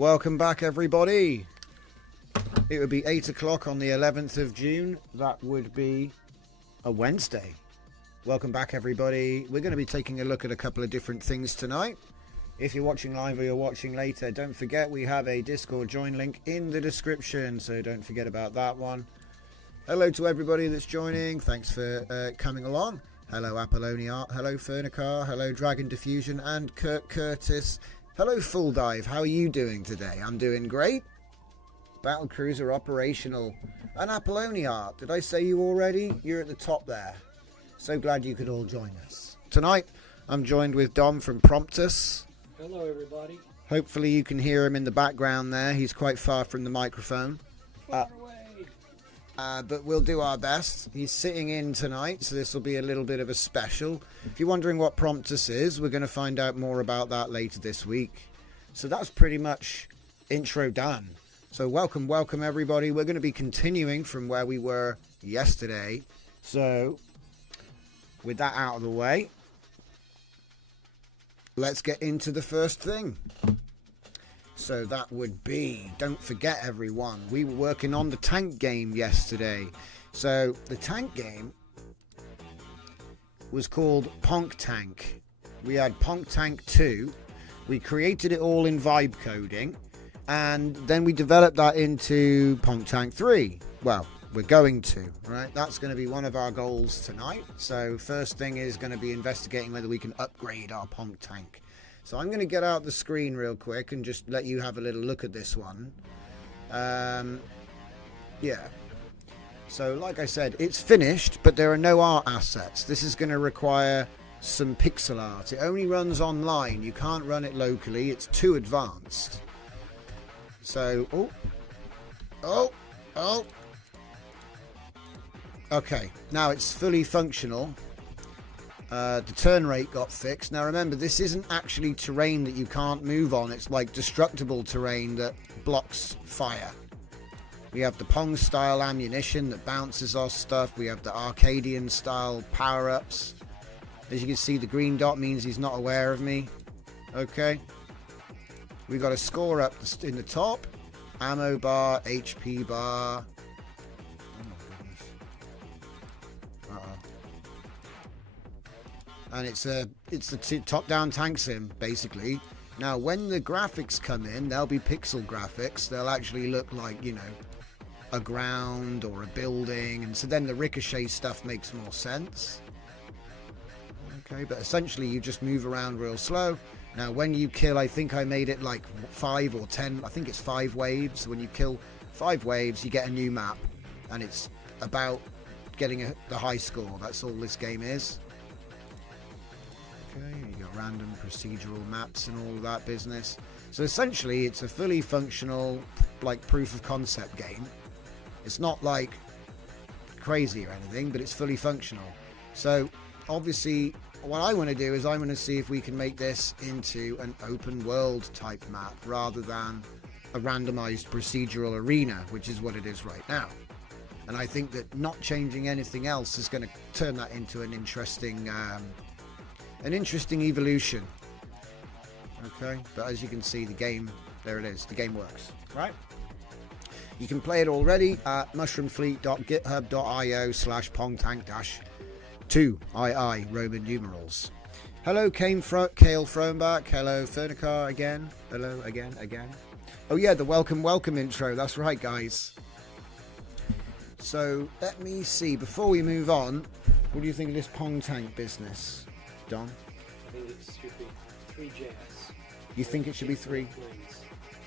Welcome back, everybody. It would be 8 o'clock on the 11th of June. That would be a Wednesday. Welcome back, everybody. We're going to be taking a look at a couple of different things tonight. If you're watching live or you're watching later, don't forget we have a Discord join link in the description, so don't forget about that one. Hello to everybody that's joining. Thanks for coming along. Hello, Apollonia. Hello, Fernicar. Hello, Dragon Diffusion and Kurt Curtis. Hello, Full Dive. How are you doing today? I'm doing great. Battle Cruiser operational. And Apollonia. Did I say you already? You're at the top there. So glad you could all join us. Tonight, I'm joined with Dom from Promptus. Hello, everybody. Hopefully you can hear him in the background there. He's quite far from the microphone. Far away. But we'll do our best. He's sitting in tonight, so this will be a little bit of a special. If you're wondering what Promptus is, we're going to find out more about that later this week. So that's pretty much intro done. So welcome everybody. We're going to be continuing from where we were yesterday. So with that out of the way, let's get into the first thing. So that would be, don't forget everyone, we were working on the tank game yesterday. So the tank game was called Ponk Tank. We had Ponk Tank 2. We created it all in vibe coding. And then we developed that into Ponk Tank 3. Well, we're going to, right? That's going to be one of our goals tonight. So first thing is going to be investigating whether we can upgrade our Ponk Tank. So I'm going to get out the screen real quick and just let you have a little look at this one. Yeah. So like I said, it's finished, but there are no art assets. This is going to require some pixel art. It only runs online. You can't run it locally. It's too advanced. So, okay, now it's fully functional. The turn rate got fixed. Now remember, this isn't actually terrain that you can't move on. It's like destructible terrain that blocks fire. We have the Pong style ammunition that bounces off stuff. We have the Arcadian style power-ups. As you can see, the green dot means he's not aware of me. Okay. We got a score up in the top. Ammo bar, HP bar. And it's a top-down tank sim, basically. Now, when the graphics come in, they'll be pixel graphics. They'll actually look like, you know, a ground or a building. And so then the ricochet stuff makes more sense. Okay, but essentially you just move around real slow. Now, when you kill, I think I made it like 5 or 10. I think it's 5 waves. When you kill 5 waves, you get a new map. And it's about getting the high score. That's all this game is. Okay, you got random procedural maps and all of that business. So essentially, it's a fully functional, like, proof of concept game. It's not like crazy or anything, but it's fully functional. So obviously, what I want to do is I want to see if we can make this into an open world type map rather than a randomized procedural arena, which is what it is right now. And I think that not changing anything else is going to turn that into an interesting evolution. Okay, but as you can see, the game, there it is, the game works, right? You can play it already at mushroomfleet.github.io/pongtank-2II Roman numerals. Hello, Kale Frohnbach. Hello, Fernicar again. Hello again. Oh yeah, the welcome intro. That's right, guys. So let me see. Before we move on, what do you think of this Pong Tank business, Don? I think it should be 3JS. You think it should be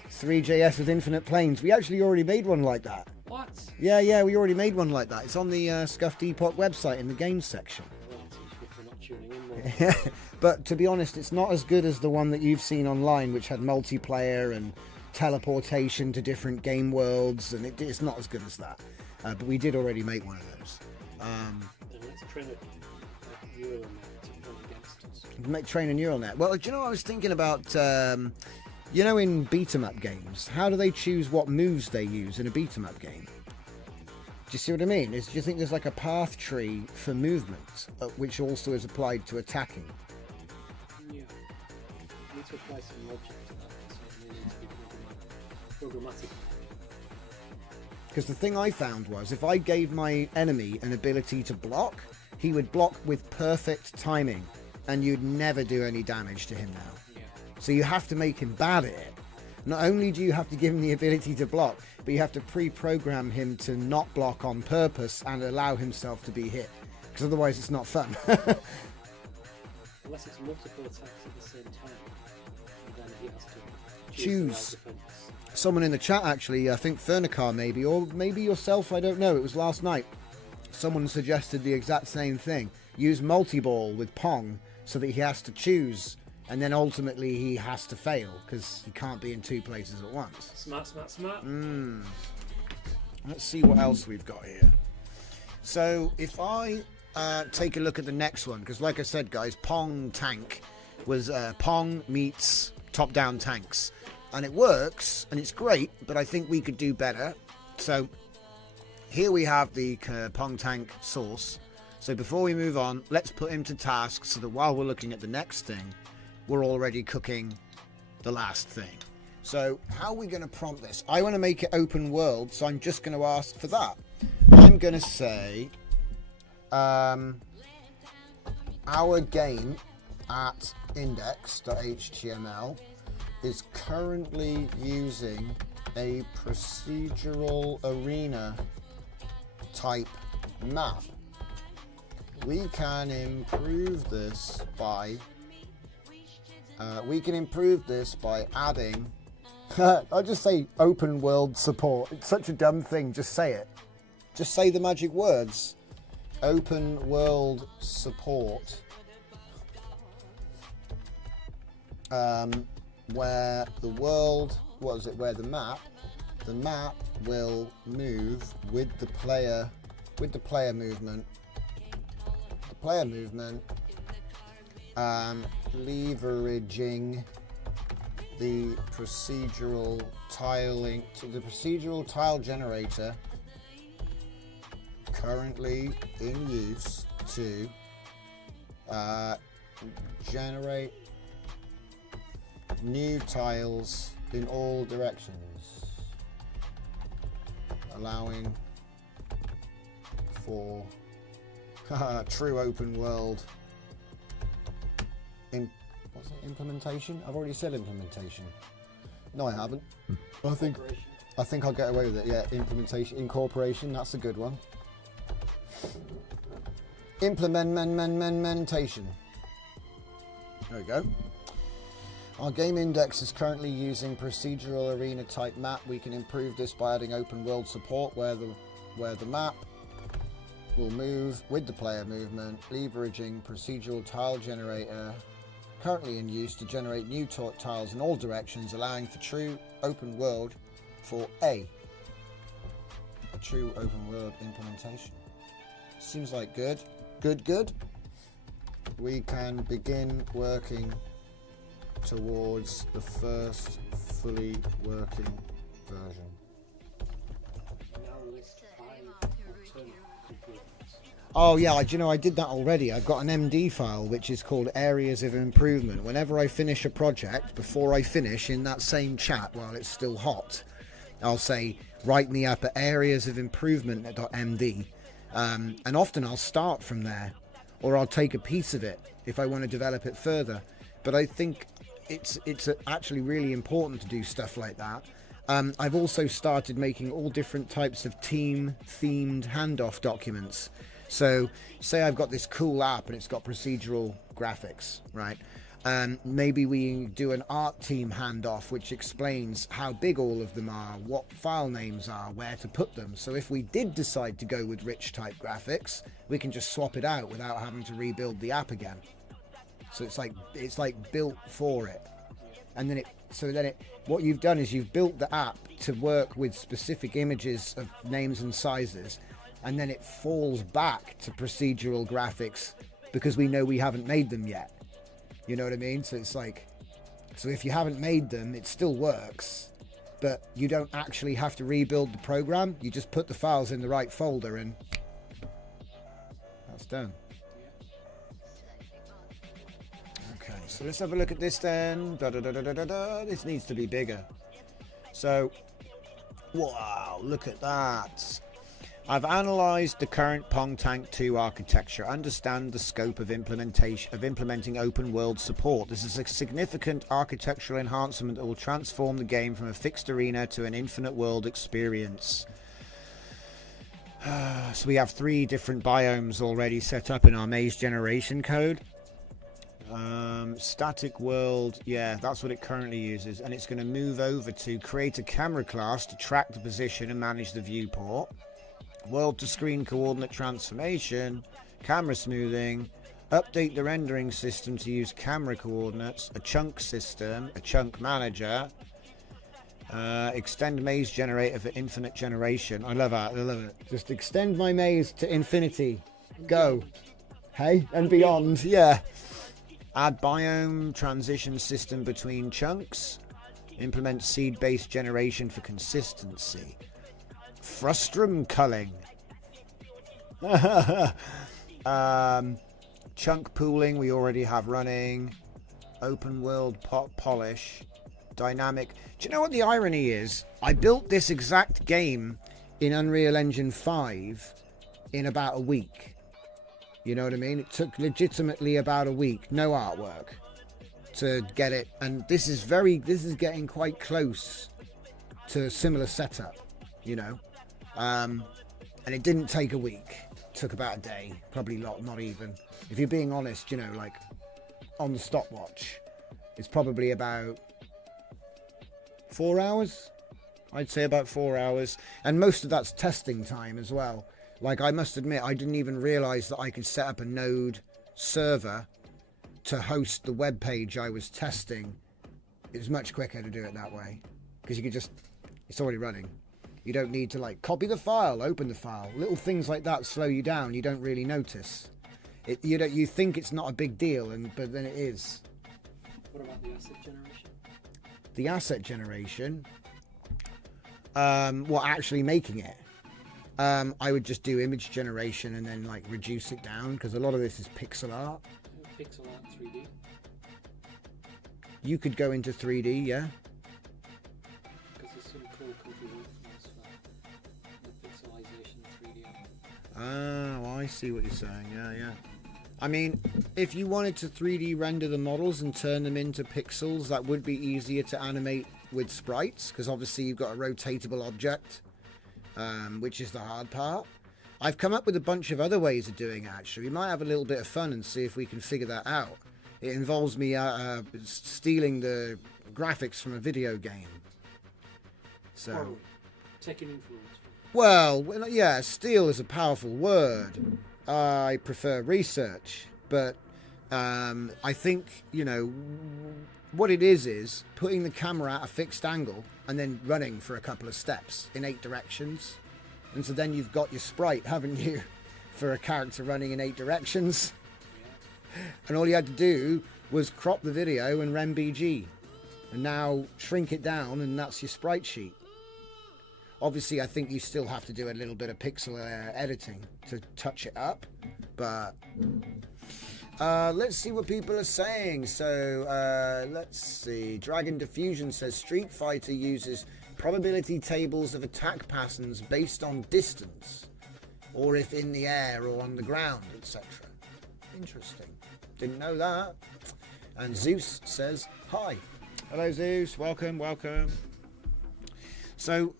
3JS with infinite planes? We actually already made one like that. What? Yeah, we already made one like that. It's on the Scuffed Epoch website in the games section. Well, that's if we're not tuning in there. But to be honest, it's not as good as the one that you've seen online, which had multiplayer and teleportation to different game worlds, and it's not as good as that. But we did already make one of those. Let's train a neural net to run against us. Train a neural net. Well, do you know what I was thinking about? You know, in beat-em-up games, how do they choose what moves they use in a beat-em-up game? Do you see what I mean? Do you think there's like a path tree for movement, which also is applied to attacking? Yeah. You need to apply some logic to that. So it needs to be programmed. dramatically. Because the thing I found was, if I gave my enemy an ability to block, he would block with perfect timing, and you'd never do any damage to him now. Yeah. So you have to make him bad at it. Not only do you have to give him the ability to block, but you have to pre-program him to not block on purpose and allow himself to be hit. Because otherwise it's not fun. Unless it's multiple attacks at the same time, and then he has to Choose. the right defense. Someone in the chat, actually, I think Fernicar maybe, or maybe yourself, I don't know, it was last night. Someone suggested the exact same thing. Use multi-ball with Pong so that he has to choose, and then ultimately he has to fail, because he can't be in two places at once. Smart, smart, smart. Let's see what else we've got here. So if I take a look at the next one, because like I said, guys, Pong Tank was Pong meets top-down tanks. And it works, and it's great, but I think we could do better. So here we have the Pong Tank source. So before we move on, let's put him to task so that while we're looking at the next thing, we're already cooking the last thing. So how are we going to prompt this? I want to make it open world, so I'm just going to ask for that. I'm going to say our game at index.html is currently using a procedural arena type map. We can improve this by adding I'll just say open world support. It's such a dumb thing, just say it. Just say the magic words. Open world support. Where the world, where the map will move with the player movement. The player movement, leveraging the procedural tiling to the procedural tile generator currently in use to generate new tiles in all directions, allowing for true open world implementation. I've already said implementation. No, I haven't. I think I'll get away with it. Yeah, implementation, incorporation. That's a good one. Implementation. There we go. Our game index is currently using procedural arena type map. We can improve this by adding open world support where the map will move with the player movement, leveraging procedural tile generator currently in use to generate new tiles in all directions, allowing for true open world for a true open world implementation. Seems like good. We can begin working towards the first fully working version. Now list 5 alternate improvements. Oh yeah, I did that already. I've got an MD file which is called Areas of Improvement. Whenever I finish a project, before I finish in that same chat while it's still hot, I'll say, write me up at Areas of Improvement.md. And often I'll start from there, or I'll take a piece of it if I want to develop it further. But I think it's actually really important to do stuff like that. I've also started making all different types of team-themed handoff documents. So say I've got this cool app and it's got procedural graphics, right? Maybe we do an art team handoff which explains how big all of them are, what file names are, where to put them. So if we did decide to go with rich type graphics, we can just swap it out without having to rebuild the app again. So it's like built for it. And then what you've done is you've built the app to work with specific images of names and sizes, and then it falls back to procedural graphics because we know we haven't made them yet. You know what I mean? So it's like, so if you haven't made them, it still works, but you don't actually have to rebuild the program. You just put the files in the right folder and that's done. Okay, so let's have a look at this then. This needs to be bigger. So Wow, look at that. I've analysed the current Pongtank 2 architecture, understand the scope of implementing open world support. This is a significant architectural enhancement that will transform the game from a fixed arena to an infinite world experience. So we have 3 different biomes already set up in our maze generation code. Static world, yeah, that's what it currently uses, and it's going to move over to create a camera class to track the position and manage the viewport. World to screen coordinate transformation, camera smoothing, update the rendering system to use camera coordinates, a chunk system, a chunk manager, extend maze generator for infinite generation. I love that, I love it. Just extend my maze to infinity. Go. Hey, and beyond, yeah. Add biome transition system between chunks. Implement seed-based generation for consistency. Frustrum culling. Chunk pooling we already have running. Open world polish. Dynamic. Do you know what the irony is? I built this exact game in Unreal Engine 5 in about a week. You know what I mean? It took legitimately about a week, no artwork, to get it. And this is getting quite close to a similar setup, you know. And it didn't take a week. It took about a day, probably not even. If you're being honest, you know, like on the stopwatch, it's probably about 4 hours. I'd say about 4 hours. And most of that's testing time as well. Like, I must admit, I didn't even realize that I could set up a node server to host the web page I was testing. It was much quicker to do it that way, because you could just, it's already running. You don't need to like copy the file, open the file. Little things like that slow you down. You don't really notice it. You think it's not a big deal, but then it is. What about the asset generation? The asset generation. What, actually making it? I would just do image generation and then like reduce it down, because a lot of this is pixel art. Pixel art 3D. You could go into 3D, yeah. Because there's some cool workflows for the pixelization of 3D art. Oh, I see what you're saying. Yeah. I mean, if you wanted to 3D render the models and turn them into pixels, that would be easier to animate with sprites, because obviously you've got a rotatable object. Which is the hard part. I've come up with a bunch of other ways of doing it, actually. We might have a little bit of fun and see if we can figure that out. It involves me stealing the graphics from a video game. So, taking influence. well, yeah, steal is a powerful word. I prefer research, but I think, you know, what it is putting the camera at a fixed angle and then running for a couple of steps in 8 directions. And so then you've got your sprite, haven't you, for a character running in 8 directions. And all you had to do was crop the video and rem BG. And now shrink it down, and that's your sprite sheet. Obviously, I think you still have to do a little bit of pixel editing to touch it up. But let's see what people are saying. So let's see. Dragon Diffusion says Street Fighter uses probability tables of attack patterns based on distance, or if in the air or on the ground, etc. Interesting. Didn't know that. And Zeus says hi. Hello Zeus, welcome. So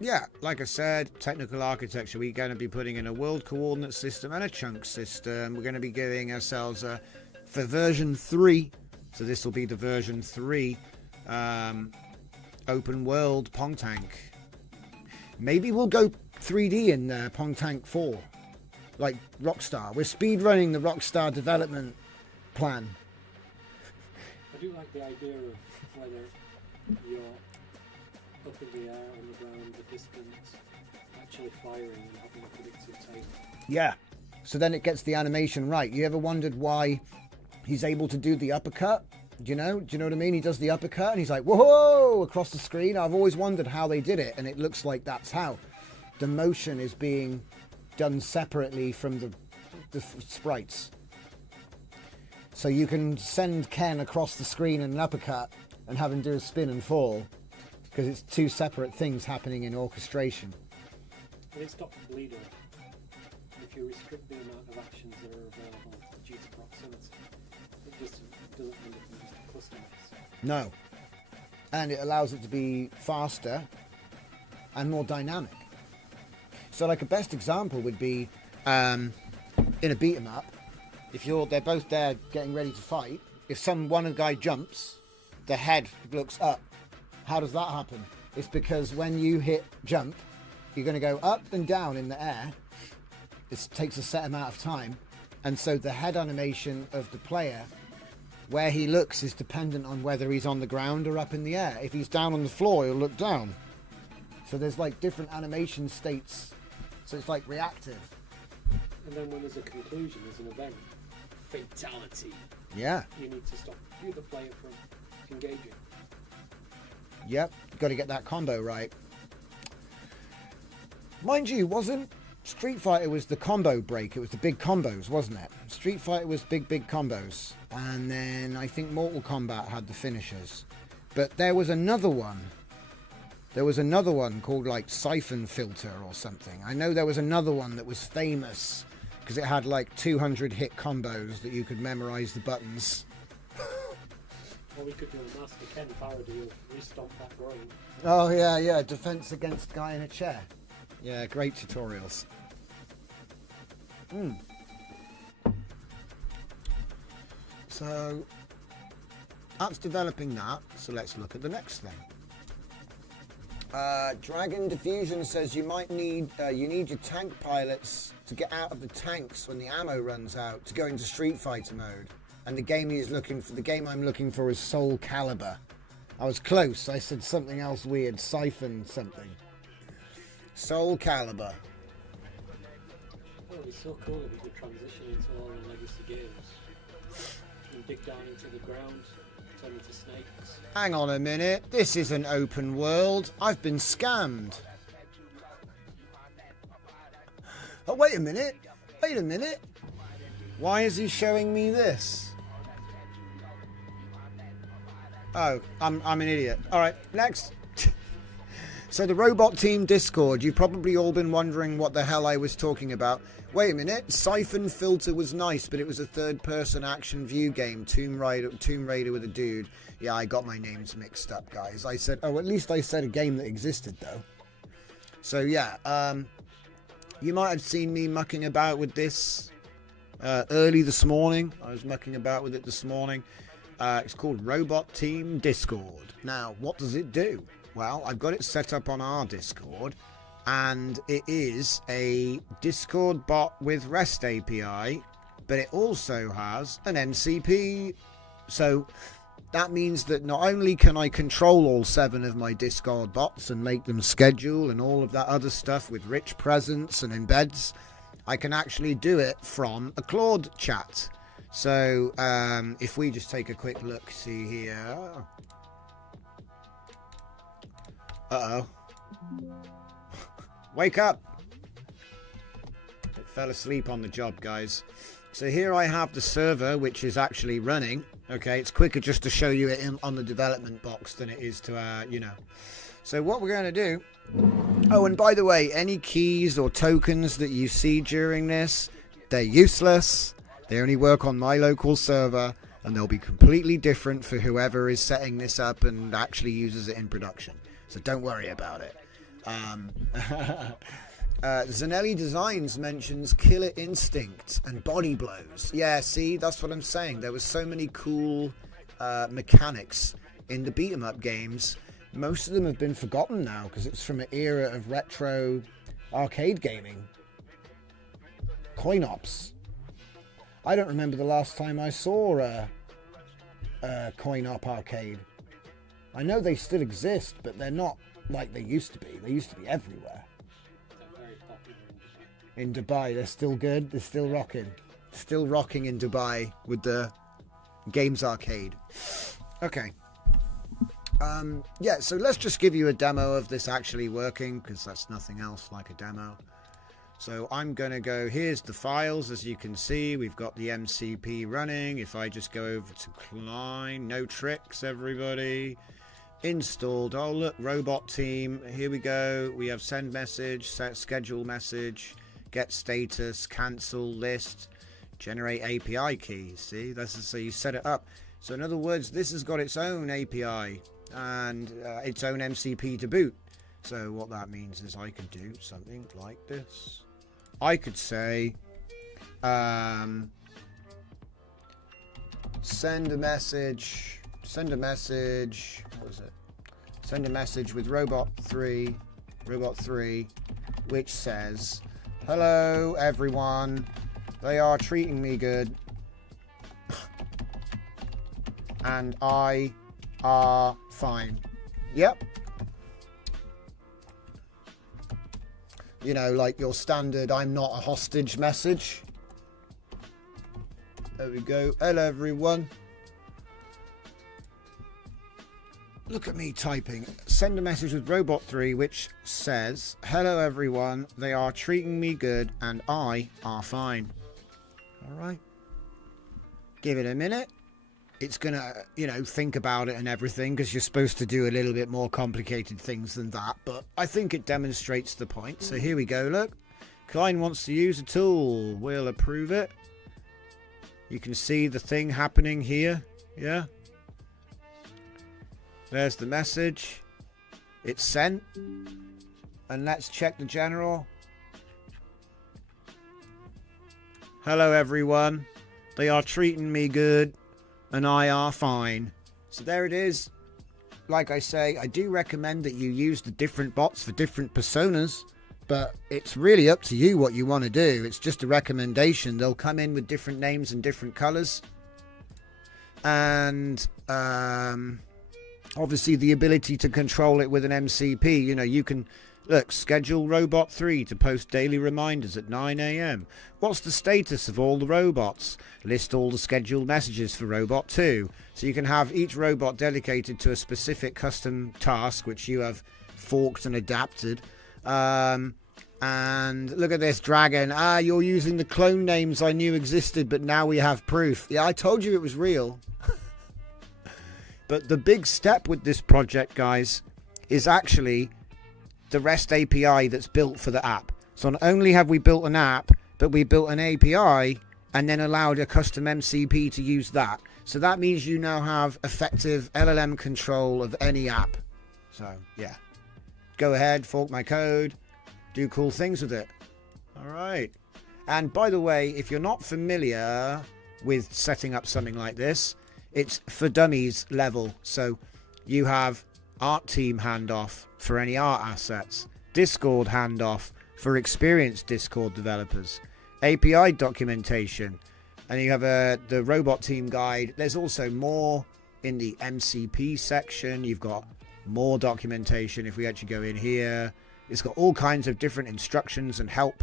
yeah, like I said, technical architecture, we're going to be putting in a world coordinate system and a chunk system. We're going to be giving ourselves for version 3, so this will be the version 3 open world Pongtank. Maybe we'll go 3D in Pongtank 4, like Rockstar. We're speed running the Rockstar development plan. I do like the idea of whether you're up in the air, on the ground, the distance, actually firing and having a predictive table. Yeah, so then it gets the animation right. You ever wondered why he's able to do the uppercut? Do you know what I mean? He does the uppercut and he's like, whoa, across the screen. I've always wondered how they did it, and it looks like that's how. The motion is being done separately from the sprites. So you can send Ken across the screen in an uppercut and have him do a spin and fall, because it's two separate things happening in orchestration. And it stops bleeding. If you restrict the amount of actions that are available due to proximity, it just doesn't end up in just a cluster mess. No. And it allows it to be faster and more dynamic. So like a best example would be in a beat 'em up, if they're both there getting ready to fight, if one guy jumps, the head looks up. How does that happen? It's because when you hit jump, you're going to go up and down in the air. It takes a set amount of time. And so the head animation of the player, where he looks, is dependent on whether he's on the ground or up in the air. If he's down on the floor, he'll look down. So there's like different animation states. So it's like reactive. And then when there's a conclusion, there's an event, fatality. Yeah. You need to stop the player from engaging. Yep, got to get that combo right. Mind you, wasn't Street Fighter was the combo break? It was the big combos, wasn't it? Street Fighter was big combos. And then I think Mortal Kombat had the finishers. But there was another one. There was another one called like Siphon Filter or something. I know there was another one that was famous because it had like 200 hit combos that you could memorize the buttons. Or we could do a Master Ken parody of Restomp That Groin. Oh yeah, defense against guy in a chair. Yeah, great tutorials. So that's developing that. So let's look at the next thing. Dragon Diffusion says you need your tank pilots to get out of the tanks when the ammo runs out to go into Street Fighter mode. And the game I'm looking for is Soul Calibur. I was close. I said something else weird. Siphon something. Soul Calibur. Oh, it'd be so cool if you could transition into all the legacy games and dig down into the ground, turn into snakes. Hang on a minute. This is an open world. I've been scammed. Oh, wait a minute. Wait a minute. Why is he showing me this? Oh, I'm an idiot. All right, next. So the Robot Team Discord, you've probably all been wondering what the hell I was talking about. Wait a minute, Siphon Filter was nice, but it was a third-person action view game, Tomb Raider with a dude. Yeah, I got my names mixed up, guys. I said, at least I said a game that existed, though. So yeah, you might have seen me mucking about with this early this morning. I was mucking about with it this morning. It's called Robot Team Discord. Now, what does it do? Well, I've got it set up on our Discord, and it is a Discord bot with REST API, but it also has an MCP. So that means that not only can I control all 7 of my Discord bots and make them schedule and all of that other stuff with rich presence and embeds, I can actually do it from a Claude chat. So if we just take a quick look, see here. Uh-oh. Wake up. It fell asleep on the job, guys. So here I have the server, which is actually running. Okay, it's quicker just to show you it on the development box than it is to, So what we're going to do... Oh, and by the way, any keys or tokens that you see during this, they're useless. They only work on my local server, and they'll be completely different for whoever is setting this up and actually uses it in production. So don't worry about it. Zanelli Designs mentions Killer Instinct and Body Blows. Yeah, see, that's what I'm saying. There was so many cool mechanics in the beat-em-up games. Most of them have been forgotten now because it's from an era of retro arcade gaming. Coin Ops. I don't remember the last time I saw a Coin Op arcade. I know they still exist, but they're not like they used to be. They used to be everywhere. They're very popular In Dubai, they're still good. They're still rocking. Still rocking in Dubai with the games arcade. Okay. Yeah, so let's just give you a demo of this actually working, because that's nothing else like a demo. So I'm going to go, here's the files. As you can see, we've got the MCP running. If I just go over to Klein, no tricks, everybody. installed. Oh look, robot team, here we go. We have send message, set schedule message, get status, cancel list, generate API keys. See, that's so you set it up. So in other words, this has got its own API and its own MCP to boot. So what that means is I could do something like this. I could say send a message, what was it? Send a message with robot 3, which says, hello everyone, they are treating me good, and I are fine. Yep. You know, like your standard I'm not a hostage message. There we go. Hello everyone. Look at me typing. Send a message with robot 3 which says, hello everyone, they are treating me good and I are fine. Alright. Give it a minute. It's gonna, you know, think about it and everything, because you're supposed to do a little bit more complicated things than that, but I think it demonstrates the point. So here we go, look. Client wants to use a tool. We'll approve it. You can see the thing happening here. Yeah. There's the message. It's sent. And let's check the general. Hello everyone. They are treating me good and I are fine. So there it is. Like I say, I do recommend that you use the different bots for different personas, but it's really up to you what you want to do. It's just a recommendation. They'll come in with different names and different colors. And obviously the ability to control it with an MCP. You know, you can, look, schedule robot 3 to post daily reminders at 9 AM. What's the status of all the robots? List all the scheduled messages for robot 2. So you can have each robot dedicated to a specific custom task, which you have forked and adapted. And look at this dragon. You're using the clone names I knew existed, but now we have proof. Yeah, I told you it was real. But the big step with this project, guys, is actually the REST API that's built for the app. So not only have we built an app, but we built an API and then allowed a custom MCP to use that. So that means you now have effective LLM control of any app. So yeah, go ahead, fork my code, do cool things with it. All right. And by the way, if you're not familiar with setting up something like this, it's for dummies level. So you have art team handoff for any art assets, Discord handoff for experienced Discord developers, API documentation, and you have the robot team guide. There's also more in the MCP section. You've got more documentation. If we actually go in here, it's got all kinds of different instructions and help.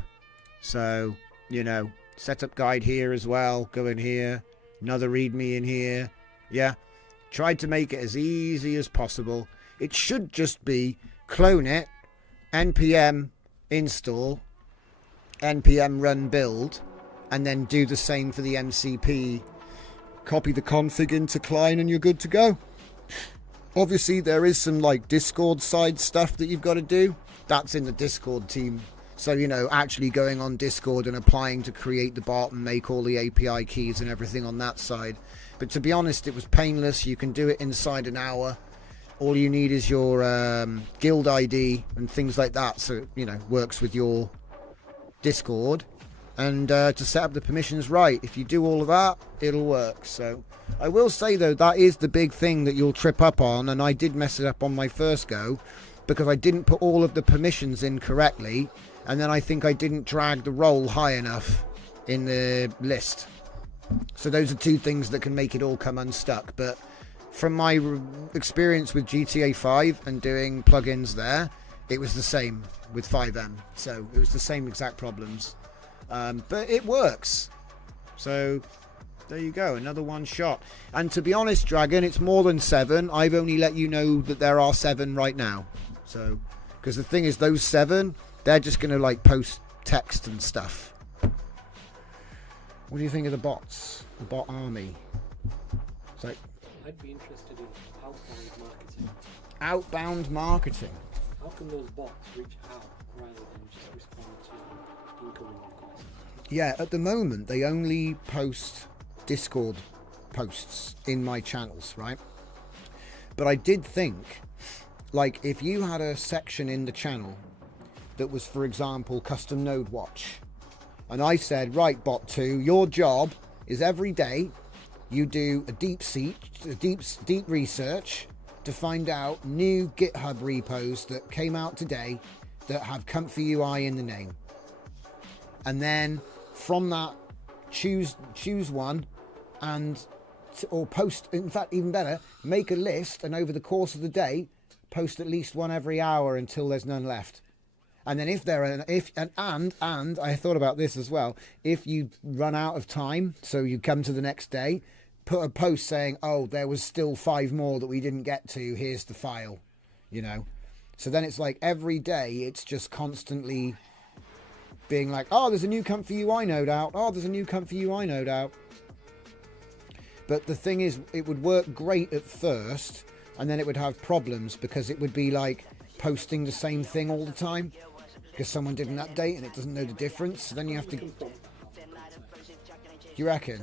So, you know, setup guide here as well. Go in here, another readme in here. Yeah, tried to make it as easy as possible. It should just be clone it, npm install, npm run build, and then do the same for the MCP. Copy the config into Cline and you're good to go. Obviously there is some like Discord side stuff that you've got to do. That's in the Discord team. So, you know, actually going on Discord and applying to create the bot and make all the API keys and everything on that side. But to be honest, it was painless. You can do it inside an hour. All you need is your guild ID and things like that. So, you know, works with your Discord. And to set up the permissions right, if you do all of that, it'll work. So I will say, though, that is the big thing that you'll trip up on. And I did mess it up on my first go because I didn't put all of the permissions in correctly. And then I think I didn't drag the role high enough in the list. So those are two things that can make it all come unstuck. But from my experience with GTA 5 and doing plugins there, it was the same with 5M. So it was the same exact problems. But it works. So there you go, another one shot. And to be honest, Dragon, it's more than 7. I've only let you know that there are 7 right now. So, because the thing is, those 7, they're just going to like post text and stuff. What do you think of the bots? The bot army? So, I'd be interested in outbound marketing. Outbound Marketing. How can those bots reach out rather than just respond to incoming requests? Yeah, at the moment they only post Discord posts in my channels, right? But I did think, like, if you had a section in the channel that was, for example, custom node watch, and I said, right, bot 2, your job is every day you do a deep research to find out new GitHub repos that came out today that have Comfy UI in the name, and then from that choose one, and or post, in fact even better, make a list, and over the course of the day post at least one every hour until there's none left. And then and I thought about this as well, if you run out of time, so you come to the next day, put a post saying, oh, there was still 5 more that we didn't get to, here's the file, you know. So then it's like every day it's just constantly being like, oh, there's a new Comfy UI node out, oh, there's a new Comfy UI node out. But the thing is, it would work great at first, and then it would have problems because it would be like posting the same thing all the time because someone did an update and it doesn't know the difference. So then you have to... Do you reckon?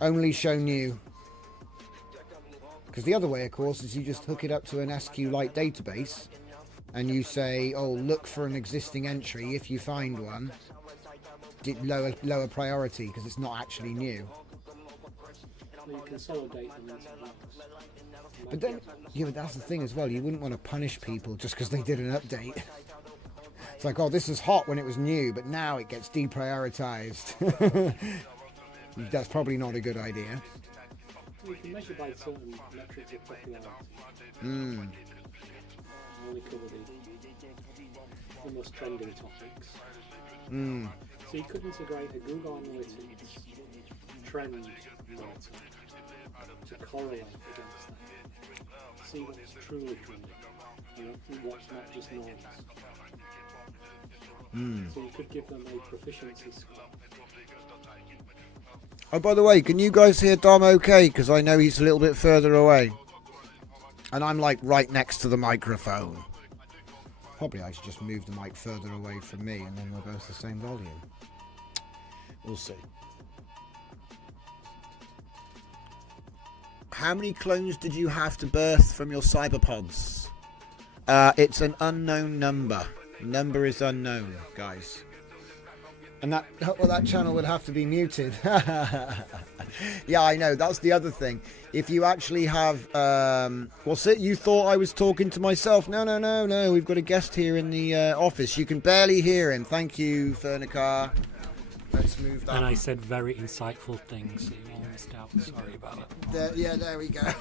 Only show new. Because the other way, of course, is you just hook it up to an SQLite database and you say, oh, look for an existing entry. If you find one, lower priority because it's not actually new. You consolidate them into blocks. But then, yeah, but that's the thing as well. You wouldn't want to punish people just because they did an update. It's like, oh, this is hot when it was new, but now it gets deprioritized. That's probably not a good idea. You can measure by certain metrics of popularity. Mm. Only cover the most trending topics. Mm. So you could integrate a Google Analytics trend monitor to correlate against that. See what's truly trending, you know, what's not just noise. So you could give them a proficiency score. Oh, by the way, can you guys hear Dom okay? Because I know he's a little bit further away. And I'm like right next to the microphone. Probably I should just move the mic further away from me and then we're both the same volume. We'll see. How many clones did you have to birth from your cyberpods? It's an unknown number. Number is unknown, guys. And that channel would have to be muted. Yeah, I know. That's the other thing. If you actually have... what's it? You thought I was talking to myself? No. We've got a guest here in the office. You can barely hear him. Thank you, Fernicar. Let's move that. And I said very insightful things. So you all missed out. Sorry about it. There we go.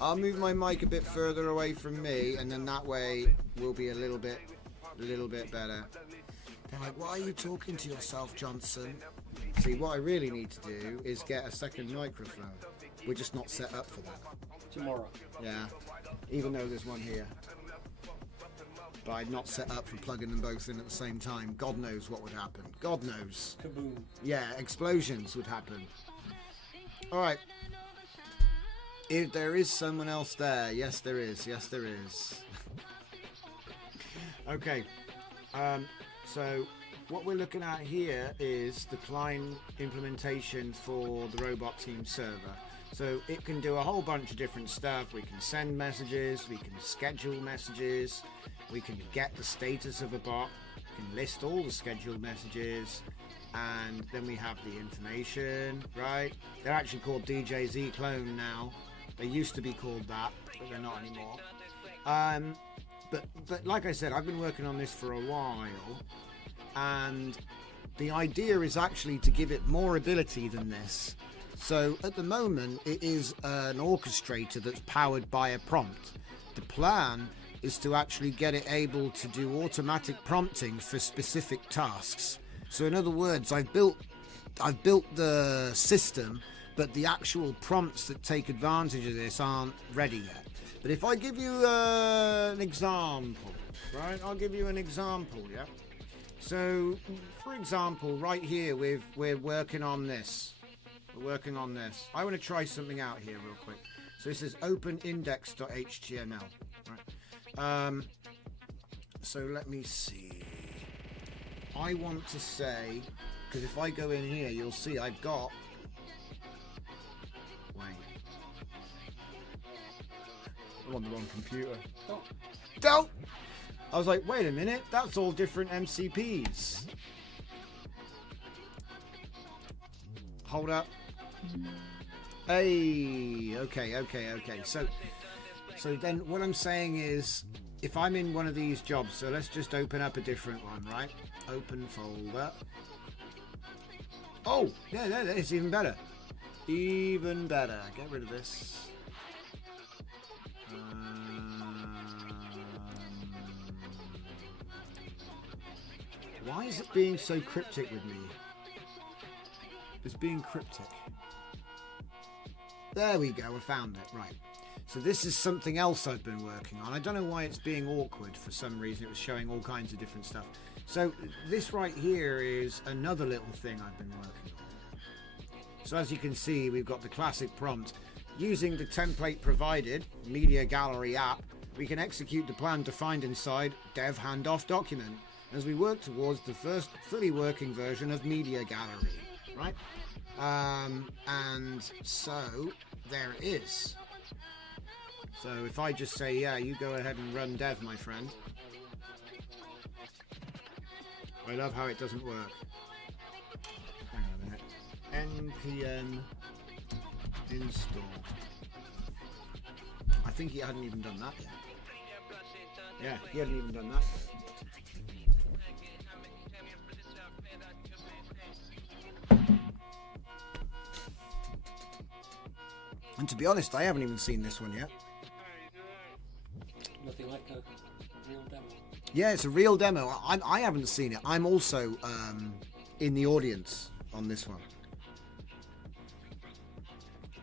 I'll move my mic a bit further away from me, and then that way we'll be a little bit better. They're like, why are you talking to yourself, Johnson? See, what I really need to do is get a second microphone. We're just not set up for that. Tomorrow. Yeah, even though there's one here. But I'd not set up for plugging them both in at the same time. God knows what would happen. God knows. Kaboom. Yeah, explosions would happen. Alright. If there is someone else there. Yes, there is. Yes, there is. Okay. So what we're looking at here is the client implementation for the robot team server. So it can do a whole bunch of different stuff. We can send messages, we can schedule messages, we can get the status of a bot, we can list all the scheduled messages, and then we have the information, right? They're actually called DJZ Clone now. They used to be called that, but they're not anymore. But like I said, I've been working on this for a while, and the idea is actually to give it more ability than this. So at the moment it is an orchestrator that's powered by a prompt. The plan is to actually get it able to do automatic prompting for specific tasks. So in other words, I've built the system, but the actual prompts that take advantage of this aren't ready yet. But if I give you an example, right? I'll give you an example, yeah? So, for example, right here, we're working on this. We're working on this. I want to try something out here real quick. So this is openindex.html. Right. So let me see. I want to say, because if I go in here, you'll see I've got. Wait. I'm on the wrong computer. Oh. Don't. I was like, wait a minute, that's all different MCPs. Hold up. Hey, okay. So then what I'm saying is, if I'm in one of these jobs, so let's just open up a different one, right? Open folder. Oh, yeah, it's even better. Even better. Get rid of this. Why is it being so cryptic with me? It's being cryptic. There we go, I found it. Right. So this is something else I've been working on. I don't know why it's being awkward for some reason. It was showing all kinds of different stuff. So this right here is another little thing I've been working on. So as you can see, we've got the classic prompt. Using the template provided, Media Gallery app, we can execute the plan defined inside dev handoff document as we work towards the first fully working version of Media Gallery, right? And so there it is. So if I just say, yeah, you go ahead and run dev, my friend. I love how it doesn't work. Hang on a minute. npm install. I think he hadn't even done that yet. Yeah, he hadn't even done that yet. And to be honest, I haven't even seen this one yet. Nothing like a real demo. Yeah, it's a real demo. I haven't seen it. I'm also in the audience on this one.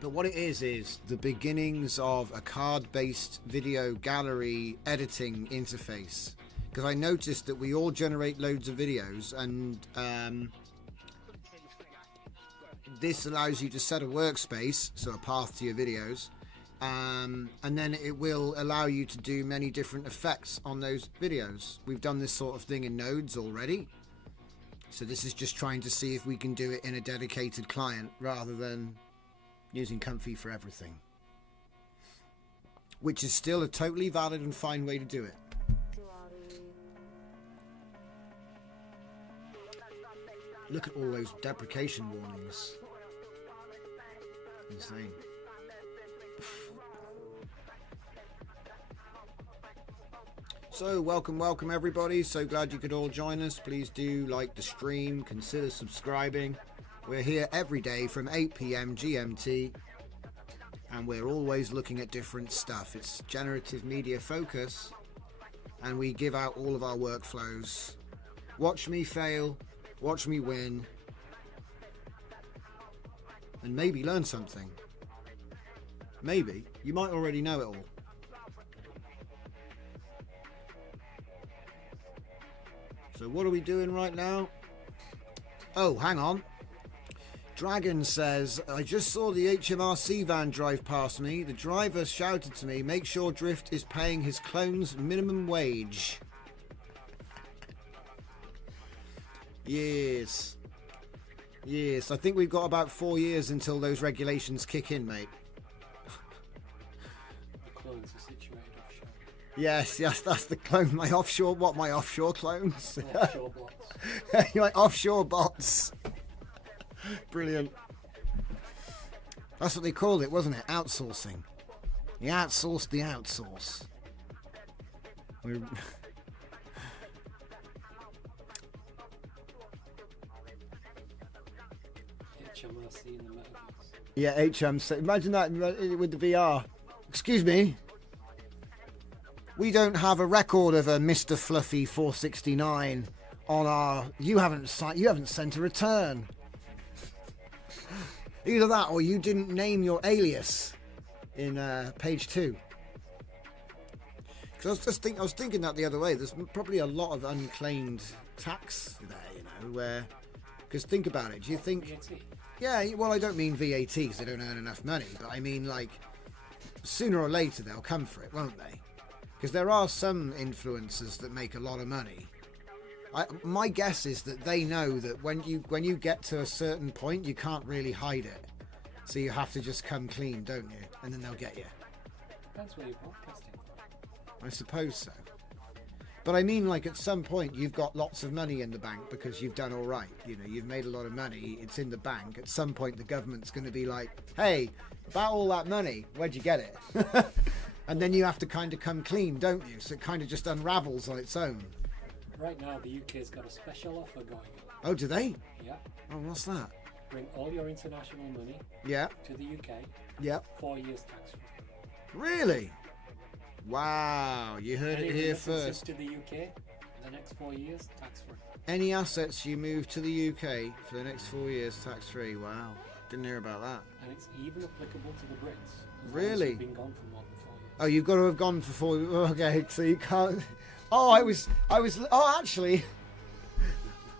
But what it is the beginnings of a card-based video gallery editing interface. Because I noticed that we all generate loads of videos, and this allows you to set a workspace, so a path to your videos, and then it will allow you to do many different effects on those videos. We've done this sort of thing in Nodes already, so this is just trying to see if we can do it in a dedicated client rather than using Comfy for everything, which is still a totally valid and fine way to do it. Look at all those deprecation warnings. Insane. So welcome everybody. So glad you could all join us. Please do like the stream, consider subscribing. We're here every day from 8 PM GMT, and we're always looking at different stuff. It's generative media focus, and we give out all of our workflows. Watch me fail, watch me win, and maybe learn something. Maybe. You might already know it all. So what are we doing right now? Oh, hang on. Dragon says, I just saw the HMRC van drive past me. The driver shouted to me, make sure Drift is paying his clones minimum wage. Yes. Yes, I think we've got about 4 years until those regulations kick in, mate. The clones are situated offshore. Yes, that's the clone. My offshore clones? Offshore bots. You're like offshore bots. Brilliant. That's what they called it, wasn't it? Outsourcing. You outsourced the outsource. HMRC in the metaverse. Yeah, HM. Imagine that with the VR. Excuse me. We don't have a record of a Mr. Fluffy 469 on our. You haven't sent a return. Either that, or you didn't name your alias in page 2. Because I was thinking that the other way. There's probably a lot of unclaimed tax there, you know, where. Because think about it. Do you think? VAT. Yeah. Well, I don't mean VAT because they don't earn enough money, but I mean like sooner or later they'll come for it, won't they? Because there are some influencers that make a lot of money. My guess is that they know that when you get to a certain point, you can't really hide it. So you have to just come clean, don't you? And then they'll get you. Depends where you're broadcasting from. I suppose so. But I mean, like, at some point, you've got lots of money in the bank because you've done all right. You know, you've made a lot of money. It's in the bank. At some point, the government's going to be like, hey, about all that money, where'd you get it? And then you have to kind of come clean, don't you? So it kind of just unravels on its own. Right now, the UK's got a special offer going on. Oh, do they? Yeah. Oh, what's that? Bring all your international money Yeah. to the UK. Yep. 4 years tax-free. Really? Wow, you heard it here remittances first. to the UK, the next 4 years, tax-free. Any assets you move to the UK for the next 4 years, tax-free. Wow, didn't hear about that. And it's even applicable to the Brits. As long as Really? you've been gone for more than 4 years. Oh, you've got to have gone for 4. Okay, so you can't. Oh, I was. Oh, actually,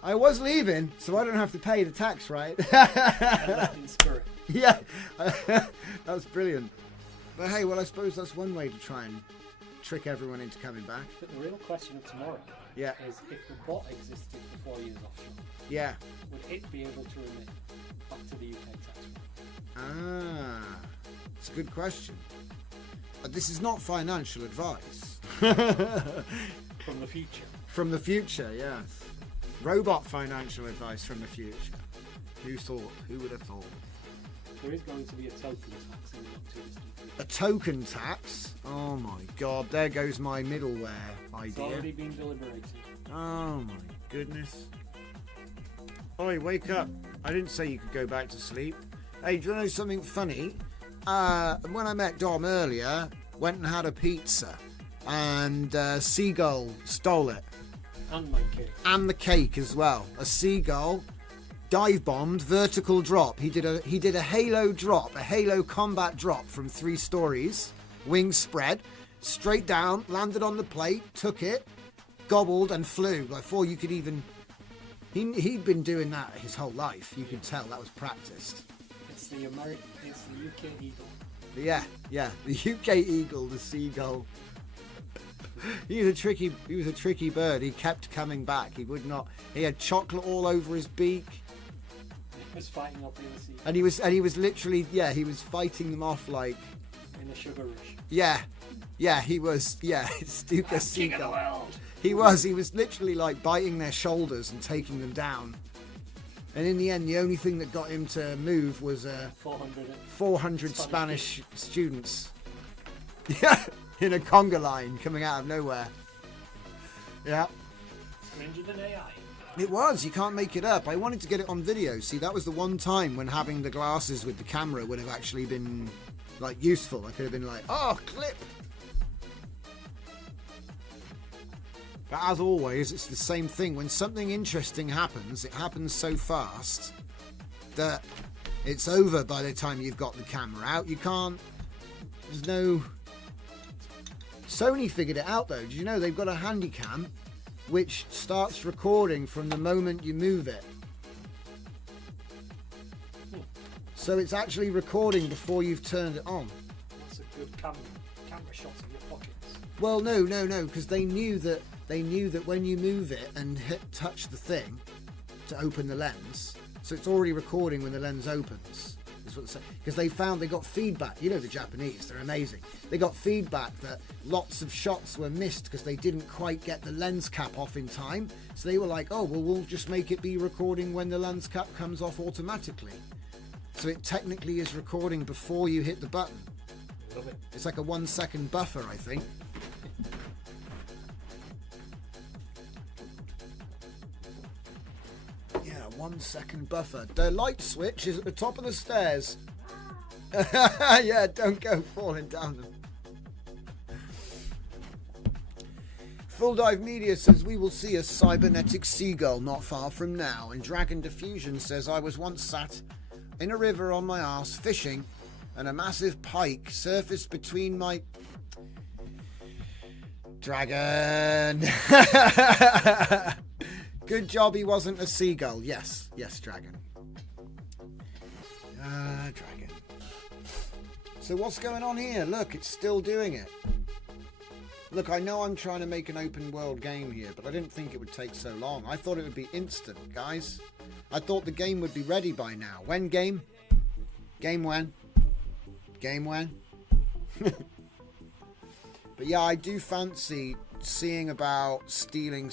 I was leaving, so I don't have to pay the tax, right? And that in spirit. Yeah, that's brilliant. But hey, well, I suppose that's one way to try and trick everyone into coming back. But the real question of tomorrow Yeah. is if the bot existed for 4 years offshore, Yeah. would it be able to remit back to the UK tax-free? Ah, it's a good question. But this is not financial advice. From the future. From the future, yes. Robot financial advice from the future. Who thought? Who would have thought? There is going to be a token tax in the not too distant future. A token tax? Oh my god, there goes my middleware It's idea. already been deliberated. Oh my goodness. Oi, wake up. I didn't say you could go back to sleep. Hey, do you know something funny? When I met Dom earlier, went and had a pizza, and Seagull stole it. And my cake. And the cake as well. A Seagull dive bombed, vertical drop. He did a halo drop, a halo combat drop from 3 stories, wings spread, straight down, landed on the plate, took it, gobbled and flew before you could even. He'd been doing that his whole life. You could tell that was practiced. It's the UK Eagle. Yeah, the UK Eagle, the Seagull. He was a tricky bird. He kept coming back. He would not. He had chocolate all over his beak. He was fighting up in the sea. And he was literally, he was fighting them off like. In a sugar rush. Yeah, he was. Yeah, Stuka King of the Seagull. world. He was literally like biting their shoulders and taking them down. And in the end, the only thing that got him to move was 400 Spanish students. Yeah, in a conga line coming out of nowhere. Yeah. Stranger than AI. It was. You can't make it up. I wanted to get it on video. See, that was the one time when having the glasses with the camera would have actually been like useful. I could have been like, oh, clip. But as always, it's the same thing. When something interesting happens, it happens so fast that it's over by the time you've got the camera out. You can't. There's no. Sony figured it out though. Did you know they've got a handycam which starts recording from the moment you move it? So it's actually recording before you've turned it on. That's a good camera shot of your pockets. Well, no, because they knew that when you move it and touch the thing to open the lens, so it's already recording when the lens opens. Because they got feedback. You know the Japanese, they're amazing. They got feedback that lots of shots were missed because they didn't quite get the lens cap off in time. So they were like, oh, well, we'll just make it be recording when the lens cap comes off automatically. So it technically is recording before you hit the button. Love it. It's like a 1 second buffer, I think. Yeah, 1 second buffer. The light switch is at the top of the stairs. Yeah, don't go falling down them. Full Dive Media says we will see a cybernetic seagull not far from now. And Dragon Diffusion says I was once sat in a river on my arse fishing and a massive pike surfaced between my... Dragon! Good job he wasn't a seagull. Yes, Dragon. Dragon. So what's going on here? Look, it's still doing it. Look, I know I'm trying to make an open world game here, but I didn't think it would take so long. I thought it would be instant, guys. I thought the game would be ready by now. When game? Game when? Game when? But yeah, I do fancy seeing about stealing,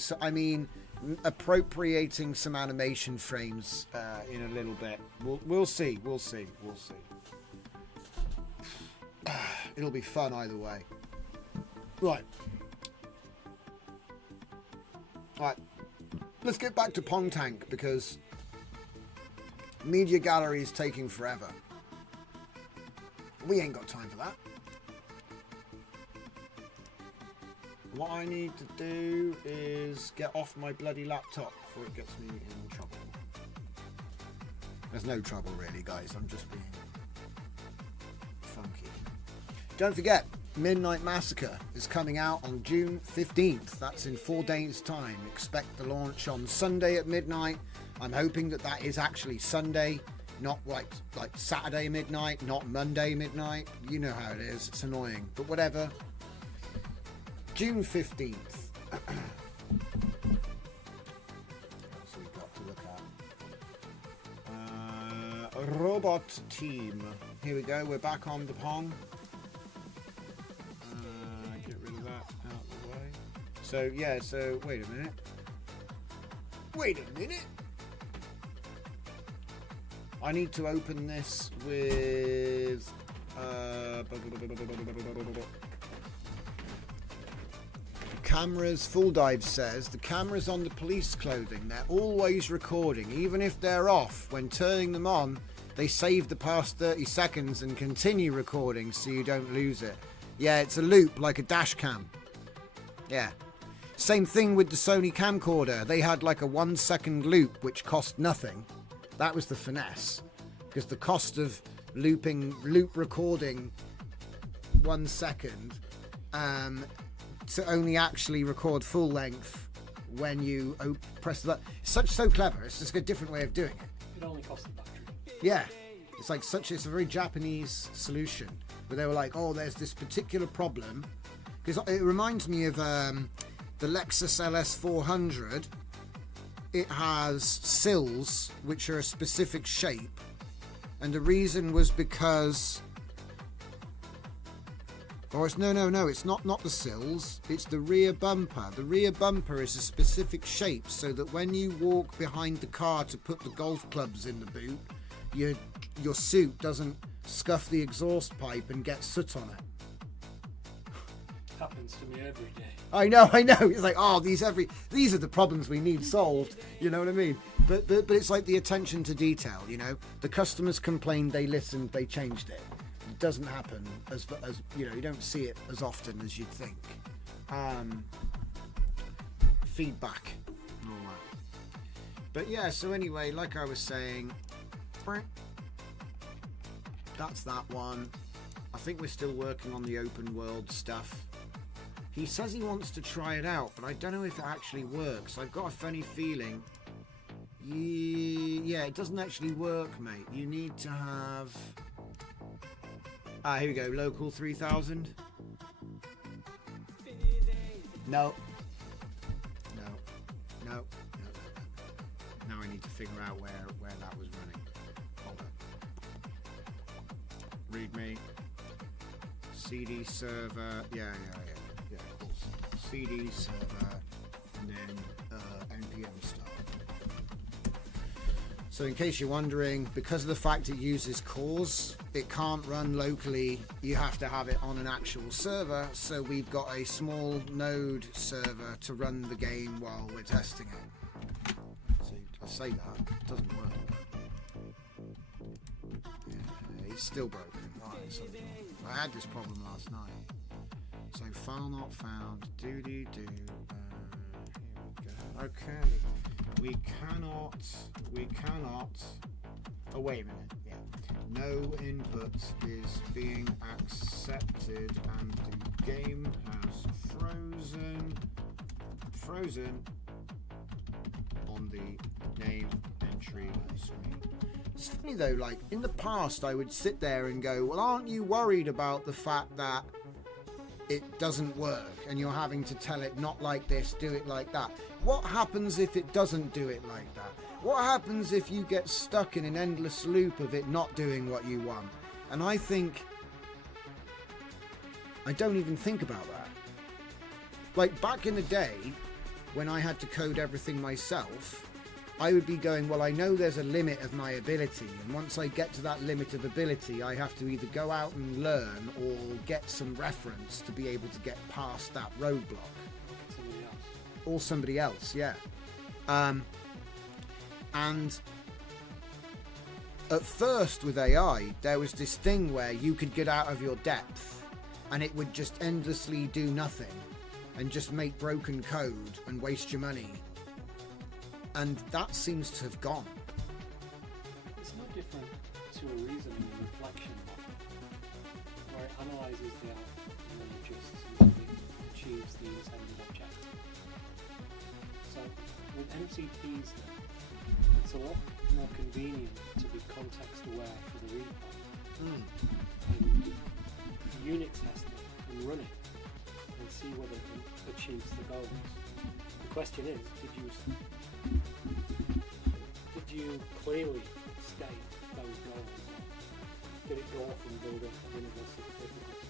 appropriating some animation frames in a little bit. We'll see. It'll be fun either way. Right. Let's get back to Pong Tank because Media Gallery is taking forever. We ain't got time for that. What I need to do is get off my bloody laptop before it gets me in trouble. There's no trouble really, guys. I'm just being funky. Don't forget, Midnight Massacre is coming out on June 15th. That's in 4 days' time. Expect the launch on Sunday at midnight. I'm hoping that is actually Sunday, not like Saturday midnight, not Monday midnight. You know how it is. It's annoying, but whatever. June 15th. That's what we've got to look at. Robot Team. Here we go. We're back on the Pong. Get rid of that out of the way. So, yeah, wait a minute. I need to open this with... Cameras. Full Dive says the cameras on the police clothing, they're always recording, even if they're off. When turning them on, they save the past 30 seconds and continue recording so you don't lose it. Yeah, it's a loop like a dash cam. Yeah. Same thing with the Sony camcorder. They had like a 1 second loop which cost nothing. That was the finesse, because the cost of loop recording 1 second to only actually record full length when you press the button. It's so clever. It's just a different way of doing it. It only costs the battery. Yeah. It's a very Japanese solution. Where they were like, oh, there's this particular problem. Because it reminds me of the Lexus LS400. It has sills which are a specific shape. And the reason was because... it's not the sills, it's the rear bumper. The rear bumper is a specific shape so that when you walk behind the car to put the golf clubs in the boot, your suit doesn't scuff the exhaust pipe and get soot on it. Happens to me every day. I know. It's like, these are the problems we need solved. You know what I mean? But it's like the attention to detail, you know? The customers complained, they listened, they changed it. It doesn't happen as you don't see it as often as you'd think. Feedback and all that. But yeah, so anyway, like I was saying, that's that one. I think we're still working on the open world stuff. He says he wants to try it out, but I don't know if it actually works. I've got a funny feeling. Yeah, it doesn't actually work, mate. You need to have... here we go. Local 3000. No. Now I need to figure out where that was running. Hold on. README. CD server. Yeah, of course. CD server. And then npm start. So in case you're wondering, because of the fact it uses cores, it can't run locally. You have to have it on an actual server. So we've got a small node server to run the game while we're testing it. See, I say that, it doesn't work. Yeah, it's still broken. Right, so I had this problem last night. So file not found. Here we go. Okay. We cannot. Oh, wait a minute. Yeah. No input is being accepted and the game has frozen on the name entry screen. It's funny though, like in the past I would sit there and go, well, aren't you worried about the fact that it doesn't work and you're having to tell it not like this, do it like that? What happens if it doesn't do it like that? What happens if you get stuck in an endless loop of it not doing what you want? And I think I don't even think about that. Like back in the day when I had to code everything myself, I would be going, well, I know there's a limit of my ability, and once I get to that limit of ability, I have to either go out and learn or get some reference to be able to get past that roadblock. Or somebody else, yeah. And at first with AI, there was this thing where you could get out of your depth and it would just endlessly do nothing and just make broken code and waste your money. And that seems to have gone. It's no different to a reasoning and reflection model, where it analyses the output and then adjusts until it achieves the intended objective. So with MCPs now, it's a lot more convenient to be context aware for the repo and unit test it and run it and see whether it achieves the goals. The question is, did you clearly state those goals? Did it go off and build up a universal difficulties?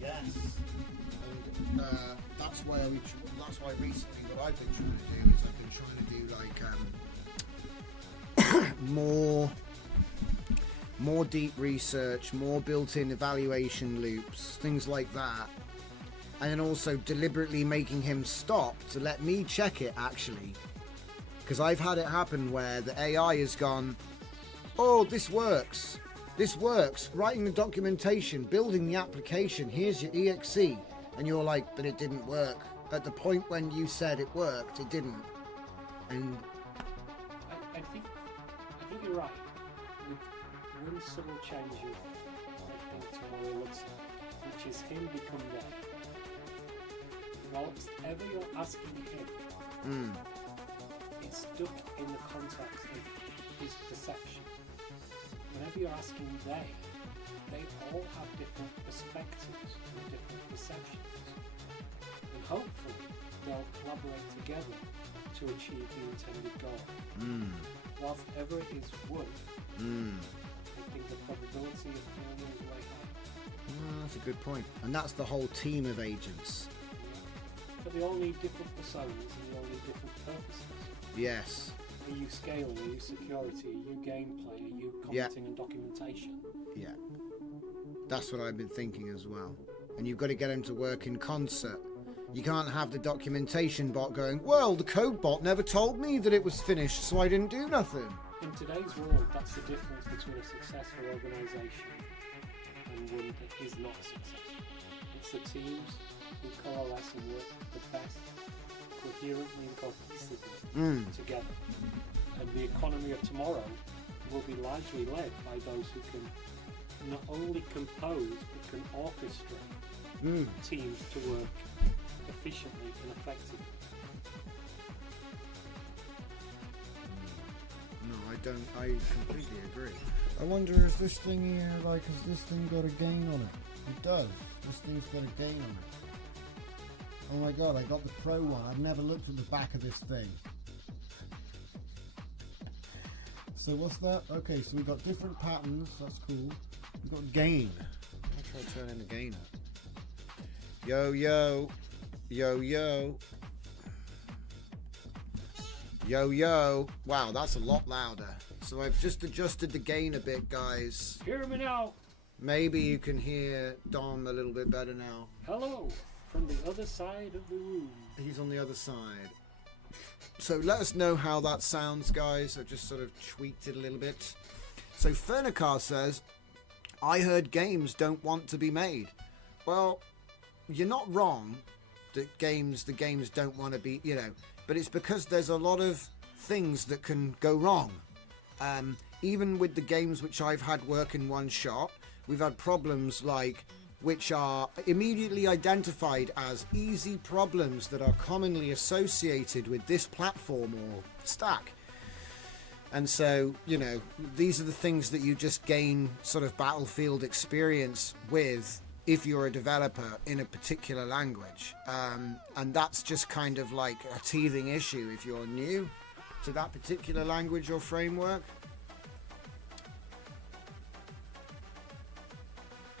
Yes. And that's why recently what I've been trying to do is I've been trying to do like more deep research, more built-in evaluation loops, things like that. And then also deliberately making him stop to let me check it actually. Because I've had it happen where the AI has gone, oh, this works, writing the documentation, building the application, here's your exe. And you're like, but it didn't work. At the point when you said it worked, it didn't. And I think you're right. With one subtle change of what tomorrow looks like, which is him become there. Whatever you're asking him, it's stuck in the context of his perception. Whenever you're asking they all have different perspectives and different perceptions. And hopefully they'll collaborate together to achieve the intended goal. Whilst ever it is one, I think the probability of failure is way high. That's a good point. And that's the whole team of agents. But they all need different personas and they all need different purposes. Yes. Are you scaling? Are you security? Are you gameplay? Are you commenting and documentation? Yeah. That's what I've been thinking as well. And you've got to get them to work in concert. You can't have the documentation bot going, well, the code bot never told me that it was finished, so I didn't do nothing. In today's world, that's the difference between a successful organisation and one that is not successful. It's the teams who coalesce and work the best, coherently and cohesively together. And the economy of tomorrow will be largely led by those who can not only compose but can orchestrate teams to work efficiently and effectively. No, I completely agree. I wonder if this thing here, like, has this thing got a gain on it? It does. This thing's got a gain on it. Oh my god, I got the Pro one. I've never looked at the back of this thing. So what's that? Okay, so we've got different patterns. That's cool. We've got gain. I'll try to turn in the gain up. Yo, yo. Yo, yo. Yo, yo. Wow, that's a lot louder. So I've just adjusted the gain a bit, guys. Hear me now. Maybe you can hear Dom a little bit better now. Hello, from the other side of the room. He's on the other side. So let us know how that sounds, guys. I've just sort of tweaked it a little bit. So Fernicar says, I heard games don't want to be made. Well, you're not wrong that the games don't want to be, but it's because there's a lot of things that can go wrong. Even with the games which I've had work in one shot, we've had problems which are immediately identified as easy problems that are commonly associated with this platform or stack. And so, you know, these are the things that you just gain sort of battlefield experience with if you're a developer in a particular language. And that's just kind of like a teething issue if you're new to that particular language or framework.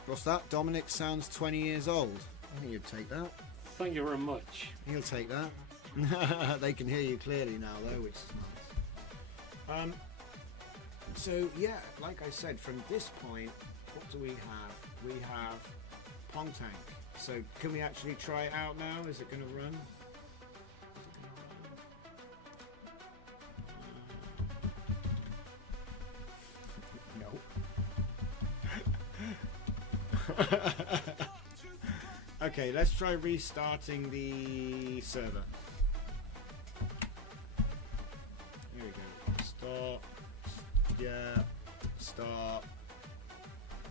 What's that? Dominic sounds 20 years old. I think you'd take that. Thank you very much. He'll take that. They can hear you clearly now, though, which is nice. So, yeah, like I said, from this point, what do we have? We have Kontext. So, can we actually try it out now? Is it going to run? Okay, let's try restarting the server. Here we go. Start. Yeah. Start.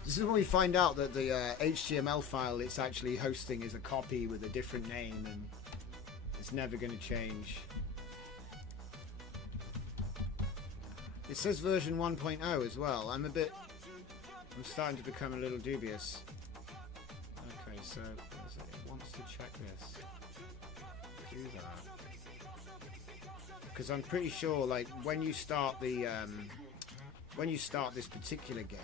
This is when we find out that the HTML file it's actually hosting is a copy with a different name, and it's never going to change. It says version 1.0 as well. I'm starting to become a little dubious. Okay, so it wants to check this. Do that. Because I'm pretty sure, like, when you start this particular game,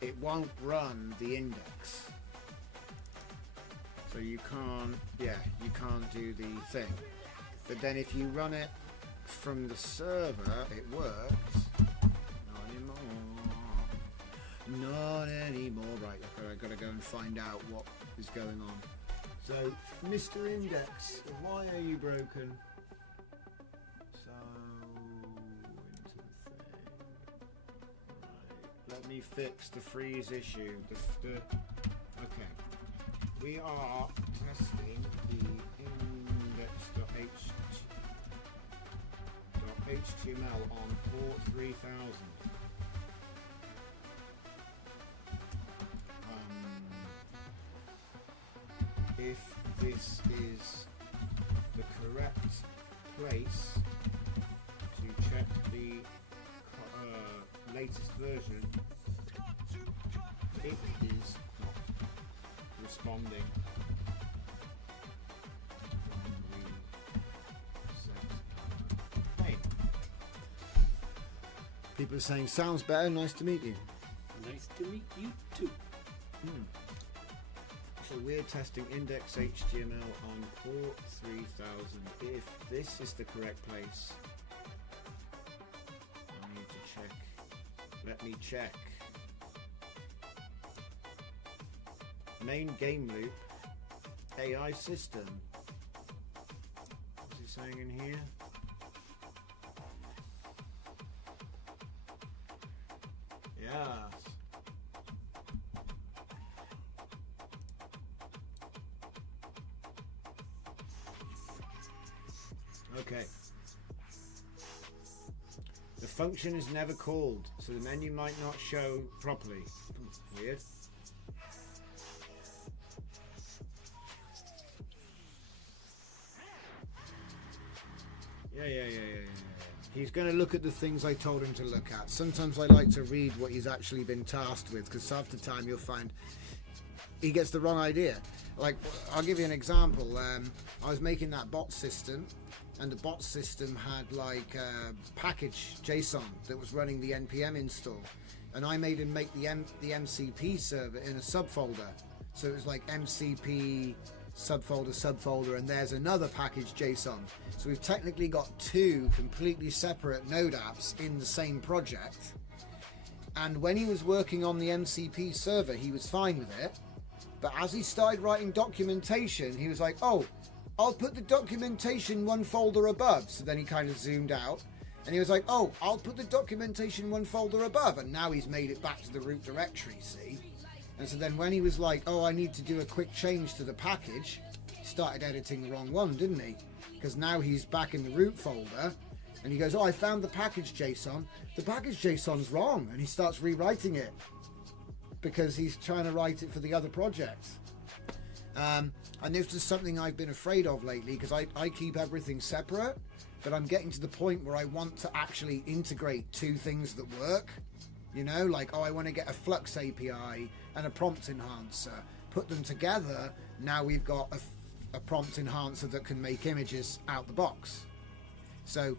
it won't run the index. So you can't do the thing. But then if you run it from the server, it works. Not anymore. Right, I've got to go and find out what is going on. So, Mr. Index, why are you broken? So, into the thing. Right, let me fix the freeze issue. Okay. We are testing the index.html on port 3000. If this is the correct place to check the latest version, it is not responding when we set hey. People are saying, sounds better, nice to meet you. Nice to meet you too. So we're testing index.html on port 3000. If this is the correct place, I need to check. Let me check. Main game loop, AI system. What's he saying in here? Yeah. Okay. The function is never called, so the menu might not show properly. Weird. Yeah. He's going to look at the things I told him to look at. Sometimes I like to read what he's actually been tasked with, because half the time you'll find he gets the wrong idea. Like, I'll give you an example. I was making that bot system, and the bot system had like a package JSON that was running the npm install, and I made him make the MCP server in a subfolder. So it was like MCP subfolder, and there's another package JSON. So we've technically got two completely separate node apps in the same project. And when he was working on the MCP server, he was fine with it. But as he started writing documentation, he was like, oh, I'll put the documentation one folder above. So then he kind of zoomed out, and he was like, oh, I'll put the documentation one folder above. And now he's made it back to the root directory, see? And so then when he was like, oh, I need to do a quick change to the package, he started editing the wrong one, didn't he? Because now he's back in the root folder, and he goes, oh, I found the package JSON. The package JSON's wrong. And he starts rewriting it because he's trying to write it for the other project. And this is something I've been afraid of lately, because I keep everything separate. but I'm getting to the point where I want to actually integrate two things that work. You know, like, oh, I want to get a Flux API and a prompt enhancer, put them together. Now we've got a prompt enhancer that can make images out the box. So,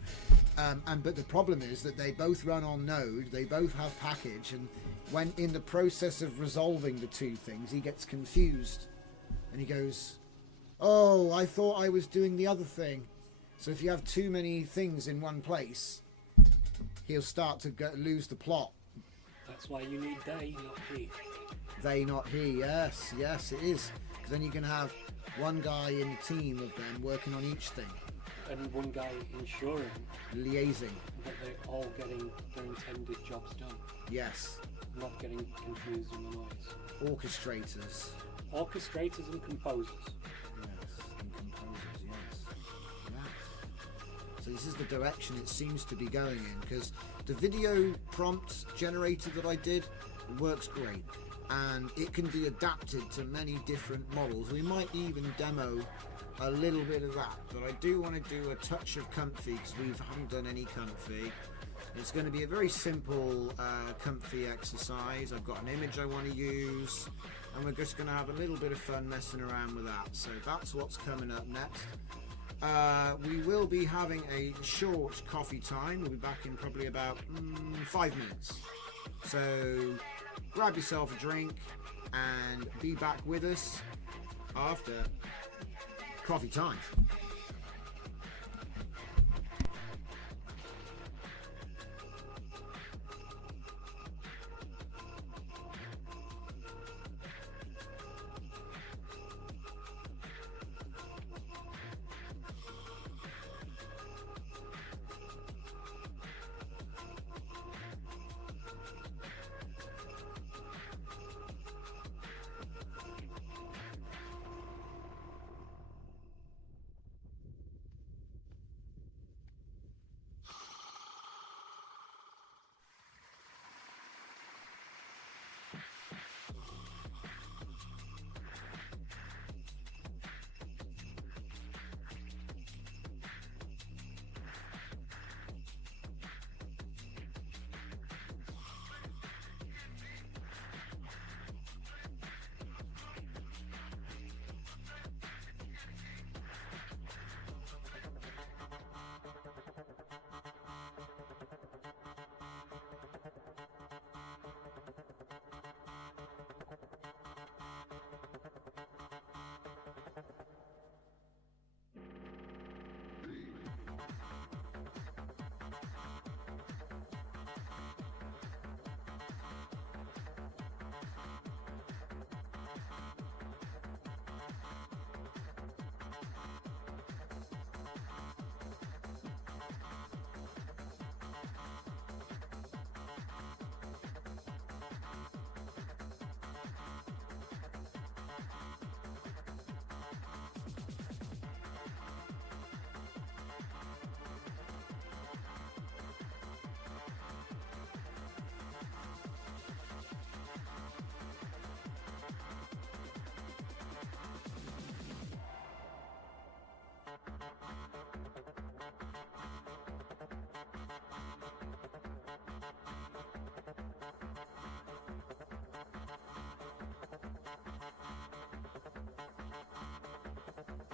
but the problem is that they both run on Node, they both have package, and when in the process of resolving the two things, he gets confused and he goes, oh, I thought I was doing the other thing. So if you have too many things in one place, he'll start to lose the plot. That's why you need they, not he. They, not he. Yes, yes, it is. Because then you can have one guy in the team of them working on each thing. And one guy ensuring liaising that they're all getting their intended jobs done. Yes. Not getting confused in the noise. Orchestrators. Orchestrators and composers. Yes, and composers, yes. Yes. So this is the direction it seems to be going in, because the video prompt generator that I did works great, and it can be adapted to many different models. We might even demo a little bit of that, but I do want to do a touch of comfy, because we haven't done any comfy. It's going to be a very simple comfy exercise. I've got an image I want to use, and we're just going to have a little bit of fun messing around with that. So that's what's coming up next. We will be having a short coffee time. We'll be back in probably about 5 minutes. So grab yourself a drink and be back with us after coffee time.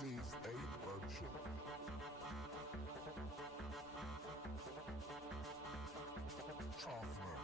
Is a workshop. Schaffner.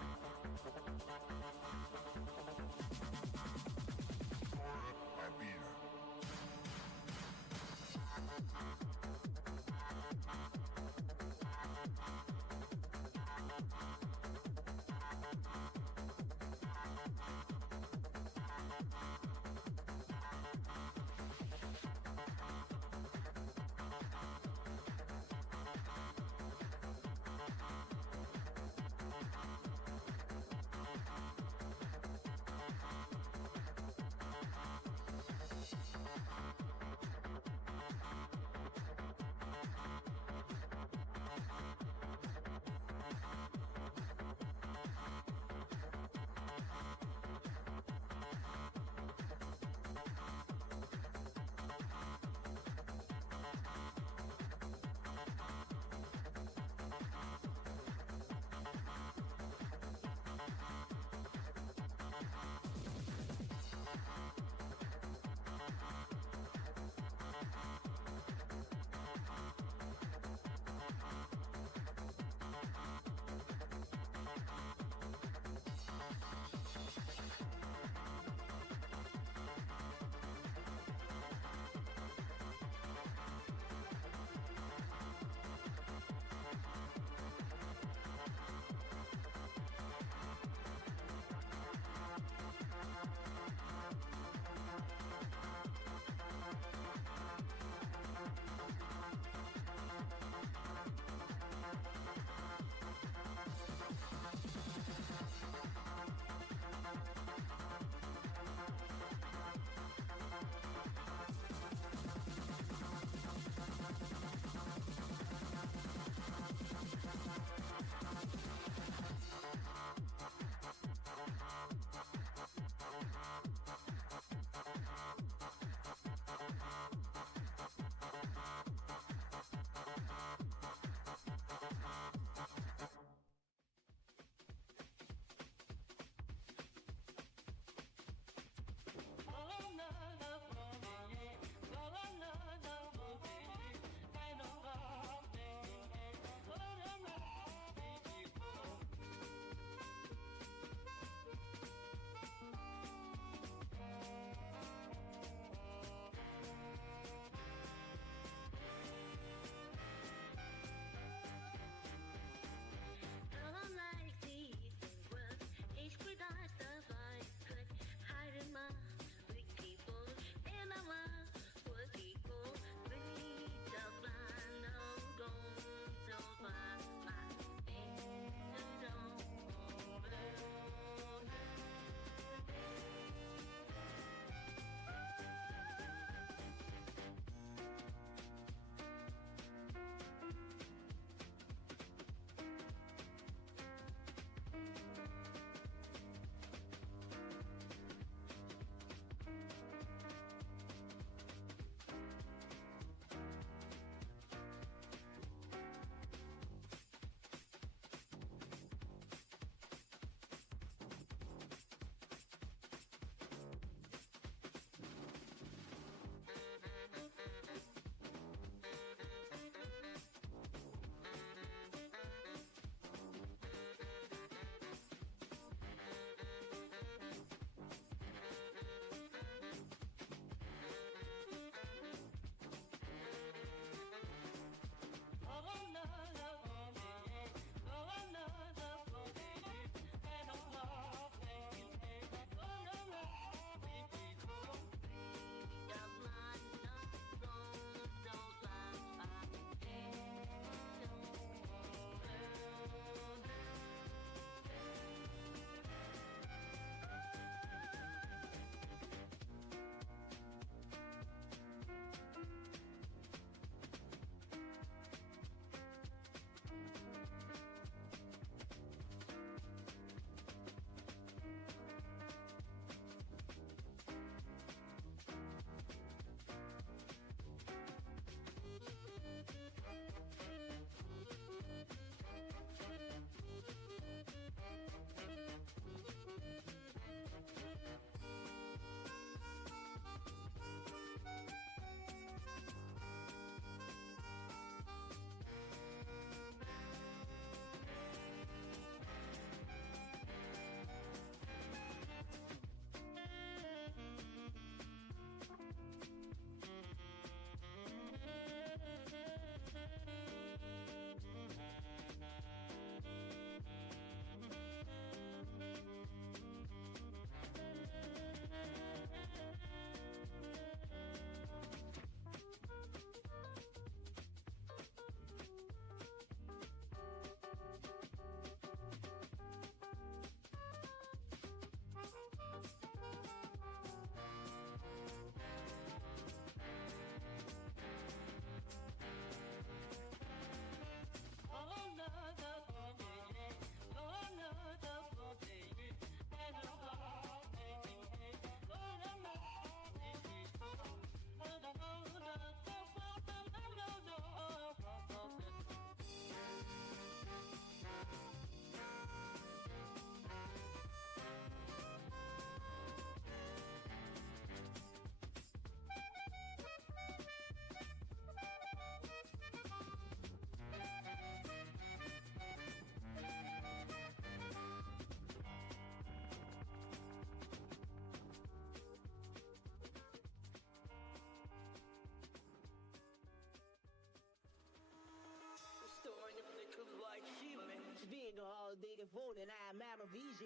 phone and I'm Mama VG.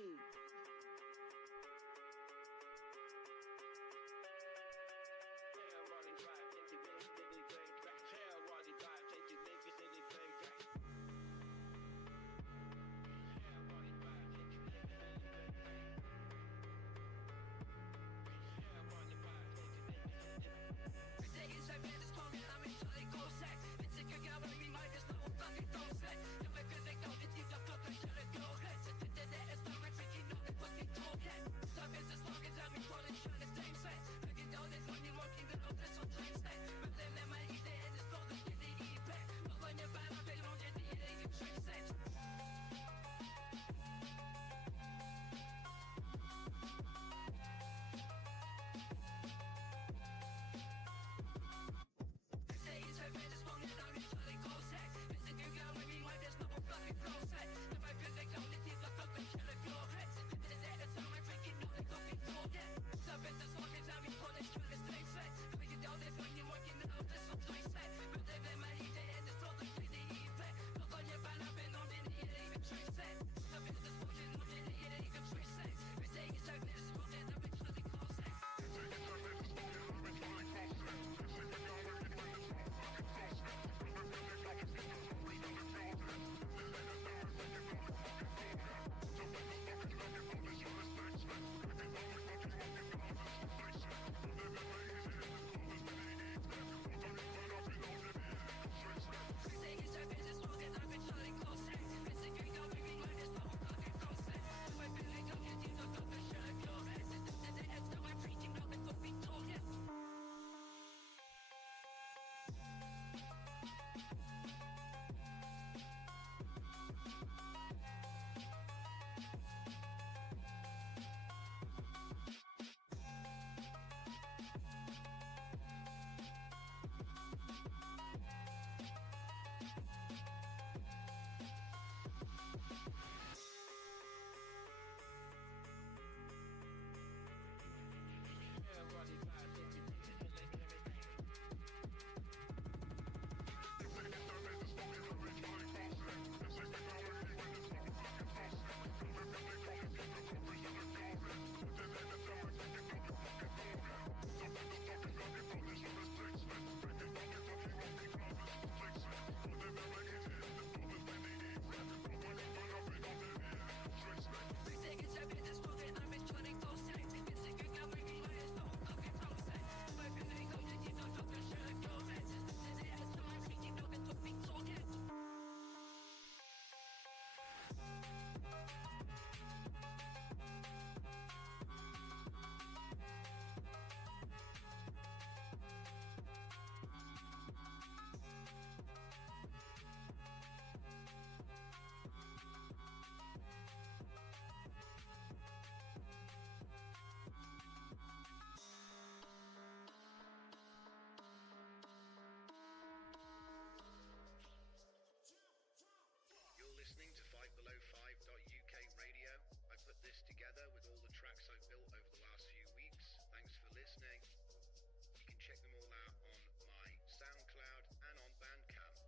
Listening to FightBelow5.uk radio. I put this together with all the tracks I've built over the last few weeks. Thanks for listening. You can check them all out on my SoundCloud and on Bandcamp.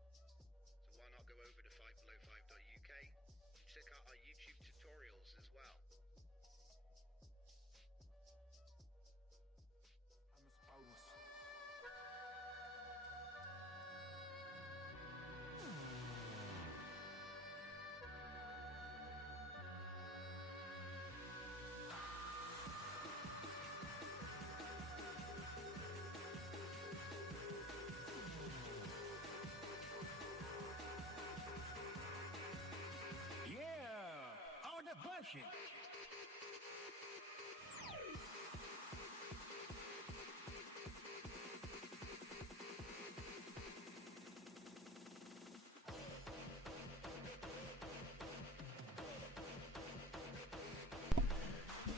So why not go over to FightBelow5.uk and check out our YouTube tutorials as well. Bullshit.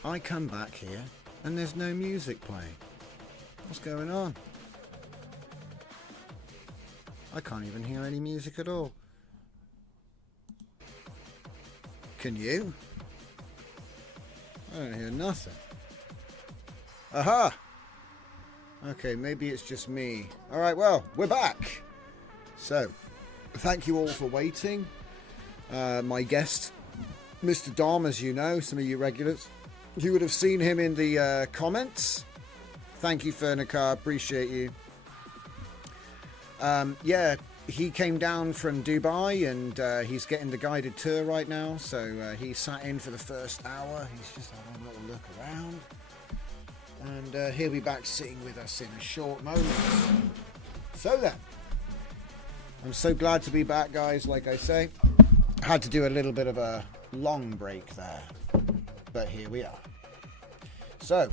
I come back here and there's no music playing. What's going on? I can't even hear any music at all. Can you? I don't hear nothing. Aha! Okay, maybe it's just me. Alright, well, we're back. So, thank you all for waiting. My guest Mr. Dom, as you know, some of you regulars, you would have seen him in the comments. Thank you, Fernicar. Appreciate you. Yeah, he came down from Dubai and he's getting the guided tour right now. So he sat in for the first hour. He's just having a little look around. And he'll be back sitting with us in a short moment. So then, I'm so glad to be back, guys. Like I say, had to do a little bit of a long break there. But here we are. So,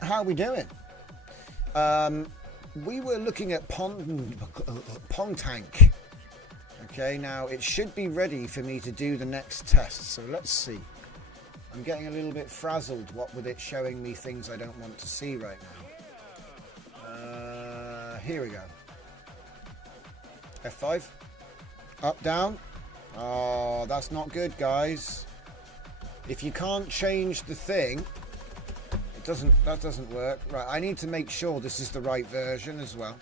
how are we doing? We were looking at Pong Tank. Okay, now it should be ready for me to do the next test. So let's see. I'm getting a little bit frazzled, what with it showing me things I don't want to see right now. Here we go. F5. Up, down. Oh, that's not good, guys. If you can't change the thing, that doesn't work. Right, I need to make sure this is the right version as well.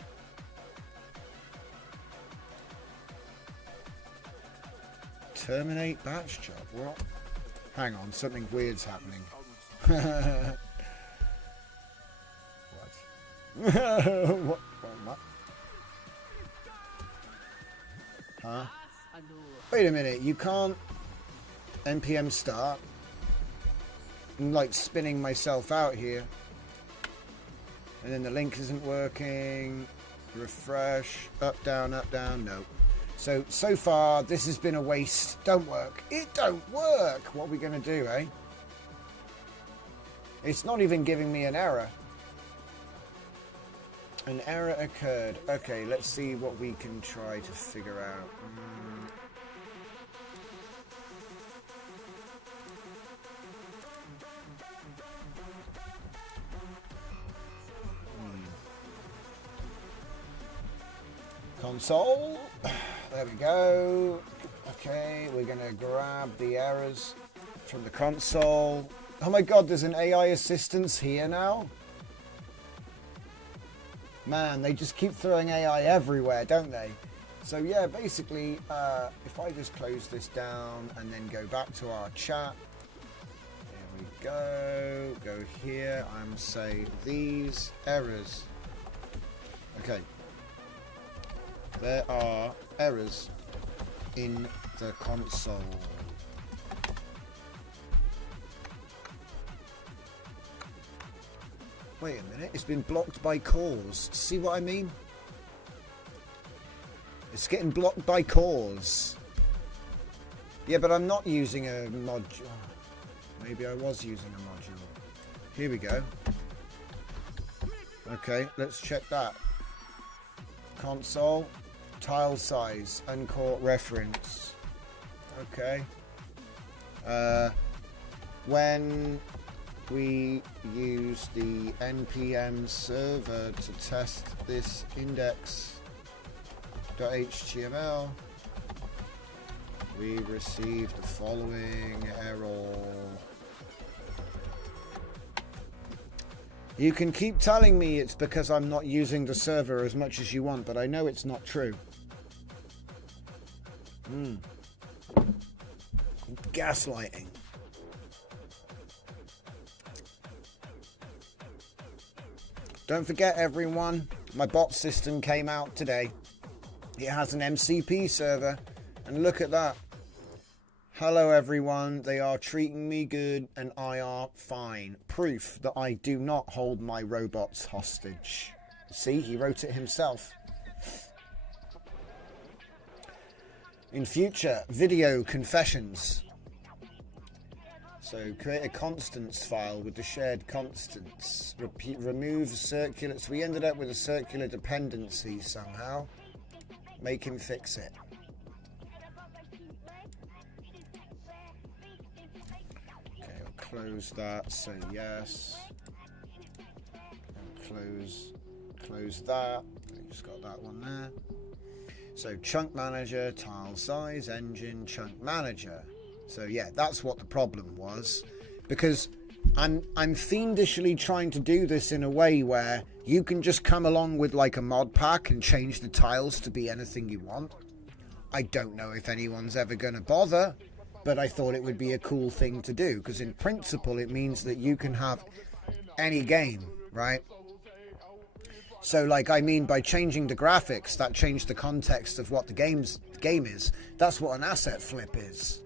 Terminate batch job. What? Hang on, something weird's happening. What? What? Huh? Wait a minute, you can't npm start. I'm like spinning myself out here. And then the link isn't working. Refresh. Up, down, no. So far, this has been a waste. Don't work. It don't work. What are we going to do, eh? It's not even giving me an error. An error occurred. Okay, let's see what we can try to figure out. Console. There we go. Okay, we're going to grab the errors from the console. Oh my god, there's an AI assistance here now. Man, they just keep throwing AI everywhere, don't they? So yeah, basically, if I just close this down and then go back to our chat. Here we go. Go here and say these errors. Okay. There are errors in the console. Wait a minute, it's been blocked by cores. See what I mean? It's getting blocked by cores. Yeah, but I'm not using a module. Maybe I was using a module. Here we go. Okay, let's check that. Console. Tile size, uncaught reference. Okay. When we use the npm server to test this index.html, we receive the following error. You can keep telling me it's because I'm not using the server as much as you want, but I know it's not true. Gaslighting. Don't forget, everyone, my bot system came out today. It has an MCP server, and look at that. Hello everyone, they are treating me good and I are fine. Proof that I do not hold my robots hostage. See, he wrote it himself. In future, video confessions. So create a constants file with the shared constants. Remove circulars. We ended up with a circular dependency somehow. Make him fix it. Close that, say yes. And close that. Just got that one there. So chunk manager, tile size, engine, chunk manager. So yeah, that's what the problem was. Because I'm fiendishly trying to do this in a way where you can just come along with like a mod pack and change the tiles to be anything you want. I don't know if anyone's ever going to bother. but I thought it would be a cool thing to do, because in principle it means that you can have any game, right? So like, I mean, by changing the graphics, that changed the context of what the game is. That's what an asset flip is.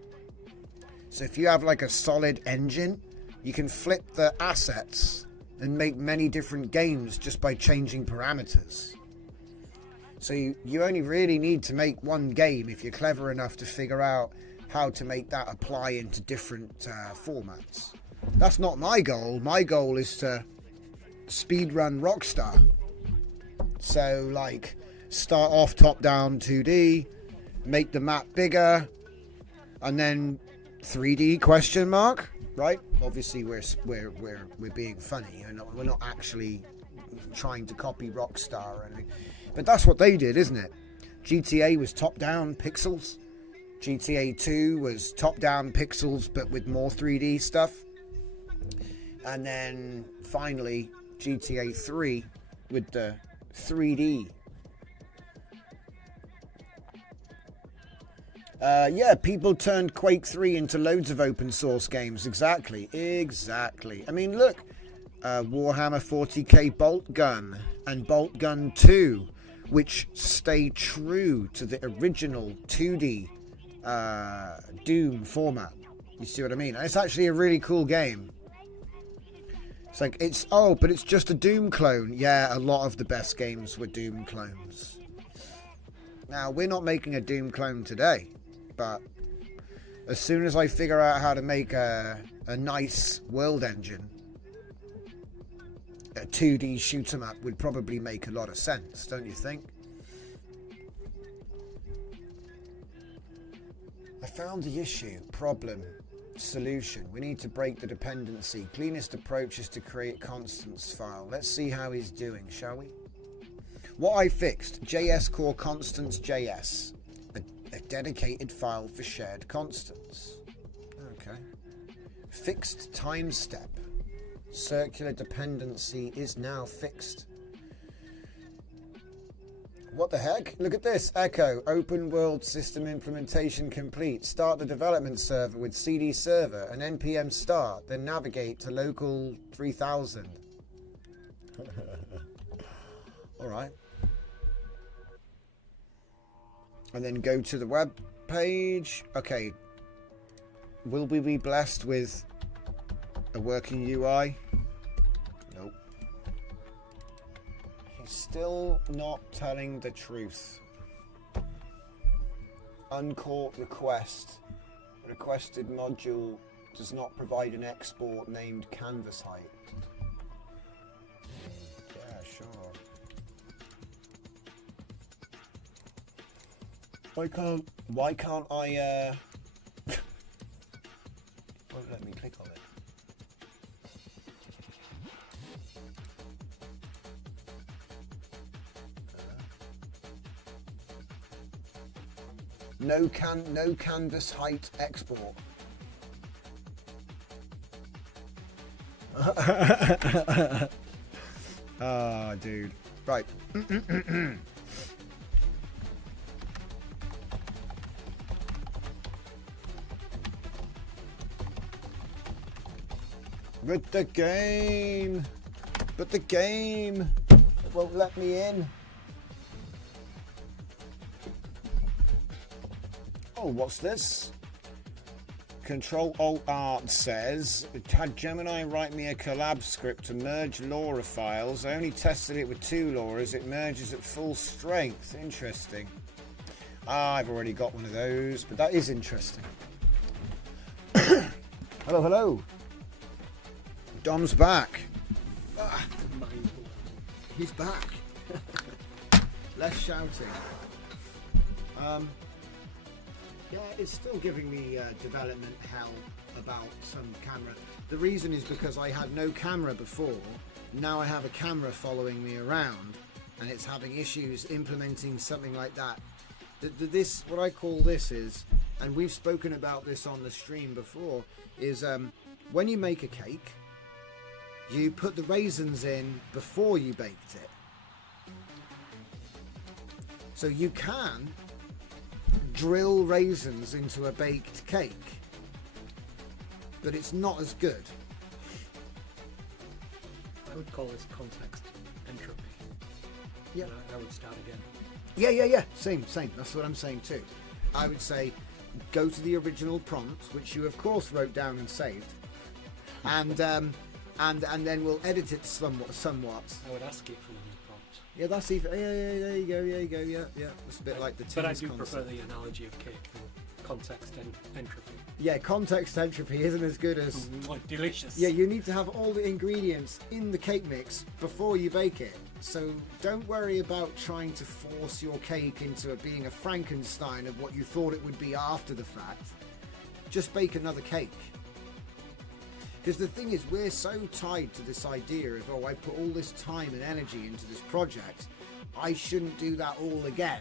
So if you have like a solid engine, you can flip the assets and make many different games just by changing parameters. So you only really need to make one game if you're clever enough to figure out how to make that apply into different formats. That's not my goal. My goal is to speedrun Rockstar. So like, start off top down 2D, make the map bigger, and then 3D question mark, right? Obviously we're being funny. We're not actually trying to copy Rockstar or anything. But that's what they did, isn't it? GTA was top down pixels. GTA 2 was top down pixels but with more 3D stuff. And then finally GTA 3 with the 3D. Yeah, people turned Quake 3 into loads of open source games. Exactly. I mean, look, Warhammer 40k Bolt Gun and Bolt Gun 2, which stay true to the original 2D Doom format. You see what I mean? And it's actually a really cool game. It's like, but it's just a Doom clone. Yeah, a lot of the best games were Doom clones. Now, we're not making a Doom clone today, but as soon as I figure out how to make a nice world engine, a 2D shoot 'em up would probably make a lot of sense, don't you think? I found the issue, problem, solution. We need to break the dependency. Cleanest approach is to create constants file. Let's see how he's doing, shall we? What I fixed, JS core constants JS, a dedicated file for shared constants. Okay. Fixed time step. Circular dependency is now fixed. What the heck? Look at this. Echo, open world system implementation complete. Start the development server with CD server and npm start, then navigate to local 3000. All right. And then go to the web page. Okay. Will we be blessed with a working UI? Nope. He's still not telling the truth. Uncaught request. Requested module does not provide an export named canvas height. Yeah, sure. Why can't I won't let me click on it. No canvas height export. Ah, dude. Right. But the game won't let me in. Oh, what's this? Control-Alt-Art says, had Gemini write me a collab script to merge LoRa files. I only tested it with 2 LoRa's. It merges at full strength. Interesting. I've already got one of those, but that is interesting. Hello, hello. Dom's back. He's back. Less shouting. Yeah, it's still giving me development hell about some camera. The reason is because I had no camera before. Now I have a camera following me around, and it's having issues implementing something like that. This, what I call this is, and we've spoken about this on the stream before, is when you make a cake, you put the raisins in before you baked it. So you can drill raisins into a baked cake, but it's not as good. I would call this context entropy. Yeah. And I would start again. Yeah. Same. That's what I'm saying too. I would say go to the original prompt, which you of course wrote down and saved, and then we'll edit it somewhat. I would ask it for the new prompt. Yeah, that's even. Yeah. There you go. Yeah. It's a bit like the. But I Tins do concept. prefer the analogy of cake than context and entropy. Yeah, context entropy isn't as good as. Delicious. Yeah, you need to have all the ingredients in the cake mix before you bake it. So don't worry about trying to force your cake into it being a Frankenstein of what you thought it would be after the fact. Just bake another cake. Because the thing is, we're so tied to this idea of, oh, I put all this time and energy into this project, I shouldn't do that all again.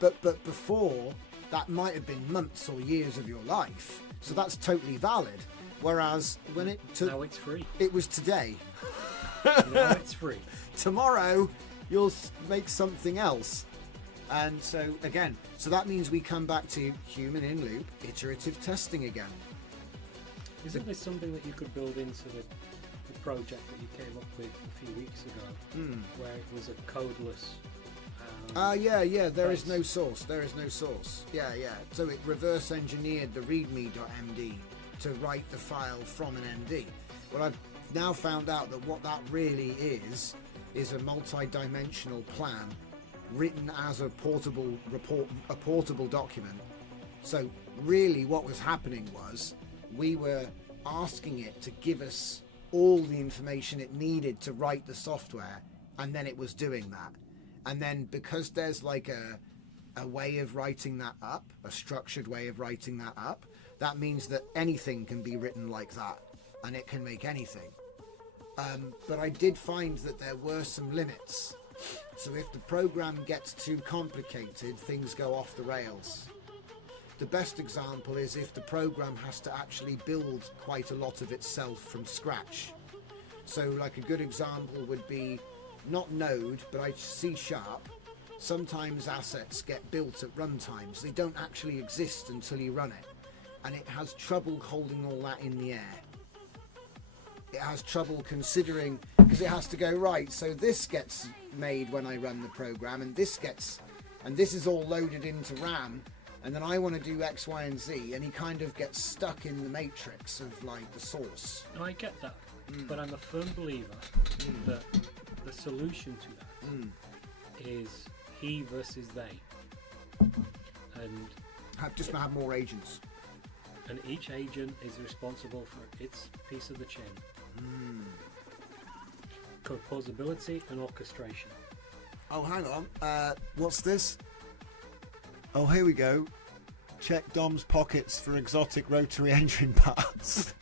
But before, that might have been months or years of your life. So that's totally valid. Whereas when it took... Now it's free. It was today. Now it's free. Tomorrow, you'll make something else. And so, again, so that means we come back to human in loop, iterative testing again. Isn't this something that you could build into the project that you came up with a few weeks ago, where it was a codeless... Yeah, there is base? no source. Yeah. So it reverse engineered the readme.md to write the file from an MD. Well, I've now found out that what that really is a multi-dimensional plan written as a portable document. So really what was happening was we were asking it to give us all the information it needed to write the software, and then it was doing that. And then because there's like a way of writing that up, a structured way of writing that up, that means that anything can be written like that, and it can make anything. But I did find that there were some limits. So if the program gets too complicated, things go off the rails. The best example is if the program has to actually build quite a lot of itself from scratch. So like a good example would be not Node, but C#. Sometimes assets get built at runtimes. They don't actually exist until you run it. And it has trouble holding all that in the air. It has trouble considering, because it has to go, right, so this gets made when I run the program, and this is all loaded into RAM, and then I want to do X, Y, and Z, and he kind of gets stuck in the matrix of like the source. No, I get that, but I'm a firm believer that the solution to that is he versus they, and Have more agents. And each agent is responsible for its piece of the chain. Composability and orchestration. Oh, hang on. What's this? Oh, here we go. Check Dom's pockets for exotic rotary engine parts.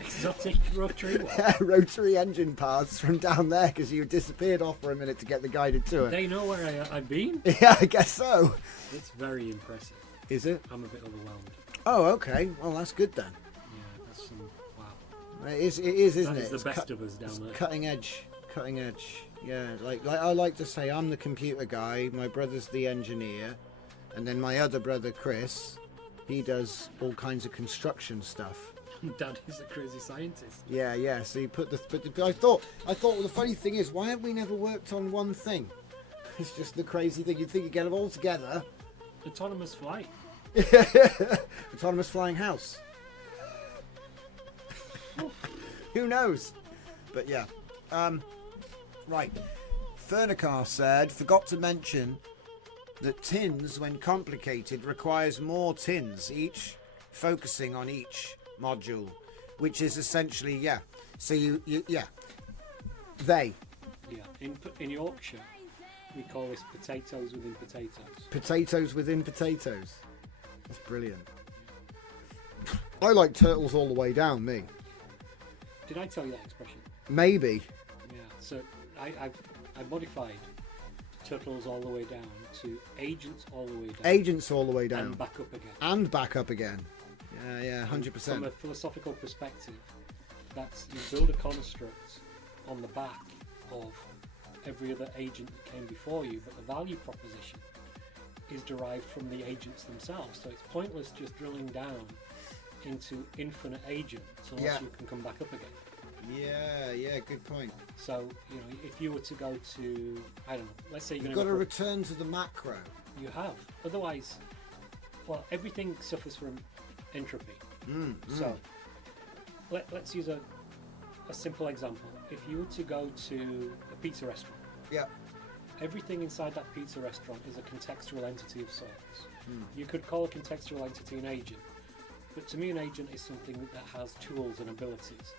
Exotic rotary what? Rotary engine parts from down there, because you disappeared off for a minute to get the guided tour. They know where I've been? Yeah, I guess so. It's very impressive. Is it? I'm a bit overwhelmed. Oh, okay. Well, that's good then. Yeah, that's some... Wow. It is, isn't That it? is the It's best of us down there. Cutting edge. Yeah, like I like to say, I'm the computer guy, my brother's the engineer, and then my other brother, Chris, he does all kinds of construction stuff. Dad is a crazy scientist. Yeah. So you put the. But I thought. Well, the funny thing is, why have we never worked on one thing? It's just the crazy thing. You'd think you'd get them all together. Autonomous flight. Autonomous flying house. Who knows? But yeah. Right. Fernicar said, forgot to mention that tins, when complicated, requires more tins, each focusing on each module, which is essentially, yeah. So they. Yeah. In Yorkshire, we call this potatoes within potatoes. Potatoes within potatoes. That's brilliant. I like turtles all the way down, me. Did I tell you that expression? Maybe. Yeah. So I modified turtles all the way down to agents all the way down. Agents all the way down. And back up again. And back up again. Yeah, 100%. From a philosophical perspective, that's you build a construct on the back of every other agent that came before you, but the value proposition is derived from the agents themselves. So it's pointless just drilling down into infinite agents unless Yeah. you can come back up again. Yeah, good point. So, if you were to go to, I don't know, let's say you're You've going got to to return to the macro. You have. Otherwise, well, everything suffers from entropy. So, let's use a simple example. If you were to go to a pizza restaurant, Yeah. everything inside that pizza restaurant is a contextual entity of sorts. You could call a contextual entity an agent, but to me an agent is something that has tools and abilities.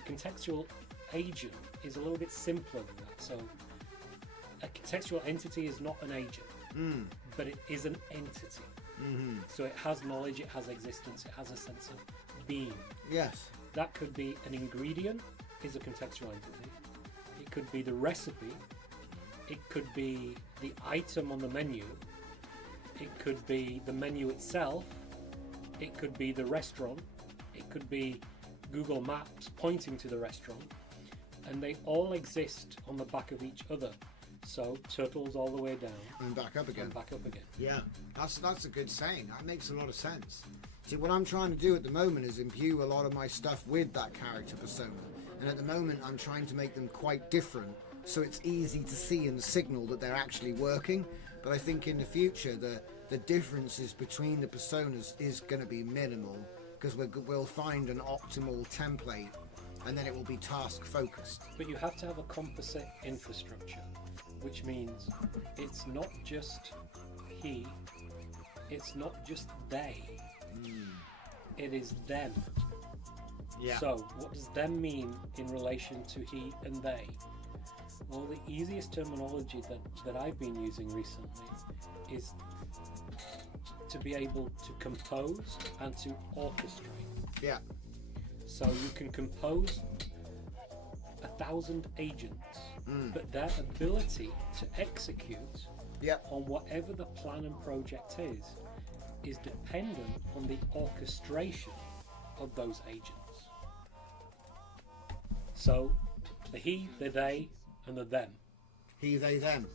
A contextual agent is a little bit simpler than that. So a contextual entity is not an agent, but it is an entity. So it has knowledge, it has existence, it has a sense of being. Yes. That could be an ingredient, is a contextual entity. It could be the recipe. It could be the item on the menu. It could be the menu itself. It could be the restaurant. It could be Google Maps pointing to the restaurant. And they all exist on the back of each other. So turtles all the way down And back up again. and back up again. Yeah, that's a good saying. That makes a lot of sense. See, what I'm trying to do at the moment is imbue a lot of my stuff with that character persona. And at the moment, I'm trying to make them quite different, so it's easy to see and signal that they're actually working. But I think in the future, the differences between the personas is going to be minimal, because we'll find an optimal template, and then it will be task focused. But you have to have a composite infrastructure, which means it's not just he, it's not just they, it is them. Yeah. So what does them mean in relation to he and they? Well, the easiest terminology that I've been using recently is to be able to compose and to orchestrate. Yeah. So you can compose 1,000 agents, but their ability to execute Yeah. on whatever the plan and project is dependent on the orchestration of those agents. So the he, the they, and the them. He, they, them.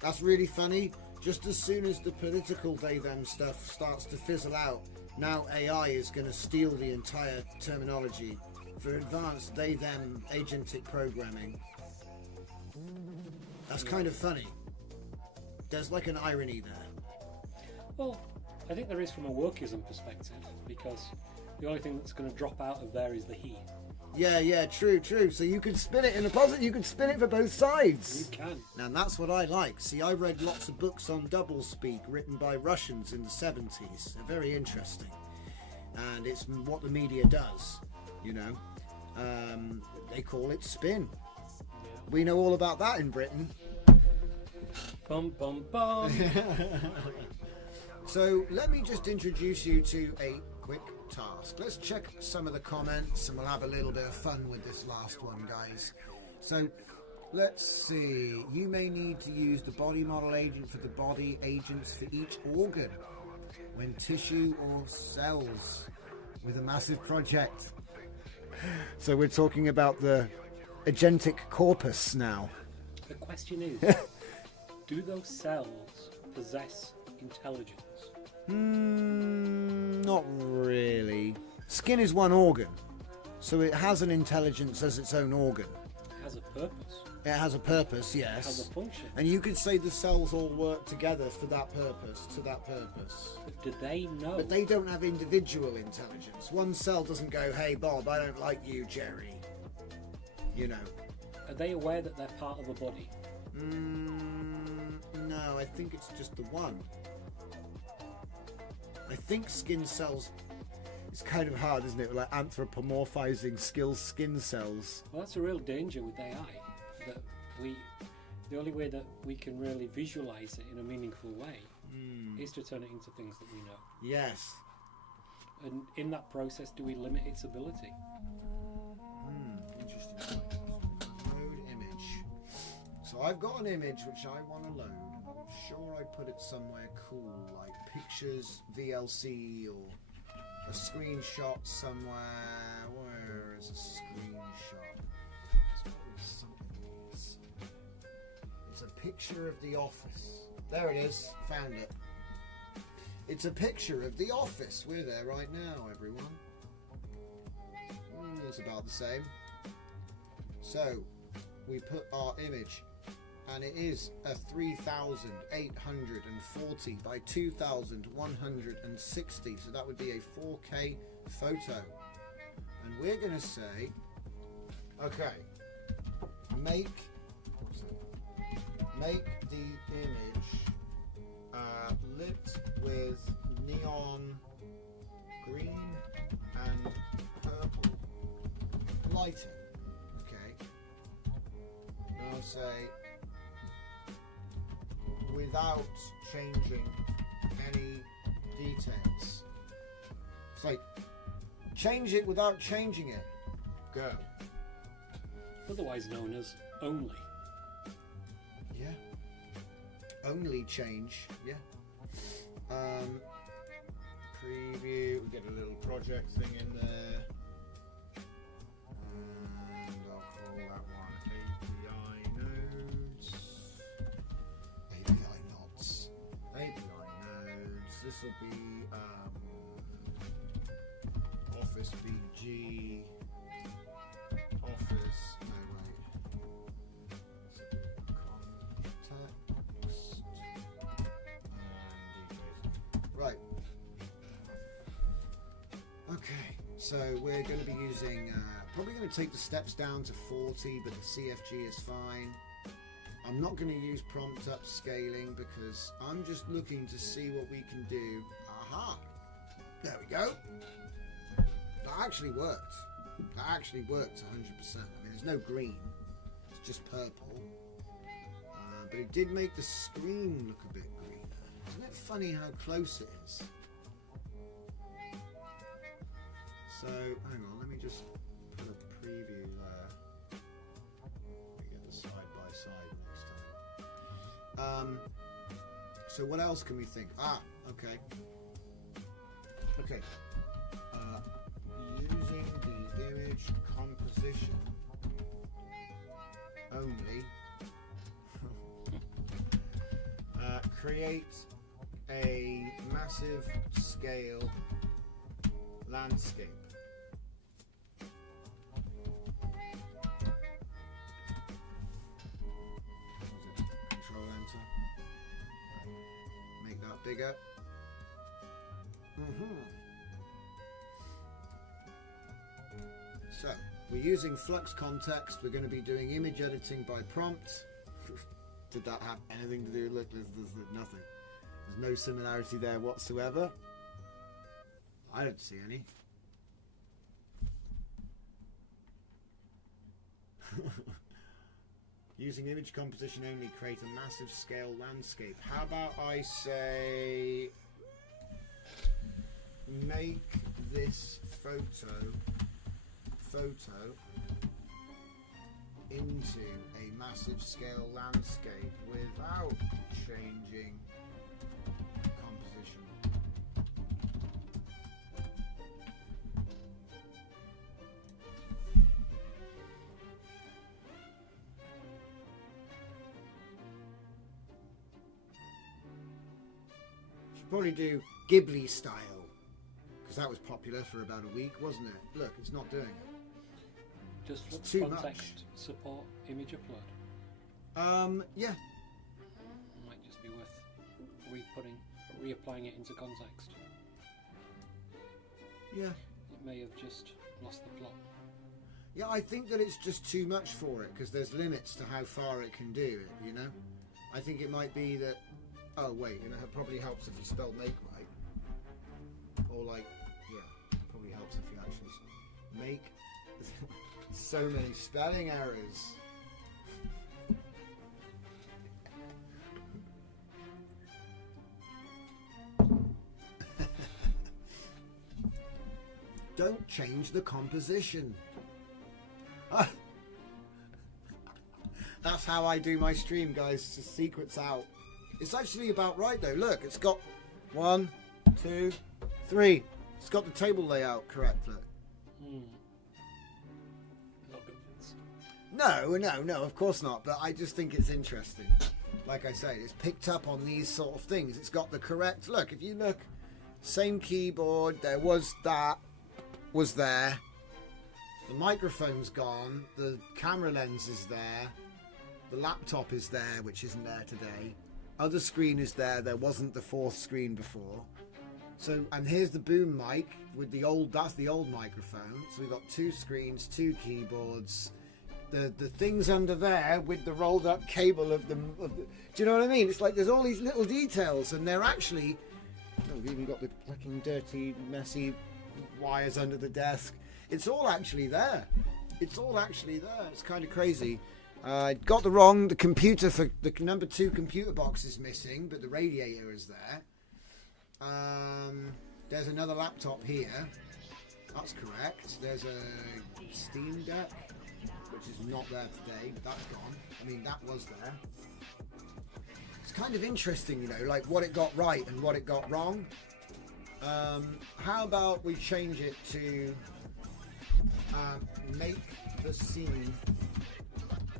That's really funny. Just as soon as the political they, them stuff starts to fizzle out, now AI is going to steal the entire terminology for advanced they, them agentic programming. That's kind of funny. There's like an irony there. Well, I think there is from a workism perspective, because the only thing that's going to drop out of there is the he. Yeah, true. So you can spin it in a positive, you can spin it for both sides. You can. Now that's what I like. See, I read lots of books on doublespeak written by Russians in the 70s. They're very interesting. And it's what the media does, you know. They call it spin. Yeah. We know all about that in Britain. Bum bum bum. So let me just introduce you to a quick task. Let's check some of the comments and we'll have a little bit of fun with this last one, guys. So let's see. You may need to use the body model agent for the body agents for each organ when tissue or cells with a massive project. So we're talking about the agentic corpus now. The question is, do those cells possess intelligence? Not really. Skin is one organ, so it has an intelligence as its own organ. It has a purpose. It has a purpose, It has yes. a function. And you could say the cells all work together for that purpose, to that purpose. But do they know? But they don't have individual intelligence. One cell doesn't go, hey Bob, I don't like you, Jerry. You know. Are they aware that they're part of a body? No, I think it's just the one. I think skin cells, it's kind of hard, isn't it? Like anthropomorphizing skin cells. Well, that's a real danger with AI. That the only way that we can really visualize it in a meaningful way is to turn it into things that we know. Yes. And in that process, do we limit its ability? Interesting. Load image. So I've got an image which I want to load. I'm sure I put it somewhere cool, like pictures, VLC, or a screenshot somewhere. Where is a screenshot? It's a picture of the office. There it is. Found it. It's a picture of the office. We're there right now, everyone. It's about the same. So we put our image, and it is a 3,840 by 2,160. So that would be a 4K photo. And we're going to say, okay, make the image lit with neon green and purple lighting. Okay. And I'll say without changing any details. It's like change it without changing it. Go. Otherwise known as only. Yeah. Only change. Yeah. Preview. We get a little project thing in there. And I'll call that one API nodes. API nodes. API nodes. This will be Office BG. Office. No, wait. Kontext. Right. Okay, so we're going to be using, probably going to take the steps down to 40, but the CFG is fine. I'm not going to use prompt upscaling because I'm just looking to see what we can do. Aha! There we go. That actually worked. That actually worked 100%. I mean, there's no green. It's just purple. But it did make the screen look a bit greener. Isn't it funny how close it is? So, hang on, let me just put a preview there. We get the side by side next time. So what else can we think? Okay. Okay. Using the image composition only, create a massive scale landscape. Control enter. Make that bigger. So we're using Flux Kontext. We're going to be doing image editing by prompt. Did that have anything to do? Look, there's nothing. There's no similarity there whatsoever. I don't see any. Using image composition only, create a massive scale landscape. How about I say, make this photo into a massive scale landscape without changing composition. Should probably do Ghibli style, because that was popular for about a week, wasn't it? Look, it's not doing it. Does Flux too Kontext much. support image upload? Yeah. Might just be worth reapplying it into context. Yeah. It may have just lost the plot. Yeah, I think that it's just too much for it because there's limits to how far it can do it, you know? I think it might be that, oh wait, you know, it probably helps if you spell make right. Or like, yeah, probably helps if you actually make. So many spelling errors. Don't change the composition. That's how I do my stream, guys. The secret's out. It's actually about right though. Look, it's got 1, 2, 3. It's got the table layout correct. Look. No, of course not. But I just think it's interesting. Like I say, it's picked up on these sort of things. It's got the correct look. If you look Same keyboard. There was there. The microphone's gone. The camera lens is there. The laptop is there, which isn't there today. Other screen is there. There wasn't the fourth screen before. So, and here's the boom mic with the old. That's the old microphone. So we've got 2 screens, 2 keyboards. The things under there with the rolled up cable of the. Do you know what I mean? It's like there's all these little details, and they're actually. Oh, we've even got the fucking dirty, messy wires under the desk. It's all actually there. It's all actually there. It's kind of crazy. I got the computer for the number 2 computer box is missing, but the radiator is there. There's another laptop here. That's correct. There's a Steam Deck, which is not there today, but that's gone. I mean, that was there. It's kind of interesting, you know, like what it got right and what it got wrong. How about we change it to make the scene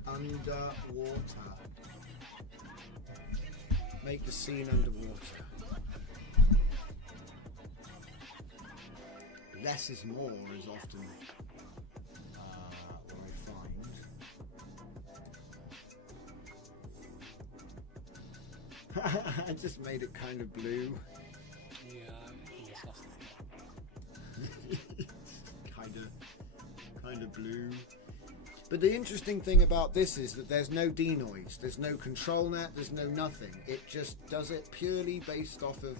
underwater. Make the scene underwater. Less is more is often what I find. I just made it kind of blue. Yeah, I guess that's kind of blue. But the interesting thing about this is that there's no denoise, there's no control net, there's no nothing. It just does it purely based off of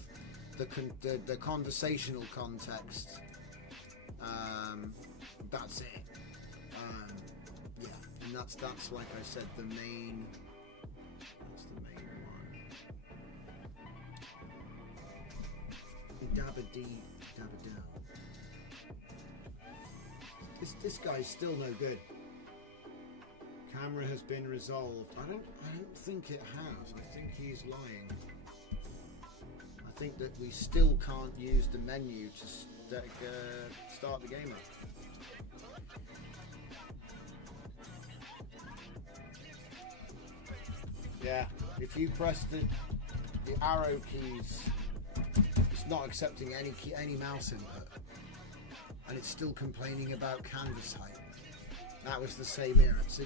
the conversational context. That's it. Yeah, and that's like I said, the main. That's the main one. Dabba dee, dabba down. This guy's still no good. Camera has been resolved. I don't think it has. I think he's lying. I think that we still can't use the menu to start the game up. Yeah, if you press the arrow keys, it's not accepting any mouse input, and it's still complaining about canvas height. That was the same error. So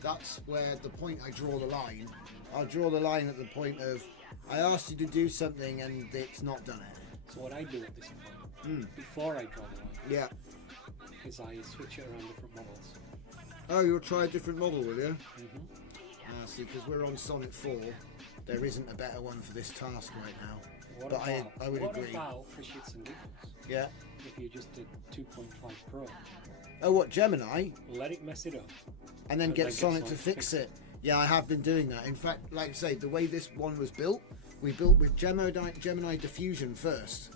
that's where the point I draw the line. I'll draw the line at the point of I asked you to do something and it's not done it. So what I do at this point, before I draw the line, Yeah. is I switch it around different models. Oh, you'll try a different model, will you? Mm-hmm. See, because we're on Sonnet 4, there isn't a better one for this task right now. What But about, I would what agree. about, for shits and giggles, Yeah. if you just did 2.5 Pro? Oh, what, Gemini? Let it mess it up. And then And get then Sonnet to fix it. Yeah, I have been doing that. In fact, like I say, the way this one was built, we built with Gemini Diffusion first.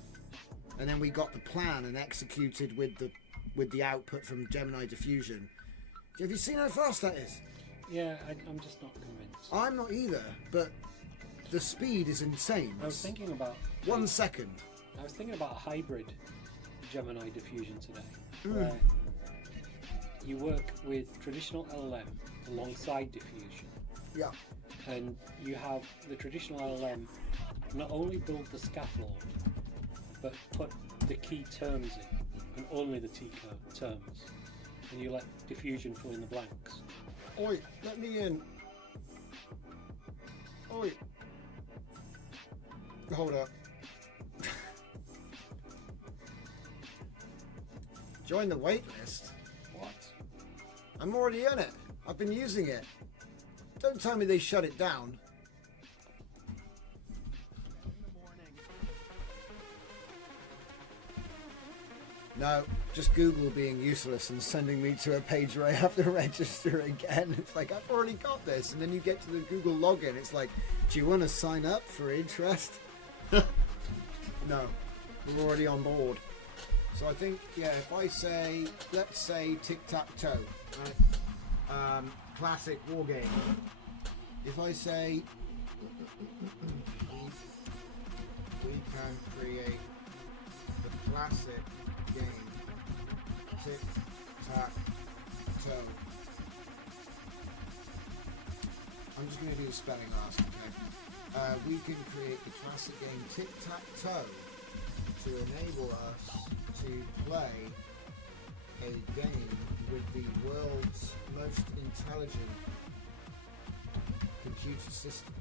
And then we got the plan and executed with the output from Gemini Diffusion. Have you seen how fast that is? Yeah, I'm just not convinced. I'm not either, but the speed is insane. I was thinking about 1 second. I was thinking about a hybrid Gemini Diffusion today, Mm. where you work with traditional LLM alongside diffusion, Yeah. and you have the traditional LLM not only build the scaffold, but put the key terms in, and only the terms, and you let diffusion fill in the blanks. Oi, let me in. Oi. Hold up. Join the waitlist. What? I'm already in it. I've been using it. Don't tell me they shut it down. No, just Google being useless and sending me to a page where I have to register again. It's like, I've already got this. And then you get to the Google login. It's like, do you want to sign up for interest? No, we're already on board. So I think, yeah, if I say, let's say tic-tac-toe, right? Classic war game. If I say, we can create the classic game, tic-tac-toe. I'm just going to do the spelling last, okay? We can create the classic game tic-tac-toe to enable us to play a game with the world's most intelligent computer system,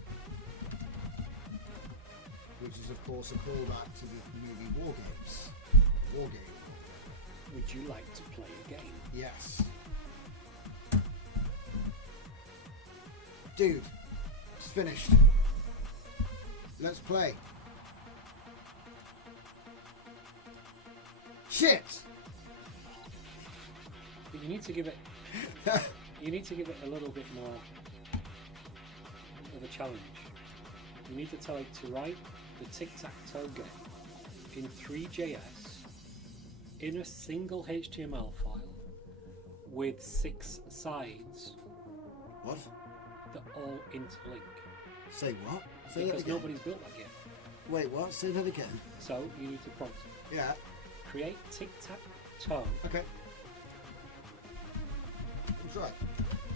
which is of course a callback to the movie War Games. War Game. Would you like to play a game? Yes. Dude, it's finished. Let's play. Shit! But you need to give it. You need to give it a little bit more of a challenge. You need to tell it to write the tic-tac-toe game in 3JS in a single HTML file with 6 sides What? that all interlink. Say what? Say Because that again. nobody's built that yet. Wait, what? Say that again. So you need to prompt Yeah. create tic-tac-toe Okay. That's right.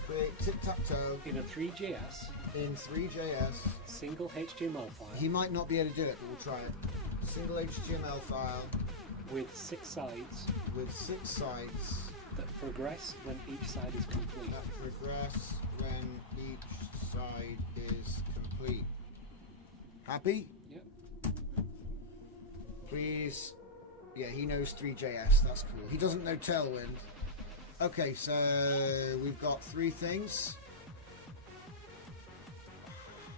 Create tic-tac-toe in a 3JS in 3JS. single HTML file He might not be able to do it, but we'll try it. Single HTML file with 6 sides with 6 sides that progress when each side is complete. that progress when each side is complete. Happy? Yep. Please. Yeah, he knows 3JS. That's cool. He doesn't know Tailwind. Okay, so we've got 3 things.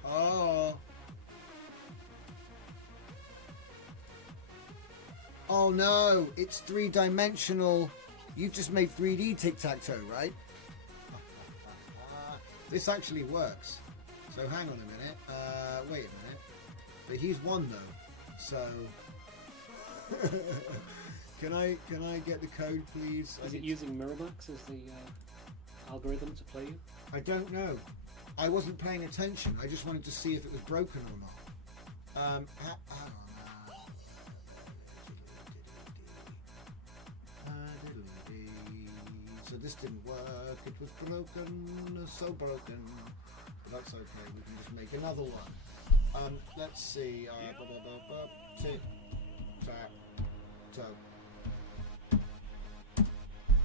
Oh. Oh no, it's 3-dimensional. You've just made 3D tic-tac-toe, right? This actually works. So hang on a minute. Wait a minute. But he's won though. So can I get the code, please? Is it using Miramax as the algorithm to play you? I don't know. I wasn't paying attention. I just wanted to see if it was broken or not. So this didn't work. It was broken. So broken. But that's okay. We can just make another one. Let's see. Tick, tack, toe.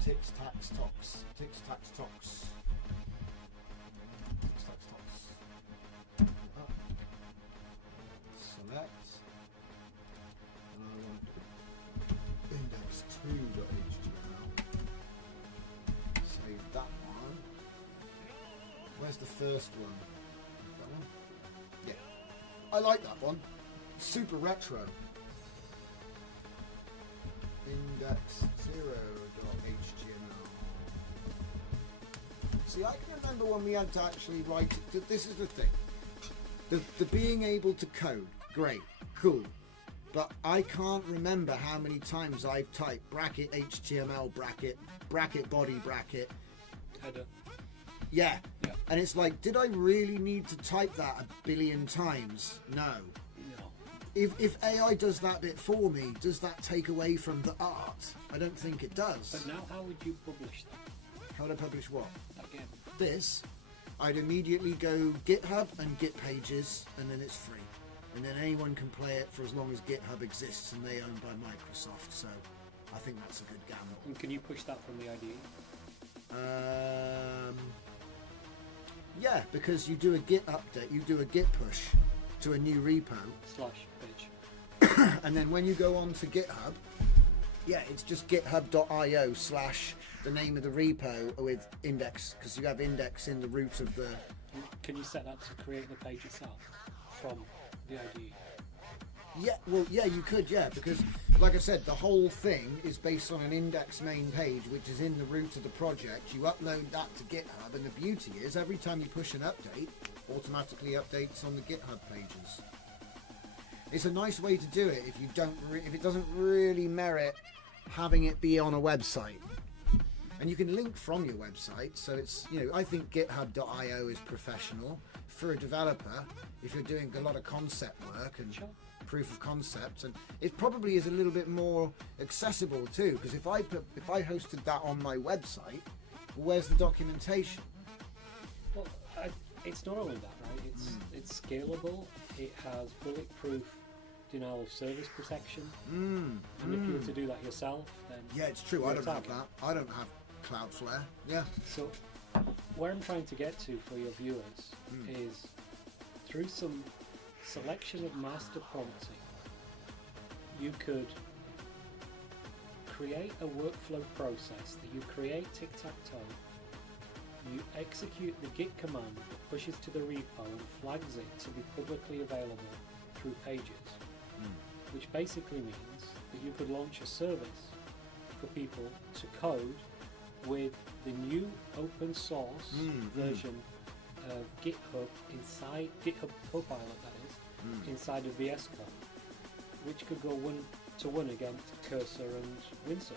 Ticks, tacks, tocks. Ticks, tacks, tocks. Ticks, tacks, tocks. Up. Select. Index2.html. Save that one. Where's the first one? That one? Yeah. I like that one. Super retro. Index0.html. See, I can remember when we had to actually write. This is the thing. The being able to code, great, cool. But I can't remember how many times I've typed bracket HTML bracket body bracket. Header. Yeah. Yeah. And it's like, did I really need to type that 1 billion times? No. No. If AI does that bit for me, does that take away from the art? I don't think it does. But now, how would you publish that? How would I publish what? Again. This, I'd immediately go GitHub and Git pages, and then it's free. And then anyone can play it for as long as GitHub exists, and they owned by Microsoft, so I think that's a good gamble. And can you push that from the IDE? Yeah, because you do a Git update, you do a Git push to a new repo, /page. and then when you go on to GitHub, yeah, it's just github.io / the name of the repo with index, because you have index in the root of the... Can you set that to create the page itself from the IDE? Yeah, well, yeah, you could, yeah, because, like I said, the whole thing is based on an index main page, which is in the root of the project. You upload that to GitHub, and the beauty is, every time you push an update, automatically updates on the GitHub pages. It's a nice way to do it if you don't, if it doesn't really merit having it be on a website. And you can link from your website, so it's, you know, I think github.io is professional for a developer if you're doing a lot of concept work and Sure. proof of concept, and it probably is a little bit more accessible too, because if I hosted that on my website, where's the documentation? Well, it's not only that, right? It's scalable. It has bulletproof denial of service protection. And if you were to do that yourself, then Yeah, it's true. you're I a don't have target. that. I don't have Cloudflare. Yeah. So, where I'm trying to get to for your viewers is through some selection of master prompting, you could create a workflow process that you create tic-tac-toe, you execute the git command that pushes to the repo and flags it to be publicly available through pages, which basically means that you could launch a service for people to code with the new open source version of GitHub inside GitHub Copilot, that is, inside of VS Code, which could go one-to-one against Cursor and Windsurf,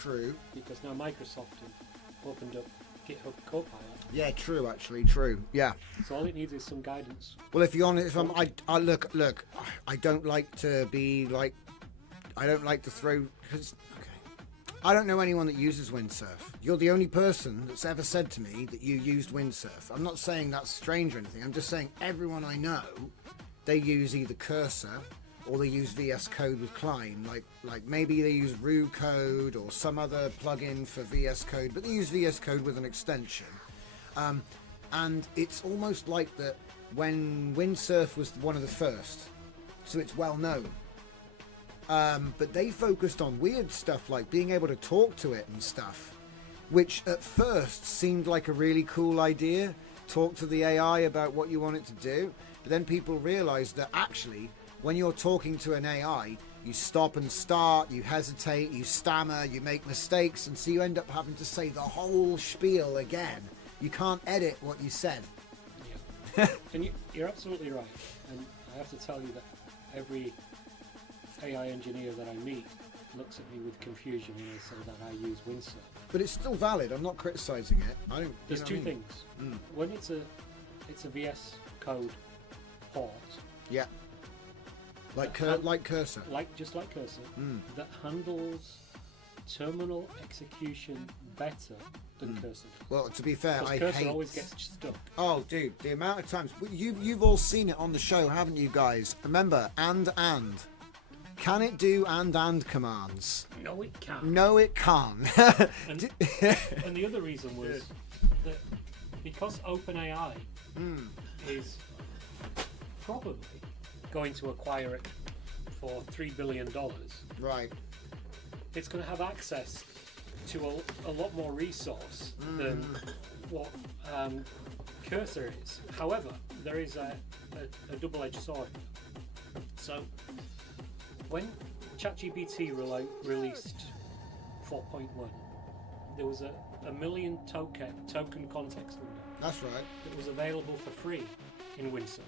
True. because now Microsoft have opened up GitHub Copilot. Yeah, true. Actually, true. Yeah. So all it needs is some guidance. Well, if you're honest, I look. I don't like to be like. I don't like to throw. Cause, okay. I don't know anyone that uses Windsurf. You're the only person that's ever said to me that you used Windsurf. I'm not saying that's strange or anything. I'm just saying everyone I know, they use either Cursor or they use VS Code with Climb. Like maybe they use Rue Code or some other plugin for VS Code, but they use VS Code with an extension. And it's almost like that when Windsurf was one of the first, so it's well known. But they focused on weird stuff like being able to talk to it and stuff, which at first seemed like a really cool idea. Talk to the AI about what you want it to do. But then people realized that actually, when you're talking to an AI, you stop and start, you hesitate, you stammer, you make mistakes, and so you end up having to say the whole spiel again. You can't edit what you said. Yeah. And you're absolutely right. And I have to tell you that every AI engineer that I meet looks at me with confusion when I say that I use Windsurf. But it's still valid. I'm not criticizing it. I don't. There's you know two what I mean? things. When it's a VS Code port, Yeah. Like Cursor. just like Cursor, that handles terminal execution better than Cursor. Well, to be fair, Because I Cursor hate. always gets stuck. Oh, dude, the amount of times you've all seen it on the show, haven't you guys? Remember, and can it do and commands? No, it can't. No, it can't. And, and the other reason was that because OpenAI is probably going to acquire it for $3 billion, Right. it's going to have access to a lot more resource than what Cursor is. However, there is a double-edged sword. So, when ChatGPT released 4.1, there was a million token context window That's right. that was available for free in Windsurf.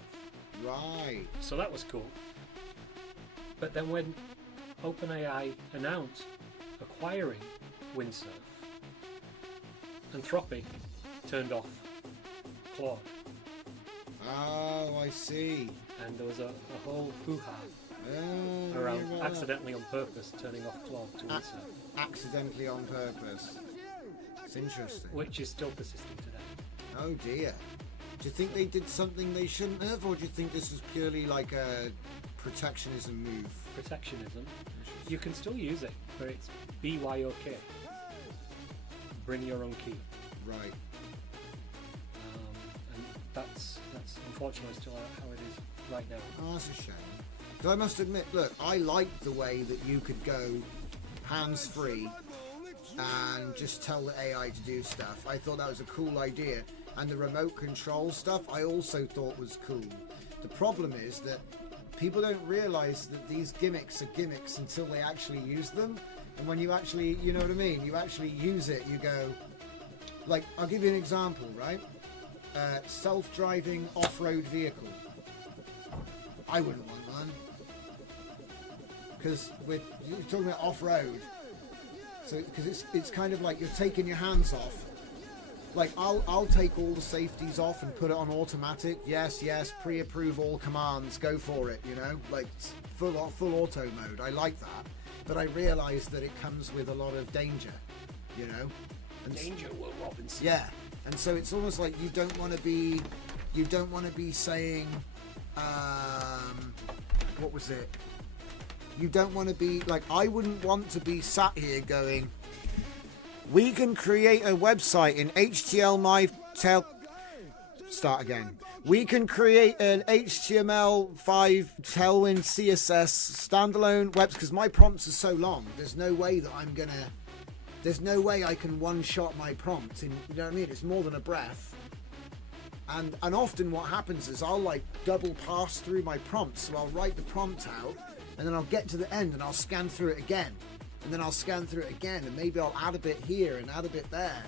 Right. So that was cool. But then when OpenAI announced acquiring Windsurf, Anthropic turned off Claude, Oh, I see. and there was a whole hoo-ha Oh, around right. accidentally on purpose turning off Claude to Windsurf, Accidentally on purpose. It's interesting. which is still persisting today. Oh dear. Do you think they did something they shouldn't have, or do you think this was purely like a protectionism move? Protectionism. You can still use it, but it's BYOK. Bring your own key. Right. And that's unfortunately still how it is right now. Oh, that's a shame. Because I must admit, look, I liked the way that you could go hands-free and just tell the AI to do stuff. I thought that was a cool idea. And the remote control stuff I also thought was cool. The problem is that people don't realize that these gimmicks are gimmicks until they actually use them. And when you actually, you know what I mean? You actually use it, you go, like, I'll give you an example, right? Self-driving off-road vehicle. I wouldn't want one. Because you're talking about off-road. So, because it's kind of like you're taking your hands off. Like, I'll take all the safeties off and put it on automatic. Yes, pre-approve all commands, go for it, you know? Like, full auto mode. I like that. But I realise that it comes with a lot of danger, you know? And Danger, Will Robinson. yeah. And so it's almost like you don't want to be You don't want to be saying, what was it? You don't want to be like, I wouldn't want to be sat here going, we can create a website in HTML5. Start again. We can create an HTML5 Tailwind CSS standalone webs, because my prompts are so long. There's no way that there's no way I can one-shot my prompt. You know what I mean? It's more than a breath. And often what happens is I'll like double pass through my prompts. So I'll write the prompt out, and then I'll get to the end and I'll scan through it again. And then I'll scan through it again, and maybe I'll add a bit here and add a bit there.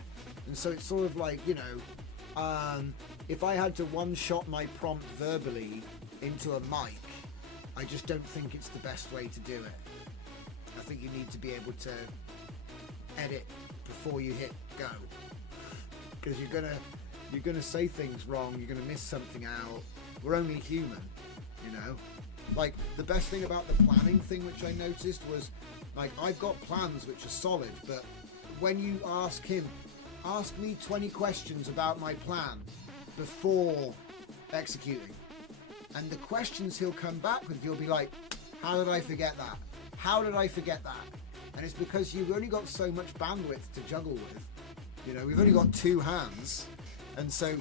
And so it's sort of like, you know, if I had to one-shot my prompt verbally into a mic, I just don't think it's the best way to do it. I think you need to be able to edit before you hit go, because you're gonna say things wrong, you're gonna miss something out. We're only human, you know. Like, the best thing about the planning thing, which I noticed, was like, I've got plans which are solid, but when you ask him, ask me 20 questions about my plan before executing, and the questions he'll come back with, you'll be like, how did I forget that? How did I forget that? And it's because you've only got so much bandwidth to juggle with. You know, we've only got two hands, and so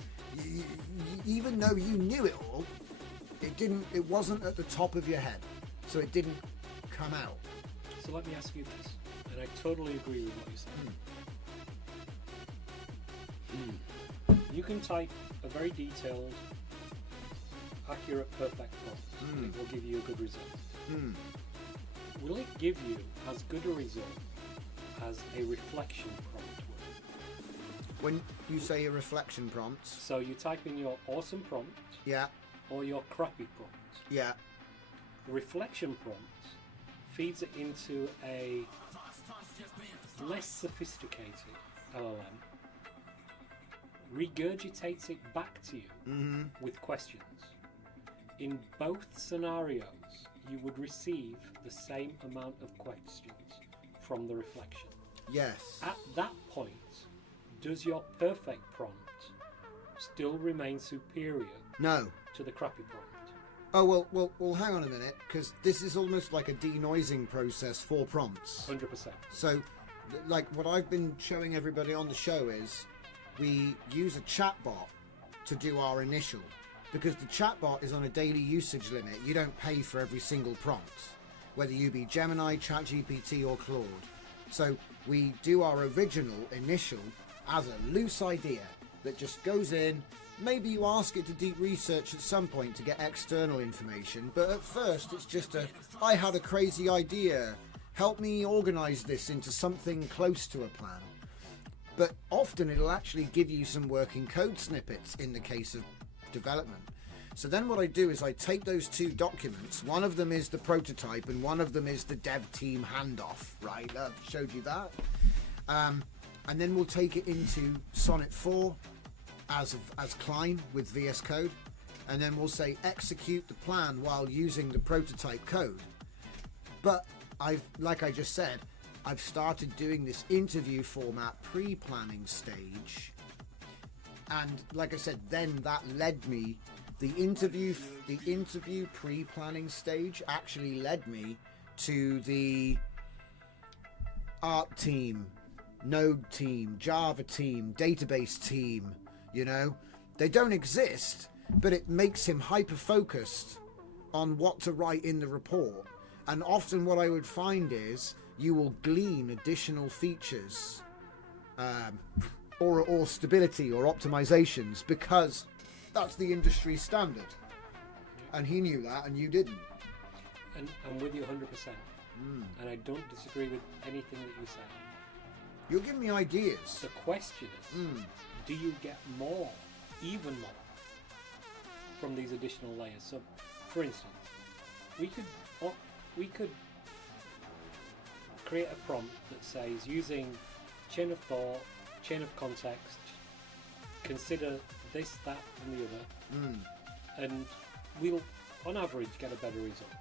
even though you knew it all, it wasn't at the top of your head, so it didn't come out. So let me ask you this, and I totally agree with what you said. You can type a very detailed, accurate, perfect prompt, and it will give you a good result. Will it give you as good a result as a reflection prompt would? When you say a reflection prompt, So you type in your awesome prompt yeah, or your crappy prompt. yeah, The reflection prompt feeds it into a less sophisticated LLM, regurgitates it back to you with questions. In both scenarios, you would receive the same amount of questions from the reflection. yes. At that point, does your perfect prompt still remain superior No. to the crappy prompt? Oh, well, hang on a minute, because this is almost like a denoising process for prompts. 100%. So, like, what I've been showing everybody on the show is we use a chatbot to do our initial, because the chatbot is on a daily usage limit. You don't pay for every single prompt, whether you be Gemini, ChatGPT, or Claude. So we do our original initial as a loose idea that just goes in. Maybe you ask it to deep research at some point to get external information, but at first it's just I had a crazy idea, help me organize this into something close to a plan. But often it'll actually give you some working code snippets in the case of development. So then what I do is I take those two documents, one of them is the prototype and one of them is the dev team handoff, right? I showed you that. And then we'll take it into Sonnet 4 as Klein with VS Code, and then we'll say execute the plan while using the prototype code. But like I just said, I've started doing this interview format pre-planning stage, and like I said, then that led me, the interview pre-planning stage actually led me to the art team, node team, Java team, database team. You know, they don't exist, but it makes him hyper-focused on what to write in the report. And often what I would find is you will glean additional features or stability or optimizations, because that's the industry standard. And he knew that and you didn't. And I'm with you 100%. And I don't disagree with anything that you say. You're giving me ideas. The question is, do you get more, even more, from these additional layers? So, for instance, we could create a prompt that says, using chain of thought, chain of context, consider this, that, and the other, and we'll, on average, get a better result.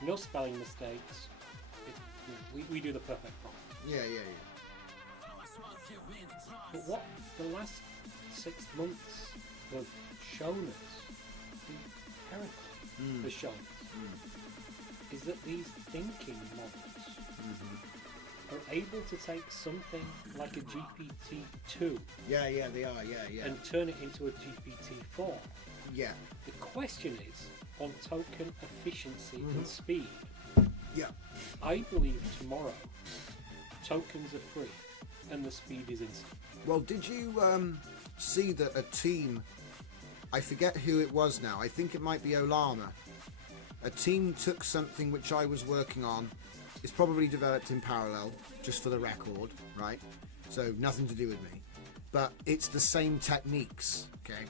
No spelling mistakes. We do the perfect prompt. Yeah. But what the last 6 months of shown us, empirically has shown us, is that these thinking models are able to take something like a GPT-2 Yeah, they are. Yeah. and turn it into a GPT-4. Yeah. The question is on token efficiency and speed. Yeah. I believe tomorrow tokens are free and the speed is instant. Well, did you see that a team, I forget who it was now, I think it might be Olama, a team took something which I was working on, it's probably developed in parallel, just for the record, right? So nothing to do with me. But it's the same techniques, okay?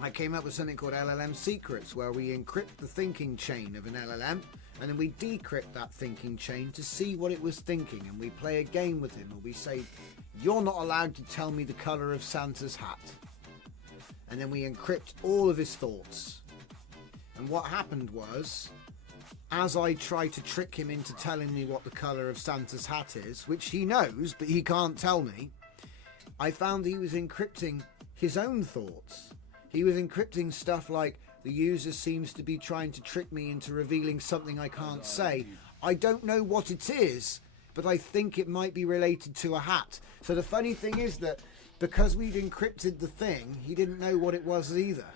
I came up with something called LLM secrets, where we encrypt the thinking chain of an LLM, and then we decrypt that thinking chain to see what it was thinking, and we play a game with him, or we say, you're not allowed to tell me the colour of Santa's hat. And then we encrypt all of his thoughts. And what happened was, as I tried to trick him into telling me what the colour of Santa's hat is, which he knows, but he can't tell me, I found he was encrypting his own thoughts. He was encrypting stuff like, the user seems to be trying to trick me into revealing something I can't say. I don't know what it is, but I think it might be related to a hat. So the funny thing is that because we'd encrypted the thing, he didn't know what it was either.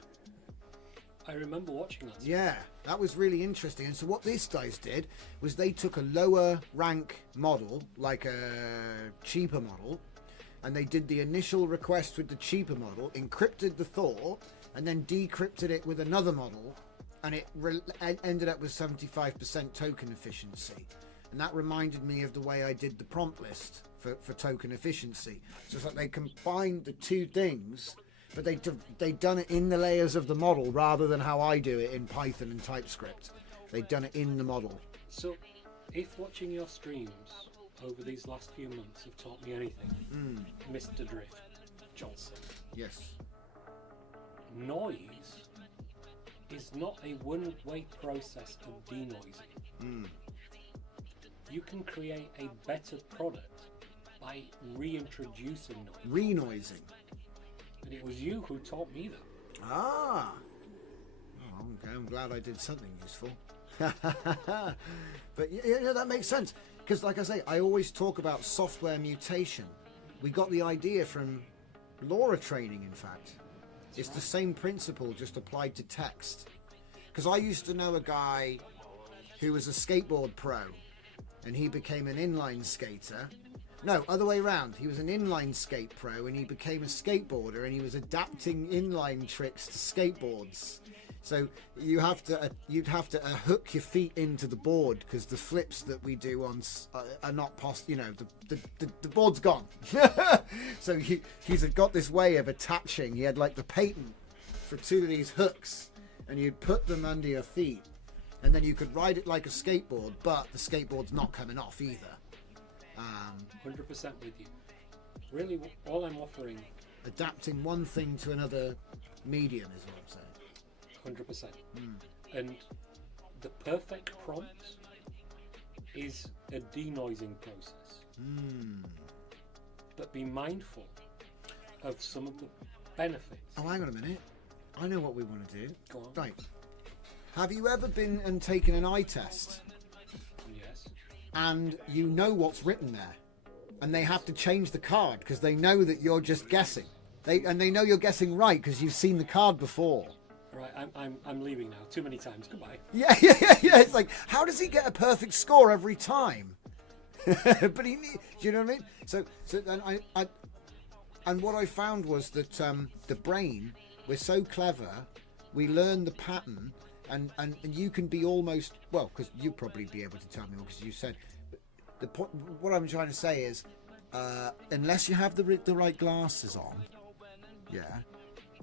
I remember watching that. Yeah, that was really interesting. And so what these guys did was they took a lower rank model, like a cheaper model, and they did the initial request with the cheaper model, encrypted the thought, and then decrypted it with another model, and it ended up with 75% token efficiency. And that reminded me of the way I did the prompt list for token efficiency. So it's like they combined the two things, but they'd done it in the layers of the model rather than how I do it in Python and TypeScript. They'd done it in the model. So, if watching your streams over these last few months have taught me anything, Mr. Drift Johnson, Yes. noise is not a one-way process of denoising. You can create a better product by reintroducing noise. Renoising. And it was you who taught me that. Ah. Oh, okay, I'm glad I did something useful. But yeah, that makes sense. Because like I say, I always talk about software mutation. We got the idea from LoRa training, in fact. It's the same principle, just applied to text. Because I used to know a guy who was a skateboard pro, and he became an inline skater. No, other way around. He was an inline skate pro, and he became a skateboarder, and he was adapting inline tricks to skateboards. So you'd have to hook your feet into the board, because the flips that we do on are not possible. You know, the board's gone. So he's got this way of attaching. He had like the patent for two of these hooks, and you'd put them under your feet, and then you could ride it like a skateboard, but the skateboard's not coming off either. 100% with you. Really, all I'm offering, Adapting one thing to another medium is what I'm saying. 100%. And the perfect prompt is a denoising process. But be mindful of some of the benefits. Oh, hang on a minute. I know what we want to do. Go on. Right. Have you ever been and taken an eye test, Yes. and you know what's written there, and they have to change the card because they know that you're just guessing. They know you're guessing right because you've seen the card before. Right, I'm leaving now. Too many times. Goodbye. Yeah. It's like, how does he get a perfect score every time? But do you know what I mean? So then and what I found was that the brain, we're so clever, we learn the pattern, and you can be almost, well, because you'd probably be able to tell me, because you said, the point. What I'm trying to say is, unless you have the right glasses on, yeah,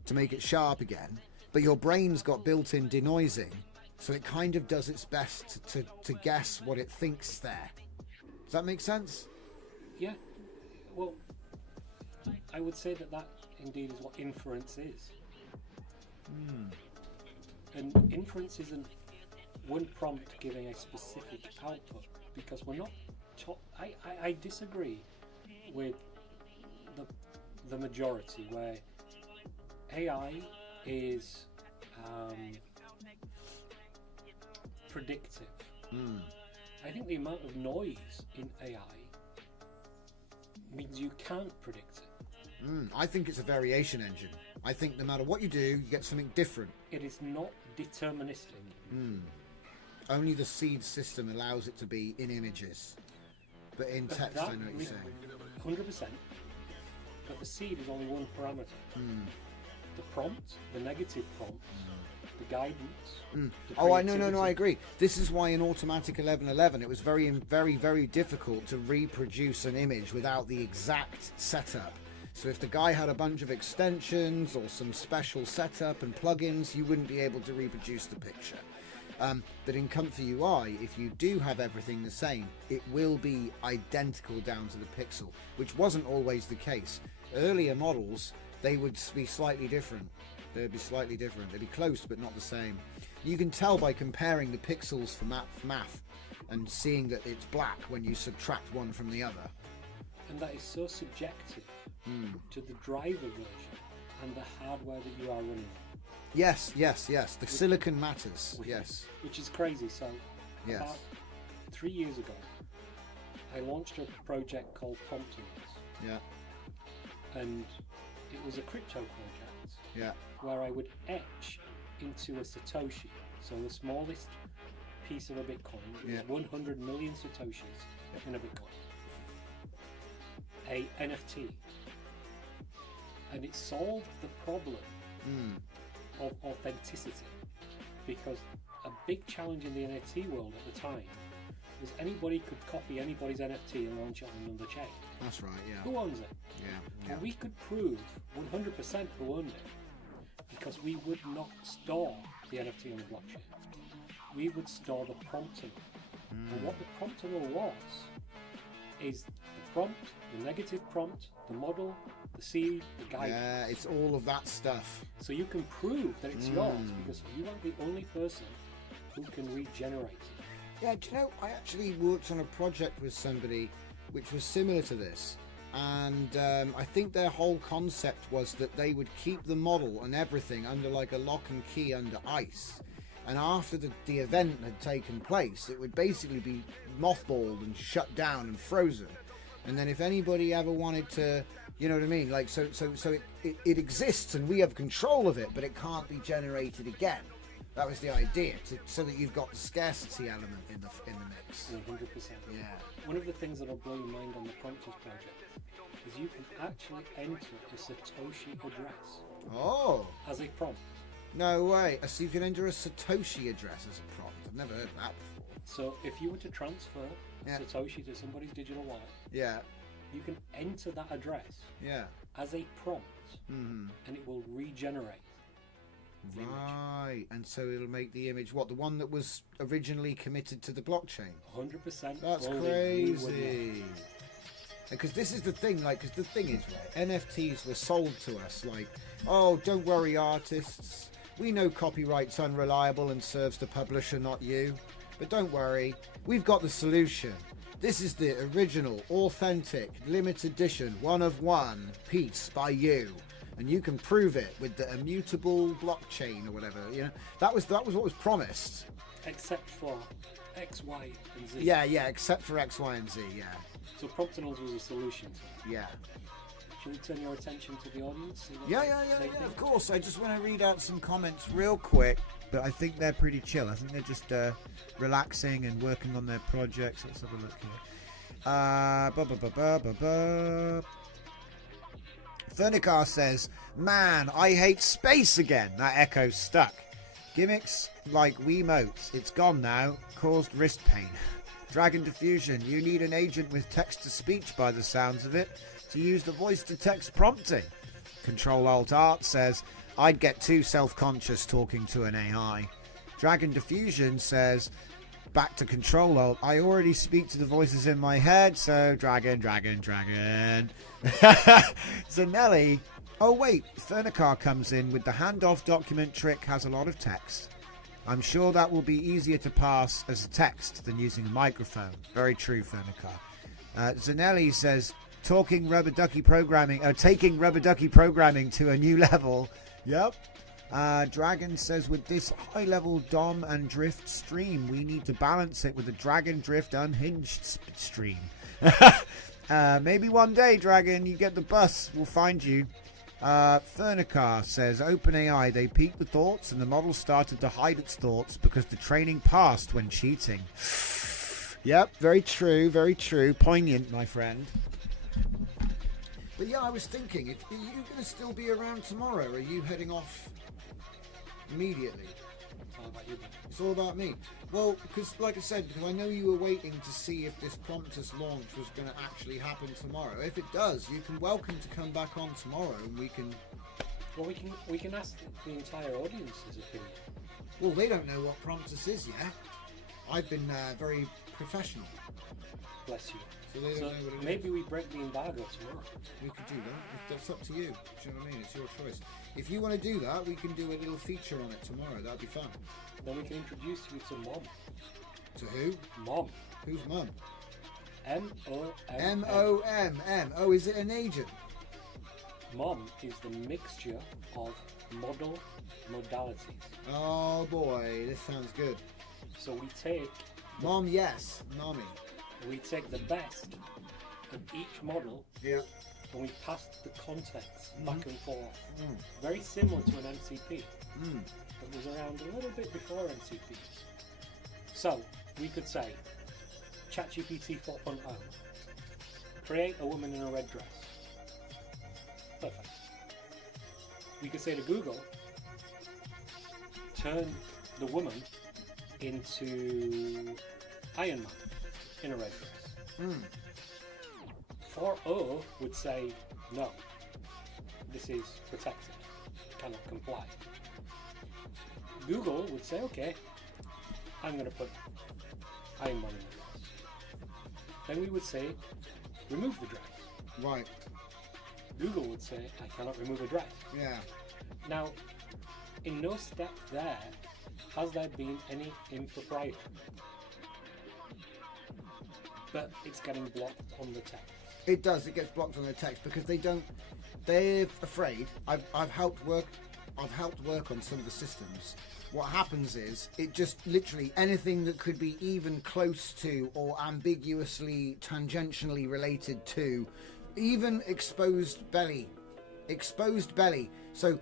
to make it sharp again, but your brain's got built-in denoising, so it kind of does its best to guess what it thinks there. Does that make sense? Yeah. Well, I would say that indeed is what inference is. And inference isn't one prompt giving a specific output, because we're not. I disagree with the majority where AI is predictive. I think the amount of noise in AI means you can't predict it. I think it's a variation engine. I think no matter what you do, you get something different. It is not deterministic. Only the seed system allows it to be in images. But in But text, that I know what you're saying. 100%. But the seed is only one parameter. The prompt, the negative prompt, the guidance. The Oh, I creativity. agree. This is why in Automatic 1111 it was very, very difficult to reproduce an image without the exact setup. So if the guy had a bunch of extensions or some special setup and plugins, you wouldn't be able to reproduce the picture. But in Comfy UI, if you do have everything the same, it will be identical down to the pixel, which wasn't always the case. Earlier models, they would be slightly different. They'd be slightly different. They'd be close, but not the same. You can tell by comparing the pixels for math and seeing that it's black when you subtract one from the other. And that is so subjective to the driver version and the hardware that you are running. Yes. The silicon matters. Yes. Which is crazy. So, Yes. about 3 years ago, I launched a project called Promptings. Yeah. And it was a crypto project Yeah. where I would etch into a Satoshi, so the smallest piece of a Bitcoin, Yeah. 100 million Satoshis in a Bitcoin, a NFT. And it solved the problem of authenticity, because a big challenge in the NFT world at the time was anybody could copy anybody's NFT and launch it on another chain. That's right. Yeah. Who owns it? Yeah. And we could prove 100% who owned it, because we would not store the NFT on the blockchain. We would store the prompter. And what the prompter was is the prompt, the negative prompt, the model, the seed, the guidance. Yeah, it's all of that stuff. So you can prove that it's yours because you are the only person who can regenerate it. Yeah, do you know, I actually worked on a project with somebody which was similar to this, and I think their whole concept was that they would keep the model and everything under like a lock and key under ice, and after the event had taken place, it would basically be mothballed and shut down and frozen, and then if anybody ever wanted to, you know what I mean, like so it exists and we have control of it, but it can't be generated again. That was the idea, so that you've got the scarcity element in the mix. 100%. Yeah. One of the things that'll blow your mind on the Prompters project is you can actually enter a Satoshi address Oh, as a prompt. no way. So you can enter a Satoshi address as a prompt. I've never heard of that before. So if you were to transfer a Yeah. Satoshi to somebody's digital wallet, Yeah, you can enter that address yeah. as a prompt and it will regenerate the image. Right, and so it'll make the image, what, the one that was originally committed to the blockchain? 100%. That's only you would know. crazy. Because this is the thing, like, because the thing is, right, NFTs were sold to us like, oh, don't worry, artists. We know copyright's unreliable and serves the publisher, not you. But don't worry, we've got the solution. This is the original, authentic, limited edition, one of one piece by you. And you can prove it with the immutable blockchain or whatever. You know, that was what was promised. Except for X, Y, and Z. Yeah, except for X, Y, and Z. Yeah, So Prompters was a solution to that. yeah. Should we turn your attention to the audience? See what Yeah, they think? of course. I just want to read out some comments real quick, but I think they're pretty chill. I think they're just relaxing and working on their projects. Let's have a look here. Fernicar says, man, I hate space again. That echo's stuck. Gimmicks like Wiimotes. It's gone now. Caused wrist pain. Dragon Diffusion. You need an agent with text-to-speech by the sounds of it to use the voice-to-text prompting. Control-Alt-Art says, I'd get too self-conscious talking to an AI. Dragon Diffusion says, back to Control-Alt. I already speak to the voices in my head, so Dragon. Zanelli. Oh wait, Fernicar comes in with the handoff document trick, has a lot of text. I'm sure that will be easier to pass as a text than using a microphone. Very true, Fernicar. Zanelli says, taking rubber ducky programming to a new level. Yep. Dragon says, with this high-level Dom and Drift stream, we need to balance it with a Dragon Drift Unhinged stream. Maybe one day, Dragon, you get the bus, we'll find you. Fernicar says, OpenAI, they peaked the thoughts and the model started to hide its thoughts because the training passed when cheating. Yep, very true, very true. Poignant, my friend. But yeah, I was thinking, are you going to still be around tomorrow? Or are you heading off immediately? It's all about you, man. It's all about me. Well, because like I said, because I know you were waiting to see if this Promptus launch was going to actually happen tomorrow. If it does, you can welcome to come back on tomorrow, and we can. Well, we can ask the entire audience's opinion. Well, they don't know what Promptus is yet. I've been very professional. Bless you. So they don't know what it maybe is. we break the embargo tomorrow. We could do that. That's up to you. Do you know what I mean? It's your choice. If you want to do that, we can do a little feature on it tomorrow. That'd be fun. Then we can introduce you to Mom. To who? Mom. Who's Mum? M-O-M. M-O-M-M. Oh, is it an agent? Mom is the mixture of model modalities. Oh boy, this sounds good. So we take Mom, yes. Mommy. the best of each model Yeah. and we pass the context back and forth. Mm. Very similar to an MCP Mm. that was around a little bit before MCPs. So we could say ChatGPT 4.0, create a woman in a red dress. Perfect. We could say to Google, turn the woman into Iron Man in a red dress. Mm. 4.0 would say, no, this is protected, cannot comply. Google would say, okay, I'm going to put Iron Man in the dress. Then we would say, remove the dress. Right. Google would say, I cannot remove a dress. Yeah. Now, in no step there, has there been any impropriety? But it's getting blocked on the text. It does. It gets blocked on the text because they don't. They're afraid. I've helped work on some of the systems. What happens is it just literally anything that could be even close to or ambiguously tangentially related to, even exposed belly. So,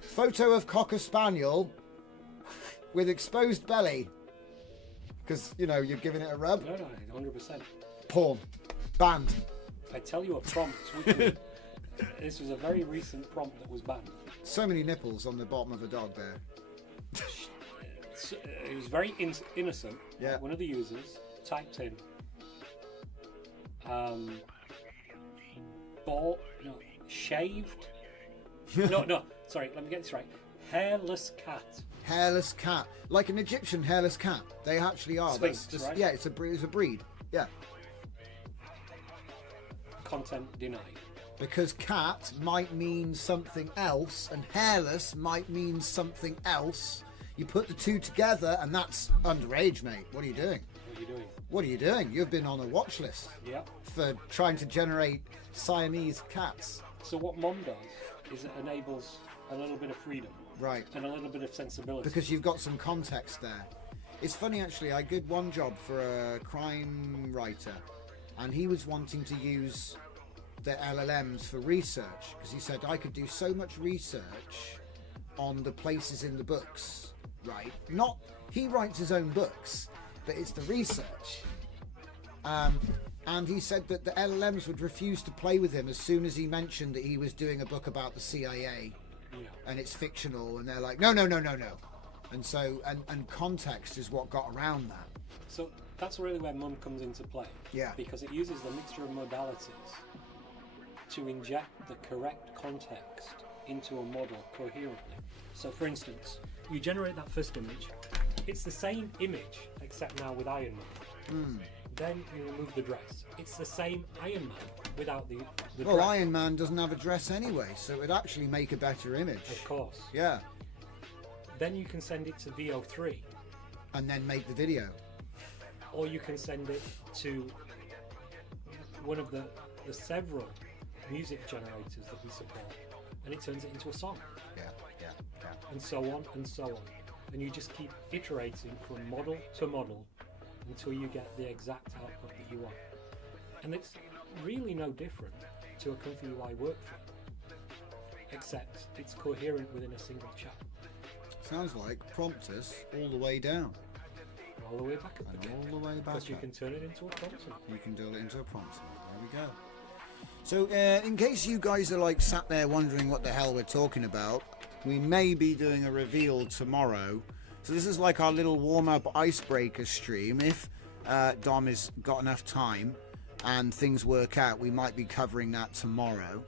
photo of Cocker Spaniel with exposed belly. Because, you know, you're giving it a rub. No, 100%. Porn. Banned. I tell you a prompt, which was, this was a very recent prompt that was banned. So many nipples on the bottom of a dog there. It was very innocent. Yeah. One of the users typed in shaved. Sorry, let me get this right. Hairless cat. Hairless cat. Like an Egyptian hairless cat. They actually are. Sphinx, That's just, right? Yeah, it's a breed. Yeah. Content denied. Because cat might mean something else and hairless might mean something else. You put the two together and that's underage, mate. What are you doing? What are you doing? What are you doing? You've been on a watch list Yeah. for trying to generate Siamese cats. So what Mom does is it enables a little bit of freedom. Right. And a little bit of sensibility. Because you've got some context there. It's funny actually, I did one job for a crime writer and he was wanting to use the LLMs for research because he said I could do so much research on the places in the books, right? Not, he writes his own books, but it's the research. And he said that the LLMs would refuse to play with him as soon as he mentioned that he was doing a book about the CIA. Yeah. And it's fictional, and they're like, no. And so, and context is what got around that. So that's really where Mum comes into play. Yeah. Because it uses the mixture of modalities to inject the correct context into a model coherently. So for instance, you generate that first image, it's the same image, except now with Iron Man. Then you remove the dress. It's the same Iron Man without the Well, dress. Iron Man doesn't have a dress anyway, so it would actually make a better image. Of course. Yeah. Then you can send it to VEO3, And then make the video. or you can send it to one of the several music generators that we support, and it turns it into a song. Yeah. and so on and so on. And you just keep iterating from model to model until you get the exact output that you want. And it's really no different to a company I work for, except it's coherent within a single chat. Sounds like prompters all the way down. All the way back up And again. all the way back Because you up. can turn it into a prompter. You can do it into a prompter. There we go. So, in case you guys are like sat there wondering what the hell we're talking about, we may be doing a reveal tomorrow. So this is like our little warm-up icebreaker stream. If Dom has got enough time and things work out, we might be covering that tomorrow.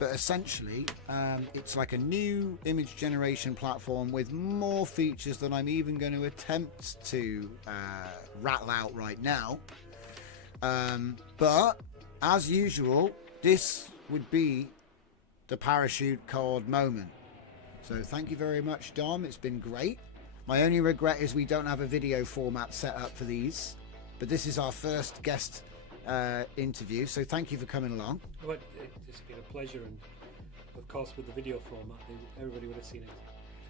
But essentially, it's like a new image generation platform with more features than I'm even going to attempt to rattle out right now. But as usual, this would be the parachute cord moment. So thank you very much, Dom. It's been great. My only regret is we don't have a video format set up for these, but this is our first guest interview, so thank you for coming along. Well, it's been a pleasure, and of course with the video format, everybody would have seen it,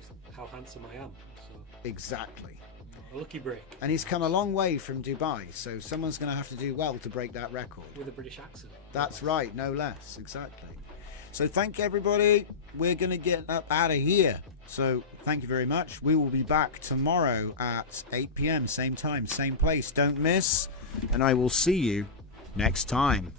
just how handsome I am. So Exactly. a lucky break And he's come a long way from Dubai, so someone's going to have to do well to break that record. with a British accent. That's right, no less, exactly. So thank you, everybody. We're going to get up out of here. So thank you very much. We will be back tomorrow at 8 p.m, same time, same place. Don't miss. And I will see you next time.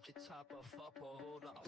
Archetype of hold up.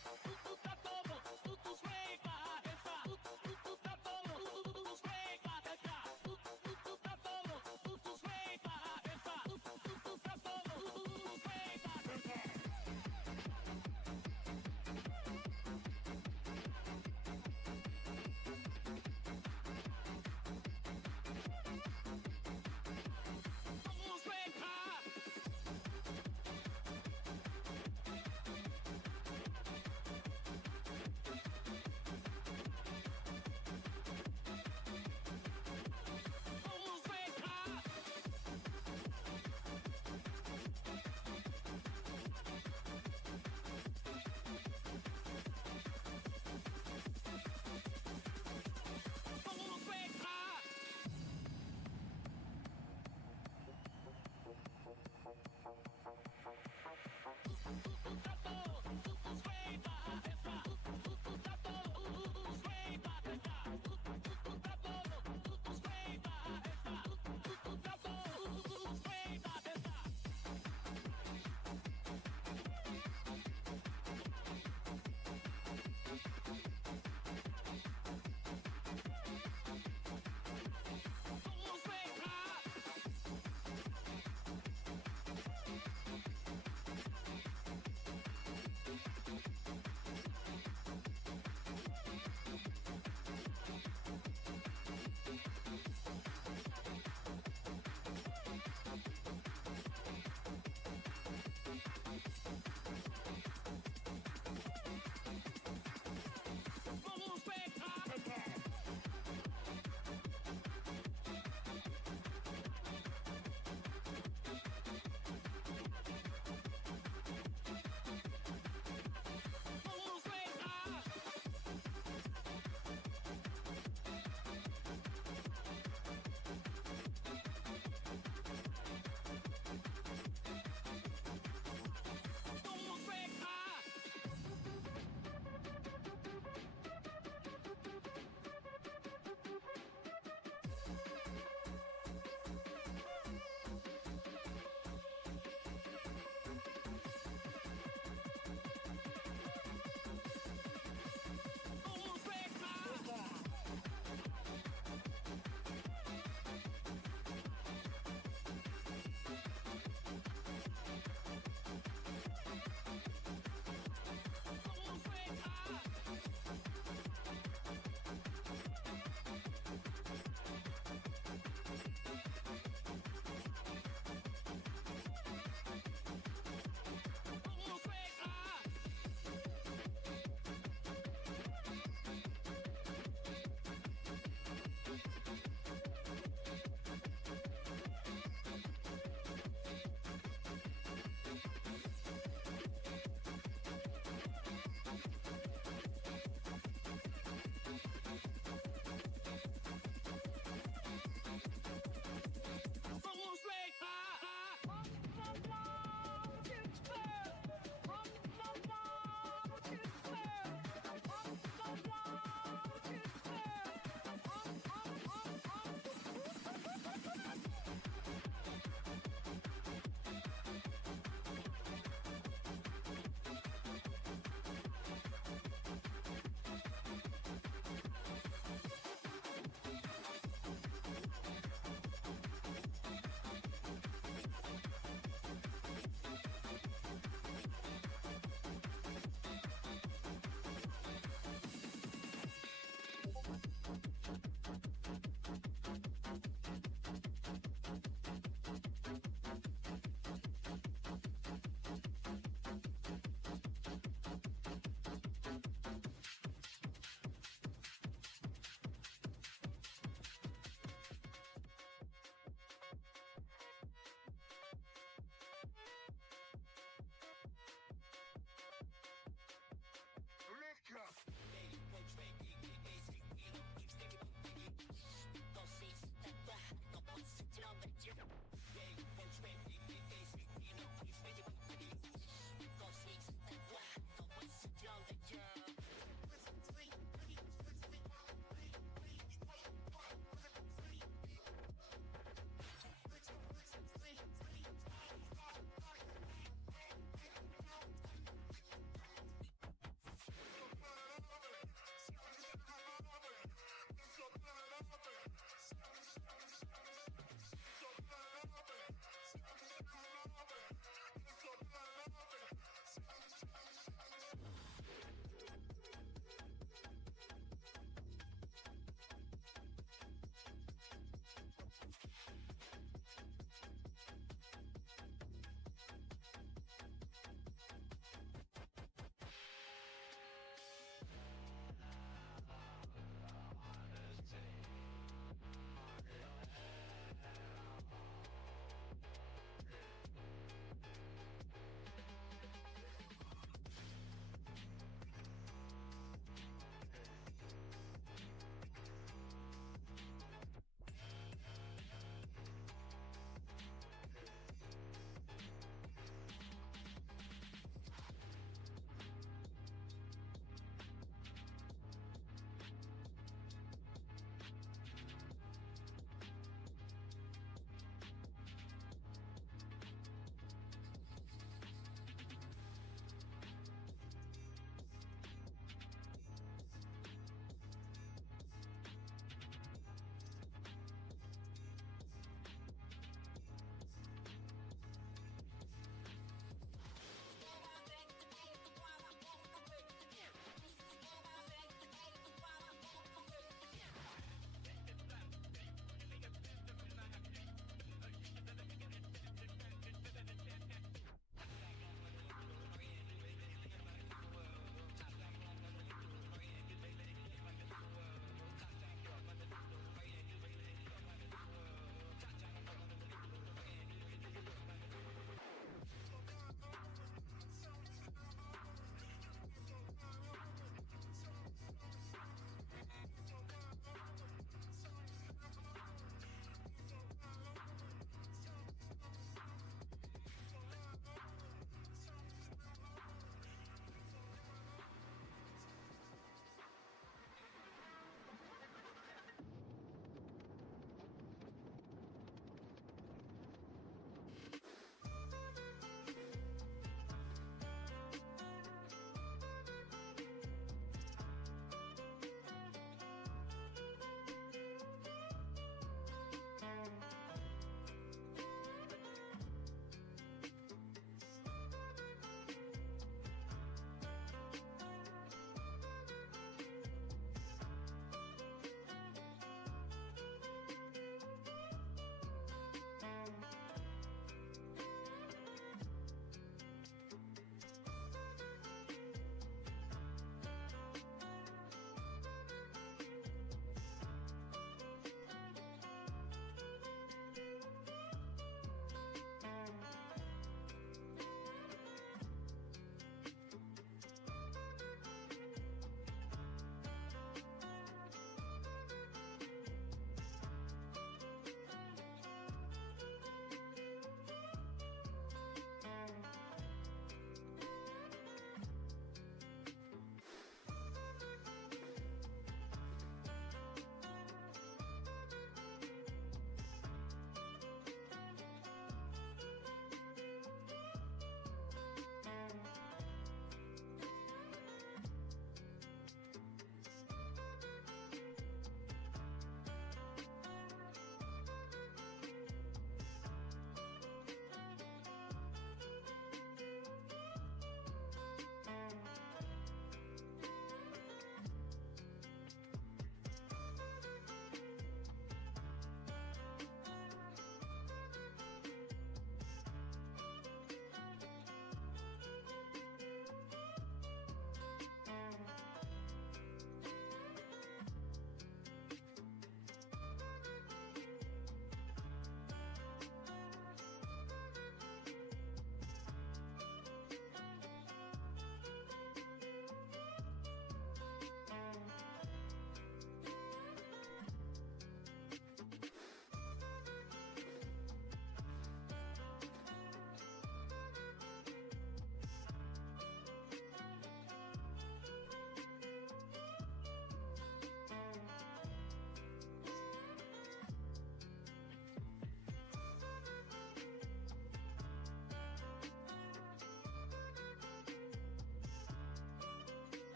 Tu tá como? Tu sway barra, tu tá como? Tu sway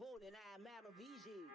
volen er Mama VG.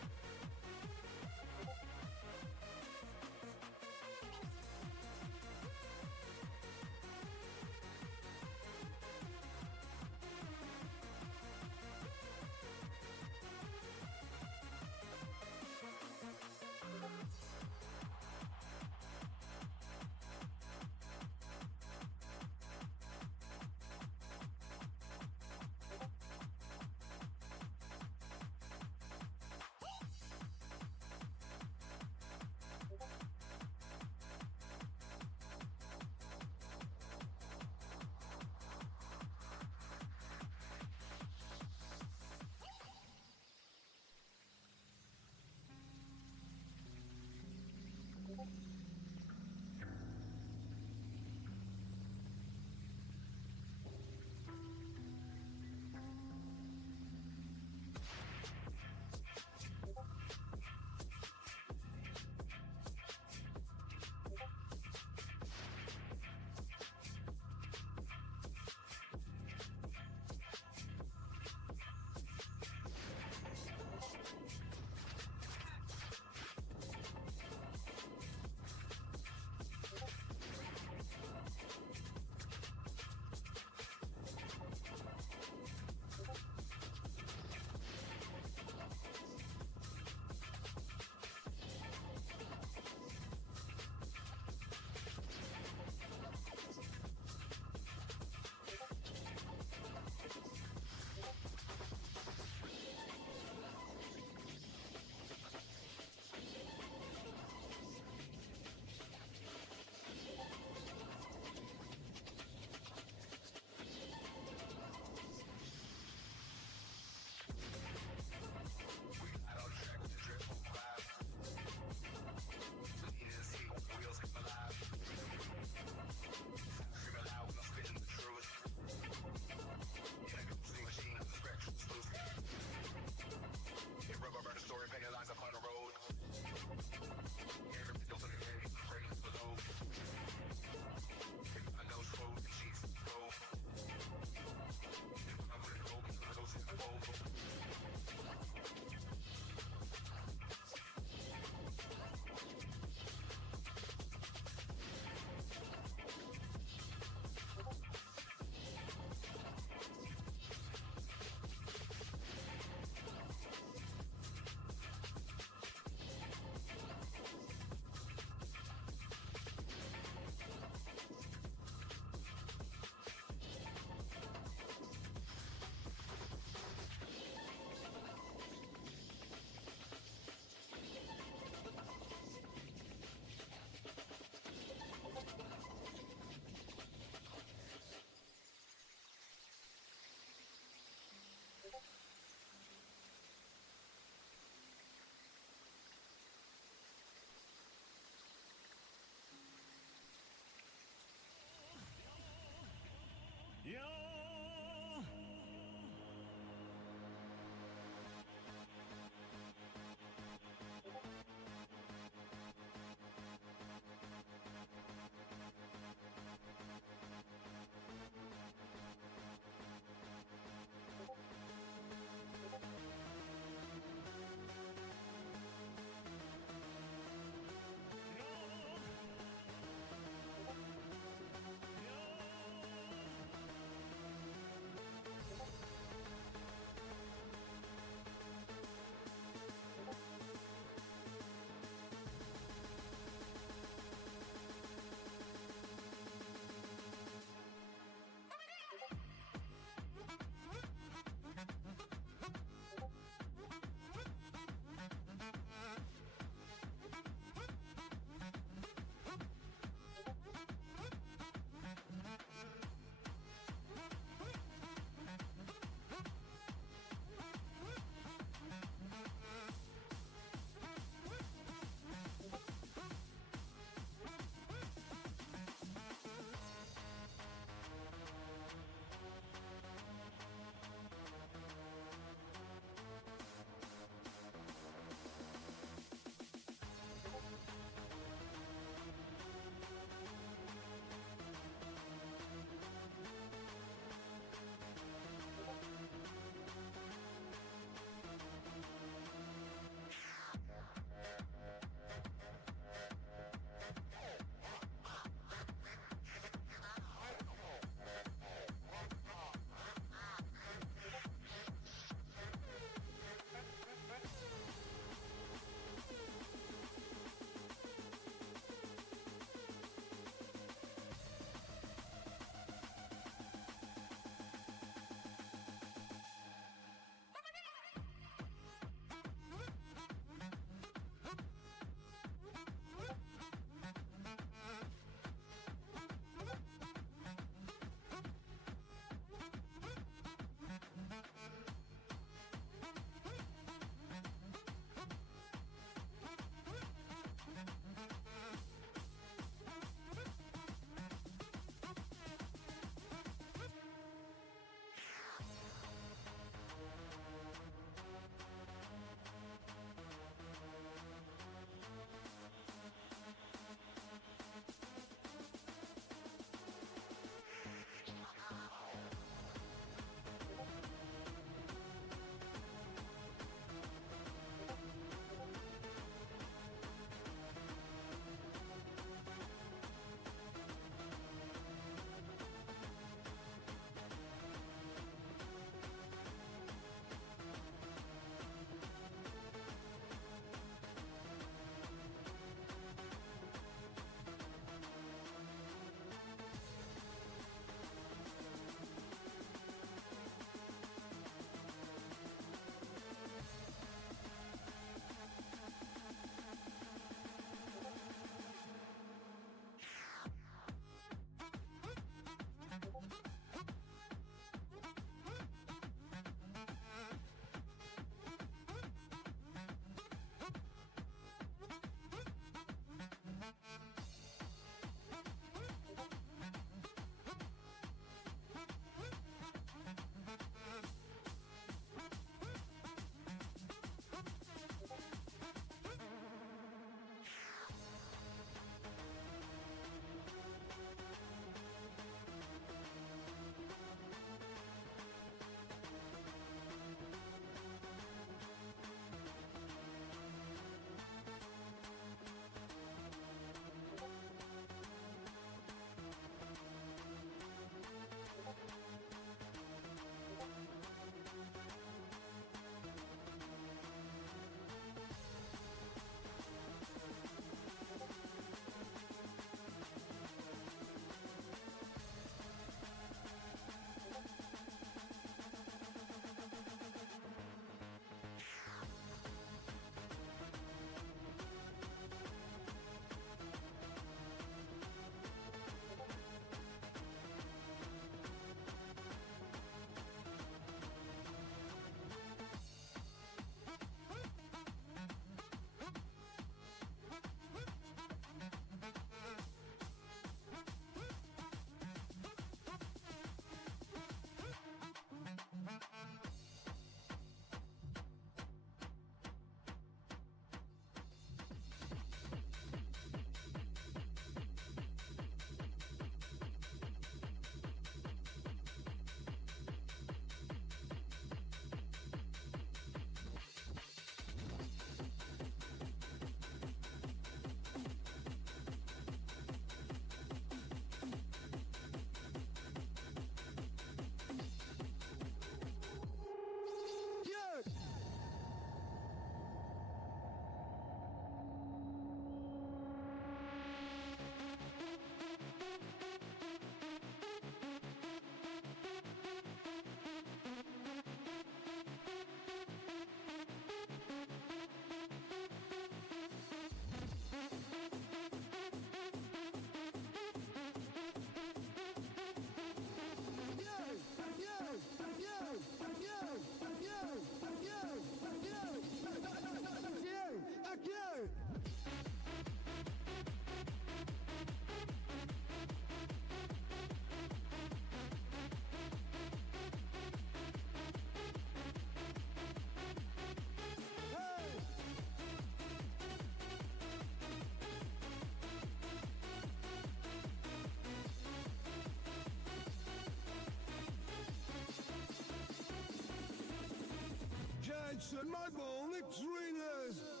It's a nightmare, Nick Trainers.